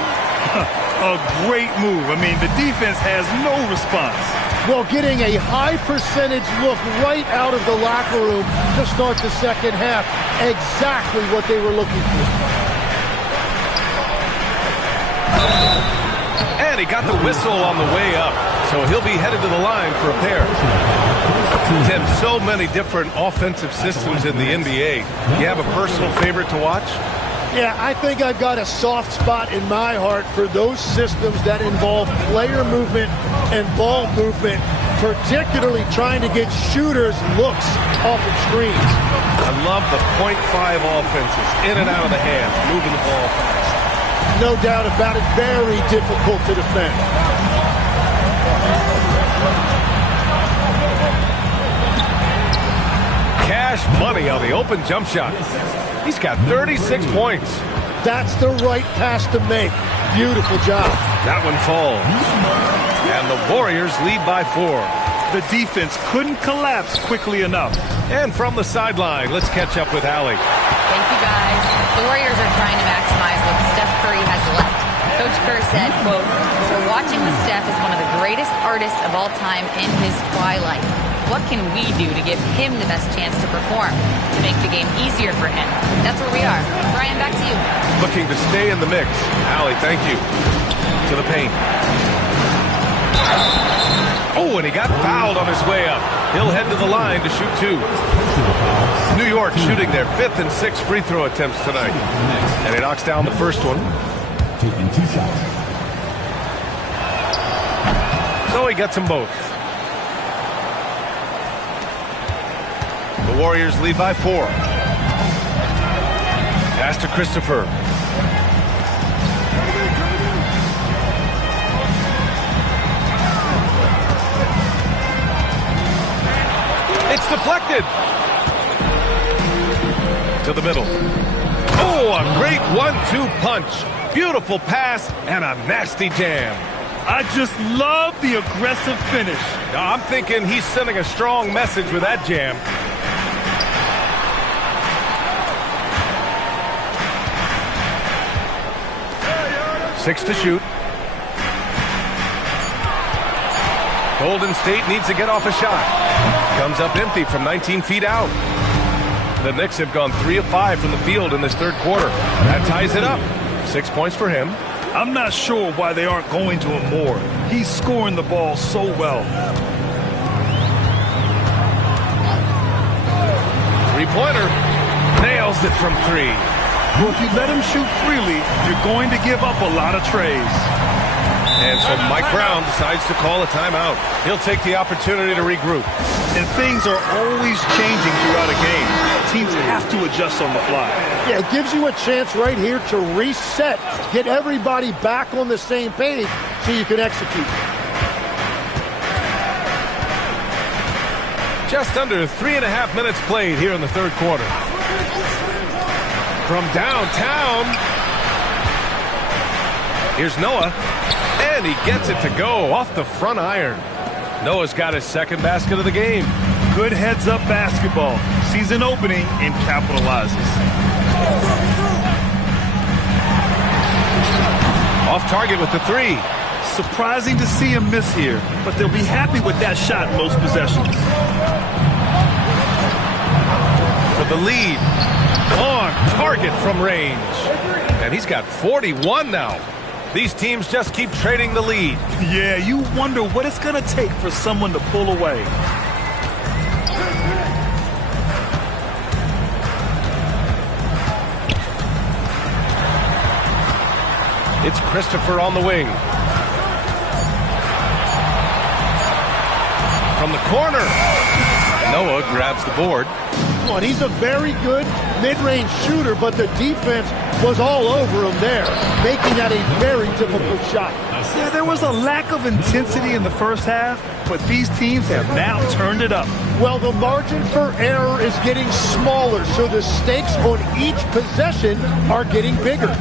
A great move. I mean, the defense has no response. Well, getting a high percentage look right out of the locker room to start the second half. Exactly what they were looking for. And he got the whistle on the way up. So he'll be headed to the line for a pair. Tim, so many different offensive systems in the NBA. You have a personal favorite to watch? Yeah, I think I've got a soft spot in my heart for those systems that involve player movement and ball movement, particularly trying to get shooters looks off of screens. I love the .5 offenses, in and out of the hands, moving the ball fast. No doubt about it, very difficult to defend. Cash money on the open jump shot. He's got 36 points. That's the right pass to make. Beautiful job. That one falls. And the Warriors lead by 4. The defense couldn't collapse quickly enough. And from the sideline, let's catch up with Allie. Thank you, guys. The Warriors are trying to maximize what Steph Curry has left. Coach Kerr said, quote, "We're watching with Steph as one of the greatest artists of all time in his twilight. What can we do to give him the best chance to perform, to make the game easier for him?" That's where we are. Brian, back to you. Looking to stay in the mix. Allie, thank you. To the paint. Oh, and he got fouled on his way up. He'll head to the line to shoot 2. New York shooting their 5th and 6th free throw attempts tonight. And he knocks down the first one. Taking 2 shots. So he gets them both. The Warriors lead by 4. Pass to Christopher. It's deflected. To the middle. Oh, a great 1-2 punch. Beautiful pass and a nasty jam. I just love the aggressive finish. I'm thinking he's sending a strong message with that jam. Six to shoot. Golden State needs to get off a shot. Comes up empty from 19 feet out. The Knicks have gone 3 of 5 from the field in this third quarter. That ties it up. 6 points for him. I'm not sure why they aren't going to him more. He's scoring the ball so well. Three-pointer. Nails it from 3. Well, if you let him shoot freely, you're going to give up a lot of trays. And so Mike Brown decides to call a timeout. He'll take the opportunity to regroup. And things are always changing throughout a game. Teams have to adjust on the fly. Yeah, it gives you a chance right here to reset, get everybody back on the same page so you can execute. Just under 3.5 minutes played here in the third quarter. From downtown, here's Noah, and he gets it to go off the front iron. Noah's got his second basket of the game. Good heads-up basketball. Sees an opening and capitalizes. Off target with the 3. Surprising to see him miss here, but they'll be happy with that shot most possessions. For the lead. On target from range. And he's got 41 now. These teams just keep trading the lead. Yeah, you wonder what it's going to take for someone to pull away. It's Christopher on the wing. From the corner. Noah grabs the board. And he's a very good mid-range shooter, but the defense was all over him there, making that a very difficult shot. Yeah, there was a lack of intensity in the first half, but these teams have now turned it up. Well, the margin for error is getting smaller, so the stakes on each possession are getting bigger.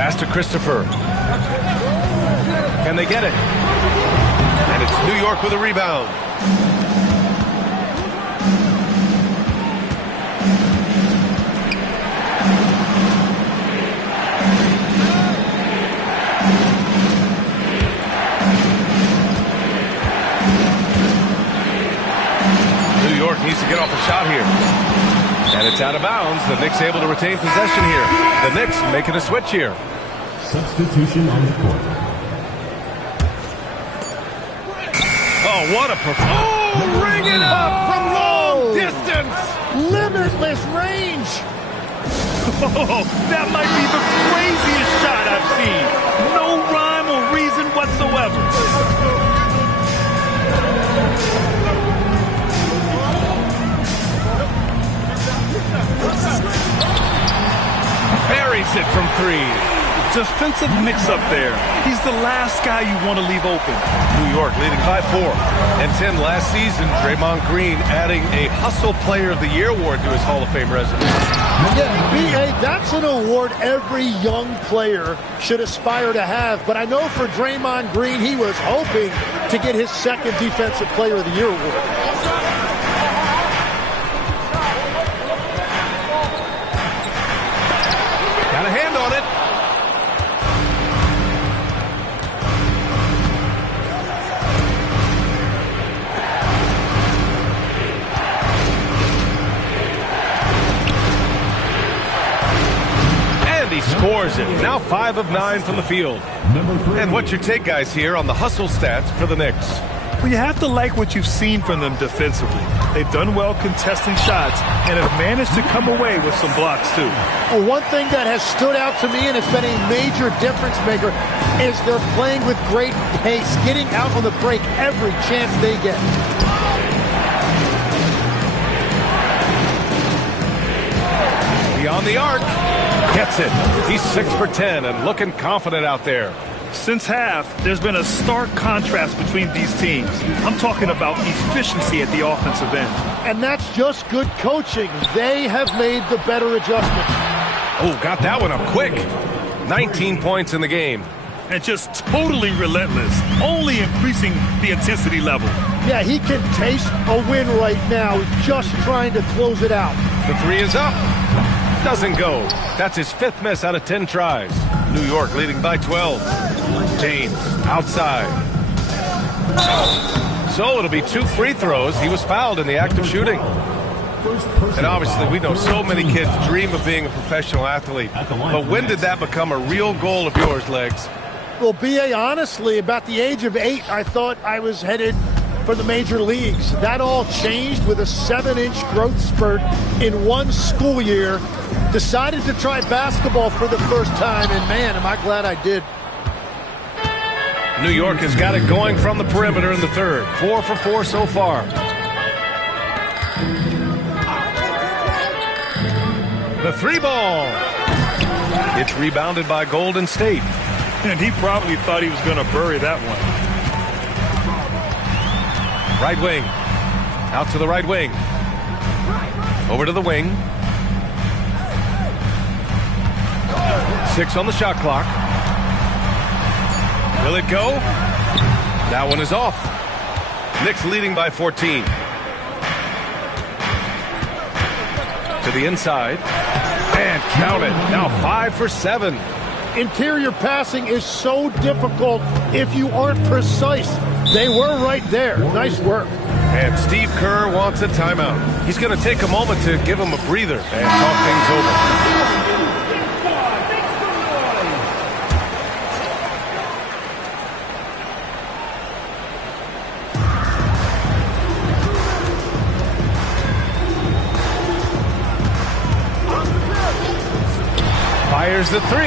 Pass to Christopher. Can they get it? And it's New York with a rebound. New York needs to get off a shot here. And it's out of bounds. The Knicks able to retain possession here. The Knicks making a switch here. Substitution on the court. Oh, what a performance. Oh, ring it up from long distance. Limitless range. Oh, that might be the craziest shot I've seen. No rhyme or reason whatsoever. Buries it from three. Defensive mix-up there. He's the last guy you want to leave open. New York leading by 4. And Tim, last season, Draymond Green adding a Hustle Player of the Year award to his Hall of Fame resume. Yeah, B.A., that's an award every young player should aspire to have. But I know for Draymond Green, he was hoping to get his second Defensive Player of the Year award. Got a hand on it. And he scores it. Now 5 of 9 from the field. And what's your take, guys, here on the hustle stats for the Knicks? Well, you have to like what you've seen from them defensively. They've done well contesting shots and have managed to come away with some blocks, too. Well, one thing that has stood out to me and it's been a major difference maker is they're playing with great pace, getting out on the break every chance they get. Beyond the arc. Gets it. He's 6 for 10 and looking confident out there. Since half, there's been a stark contrast between these teams. I'm talking about efficiency at the offensive end. And that's just good coaching. They have made the better adjustments. Oh, got that one up quick. 19 points in the game. And just totally relentless, only increasing the intensity level. Yeah, he can taste a win right now, just trying to close it out. The three is up. Doesn't go. That's his 5th miss out of 10 tries. New York leading by 12. James outside. So it'll be 2 free throws. He was fouled in the act of shooting. And obviously we know so many kids dream of being a professional athlete. But when did that become a real goal of yours, Legs? Well, B.A., honestly, about the age of 8, I thought I was headed for the major leagues. That all changed with a 7-inch growth spurt in one school year. Decided to try basketball for the first time, and man, am I glad I did. New York has got it going from the perimeter in the third. 4 for 4 so far. The 3-ball. It's rebounded by Golden State. And he probably thought he was going to bury that one. Right wing. Out to the right wing. Over to the wing. 6 on the shot clock. Will it go? That one is off. Knicks leading by 14. To the inside. And count it. Now 5 for 7. Interior passing is so difficult if you aren't precise. They were right there. Nice work. And Steve Kerr wants a timeout. He's going to take a moment to give him a breather and talk things over. Fires the 3.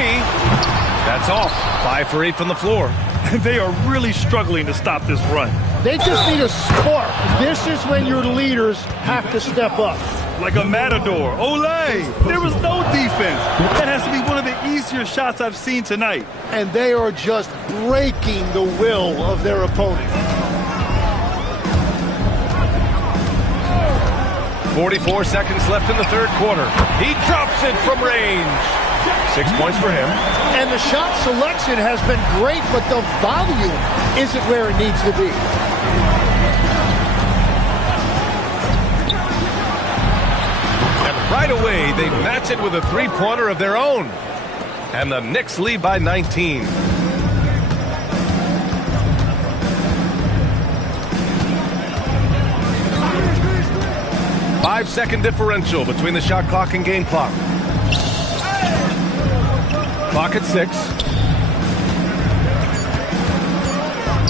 That's off. 5 for 8 from the floor. They are really struggling to stop this run. They just need a spark. This is when your leaders have to step up. Like a matador. Olay! There was no defense. That has to be one of the easier shots I've seen tonight. And they are just breaking the will of their opponent. 44 seconds left in the third quarter. He drops it from range. 6 points for him. And the shot selection has been great, but the volume isn't where it needs to be. And right away, they match it with a three-pointer of their own. And the Knicks lead by 19. Five-second differential between the shot clock and game clock. Clock at 6.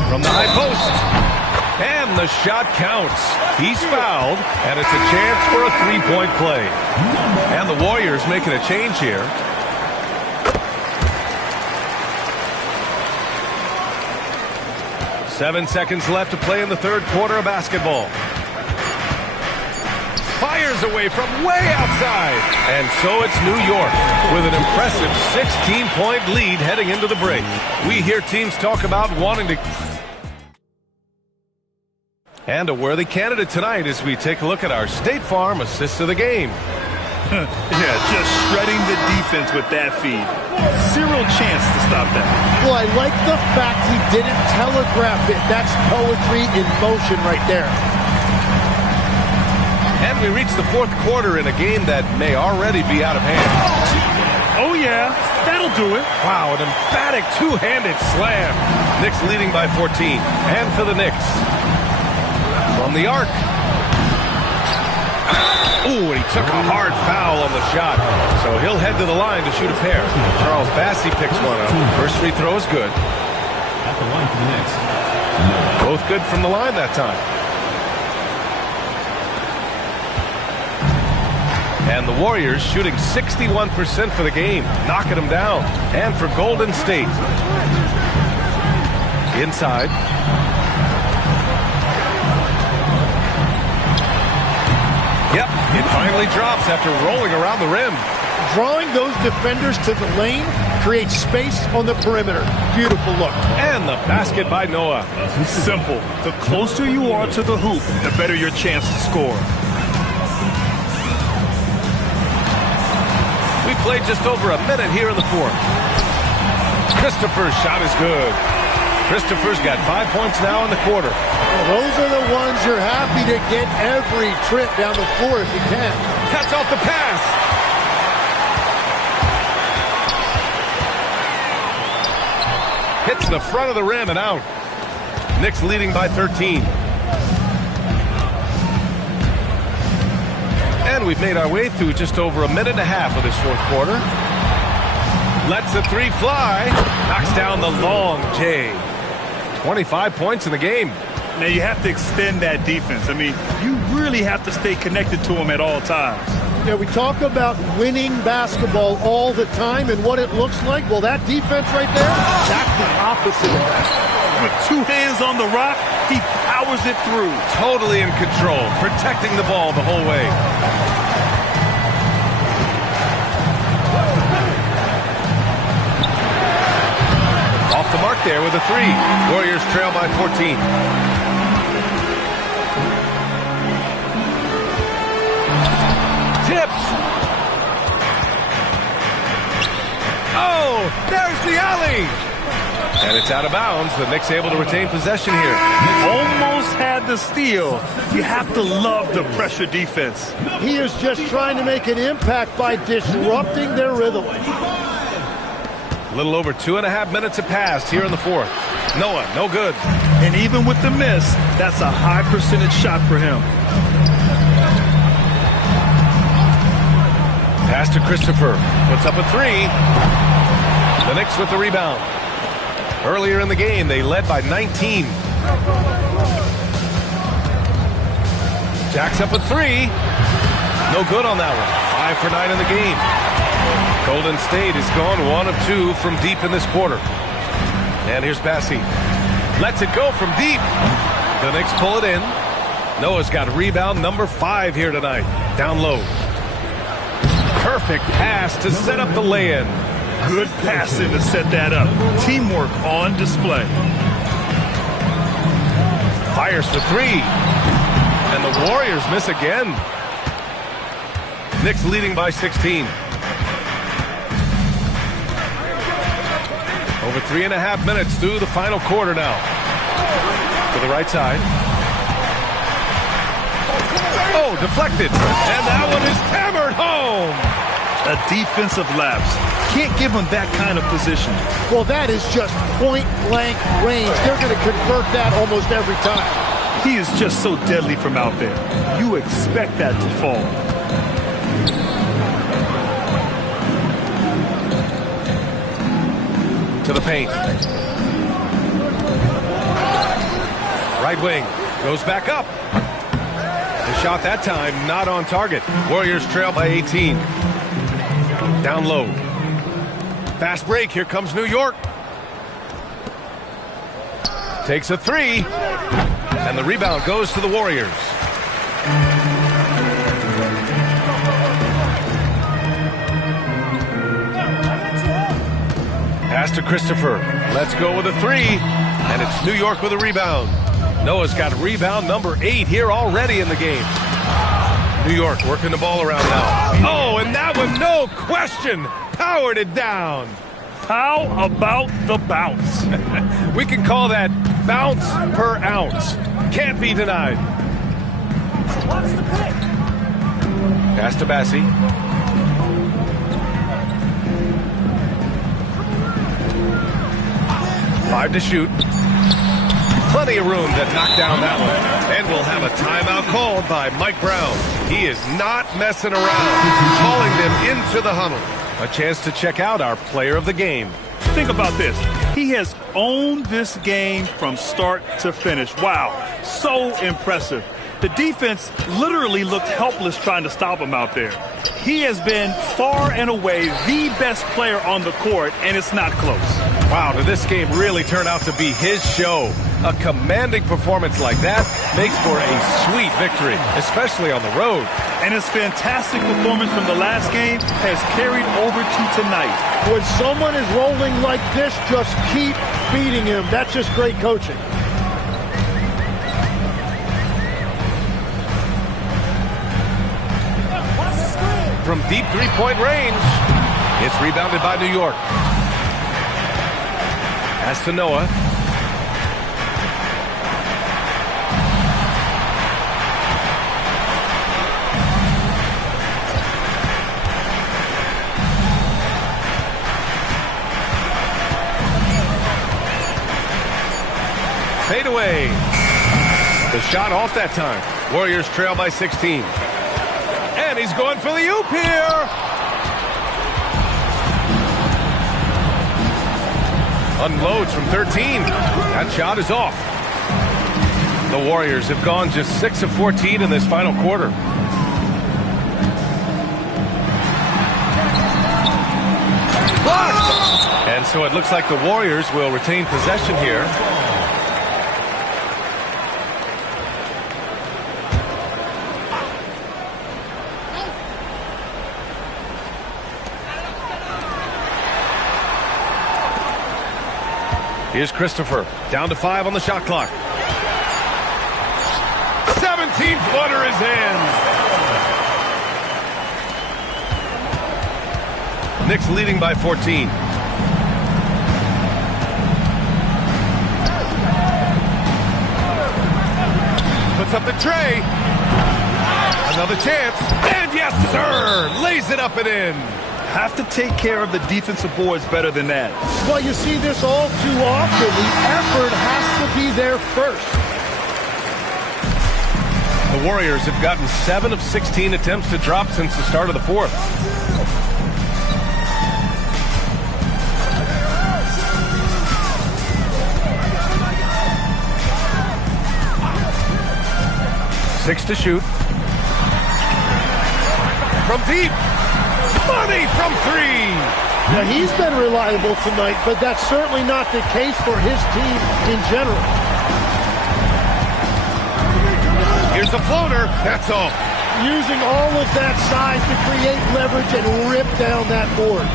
From the high post. And the shot counts. He's fouled, and it's a chance for a three-point play. And the Warriors making a change here. Seven seconds left to play in the third quarter of basketball. Fires away from way outside. And so it's New York with an impressive 16-point lead heading into the break. We hear teams talk about wanting to... And a worthy candidate tonight as we take a look at our State Farm assist of the game. Yeah, just shredding the defense with that feed. Zero chance to stop that. Well, I like the fact he didn't telegraph it. That's poetry in motion right there. And we reach the fourth quarter in a game that may already be out of hand. Oh, yeah, that'll do it. Wow, an emphatic two-handed slam. Knicks leading by 14. And for the Knicks, from the arc. Ooh, and he took a hard foul on the shot. So he'll head to the line to shoot a pair. Charles Bassey picks one up. First free throw is good. At the line for the Knicks. Both good from the line that time. And the Warriors shooting 61% for the game, knocking them down. And for Golden State. Inside. Yep, it finally drops after rolling around the rim. Drawing those defenders to the lane creates space on the perimeter. Beautiful look. And the basket by Noah. Simple. The closer you are to the hoop, the better your chance to score. We played just over a minute here in the fourth. Christopher's shot is good. Christopher's got 5 points now in the quarter. Well, those are the ones you're happy to get every trip down the floor if you can. Cuts off the pass. Hits the front of the rim and out. Knicks leading by 13. And we've made our way through just over a minute and a half of this fourth quarter. Lets the three fly. Knocks down the long J. 25 points in the game. Now you have to extend that defense. I mean, you really have to stay connected to them at all times. Yeah, we talk about winning basketball all the time and what it looks like. Well, that defense right there, that's the opposite of that. With two hands on the rock, he powers it through. Totally in control, protecting the ball the whole way. Off the mark there with a three. Warriors trail by 14. Tipped. Oh, there's the alley. And it's out of bounds. The Knicks able to retain possession here. Almost had the steal. You have to love the pressure defense. He is just trying to make an impact by disrupting their rhythm. A little over 2.5 minutes have passed here in the fourth. Noah, no good. And even with the miss, that's a high percentage shot for him. Pass to Christopher. Puts up a three. The Knicks with the rebound. Earlier in the game, they led by 19. Jacks up a three. No good on that one. 5 for 9 in the game. Golden State has gone 1 of 2 from deep in this quarter. And here's Bassey. Lets it go from deep. The Knicks pull it in. Noah's got rebound number 5 here tonight. Down low. Perfect pass to set up the lay-in. Good passing to set that up. Teamwork on display. Fires for 3. And the Warriors miss again. Knicks leading by 16. Over 3.5 minutes through the final quarter now. To the right side. Oh, deflected. And that one is hammered home. A defensive lapse. Can't give him that kind of position. Well, that is just point-blank range. They're going to convert that almost every time. He is just so deadly from out there. You expect that to fall. To the paint. Right wing. Goes back up. The shot that time not on target. Warriors trail by 18. Down low. Fast break. Here comes New York. Takes a three. And the rebound goes to the Warriors. Pass to Christopher. Let's go with a three. And it's New York with a rebound. Noah's got rebound number 8 here already in the game. New York working the ball around now. Oh, and that one, no question, powered it down. How about the bounce? We can call that bounce per ounce. Can't be denied. What's the pick? Pass to Bassi. Five to shoot. Plenty of room to knock down that one. And we'll have a timeout called by Mike Brown. He is not messing around, calling them into the huddle. A chance to check out our player of the game. Think about this. He has owned this game from start to finish. Wow, so impressive. The defense literally looked helpless trying to stop him out there. He has been far and away the best player on the court, and it's not close. Wow, did this game really turn out to be his show? A commanding performance like that makes for a sweet victory, especially on the road. And his fantastic performance from the last game has carried over to tonight. When someone is rolling like this, just keep feeding him. That's just great coaching. From deep three-point range, it's rebounded by New York. Pass to Noah. Fade away. The shot off that time. Warriors trail by 16. And he's going for the oop here. Unloads from 13. That shot is off. The Warriors have gone just 6 of 14 in this final quarter. Blocked! And so it looks like the Warriors will retain possession here. Here's Christopher, down to 5 on the shot clock. 17-footer is in. Knicks leading by 14. Puts up the tray. Another chance. And yes, sir, lays it up and in. Have to take care of the defensive boards better than that. Well, you see this all too often. The effort has to be there first. The Warriors have gotten 7 of 16 attempts to drop since the start of the fourth. Six to shoot. From deep. Money from 3. Now, he's been reliable tonight, but that's certainly not the case for his team in general. Here's a floater. That's off. Using all of that size to create leverage and rip down that board.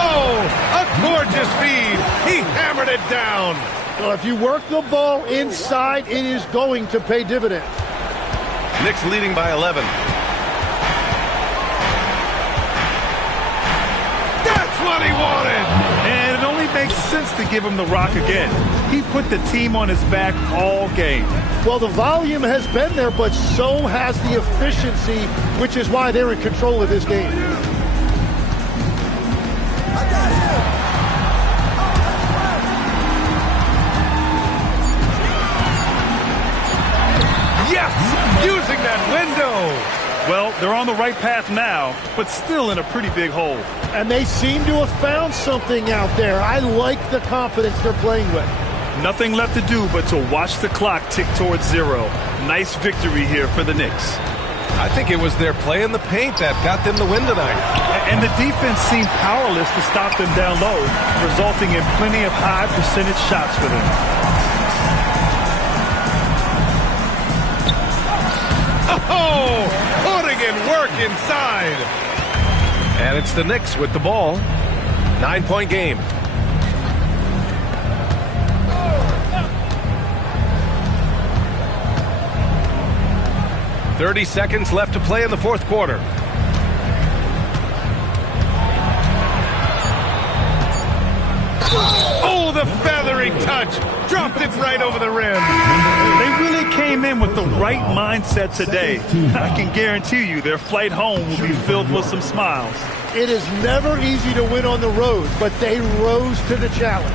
Oh, a gorgeous feed. He hammered it down. Well, if you work the ball inside, it is going to pay dividends. Knicks leading by 11. What he give him the rock again. He put the team on his back all game. Well, the volume has been there, but so has the efficiency, which is why they're in control of this game. Yes! Using that window! Well, they're on the right path now, but still in a pretty big hole. And they seem to have found something out there. I like the confidence they're playing with. Nothing left to do but to watch the clock tick towards 0. Nice victory here for the Knicks. I think it was their play in the paint that got them the win tonight. And the defense seemed powerless to stop them down low, resulting in plenty of high percentage shots for them. Oh, putting in work inside. And it's the Knicks with the ball. 9-point game. .30 seconds left to play in the fourth quarter. Oh, the feathery touch. Dropped it right over the rim. They really came in with the right mindset today. I can guarantee you their flight home will be filled with some smiles. It is never easy to win on the road, but they rose to the challenge.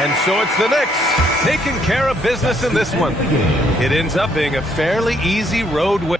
And so it's the Knicks taking care of business in this one. It ends up being a fairly easy road win.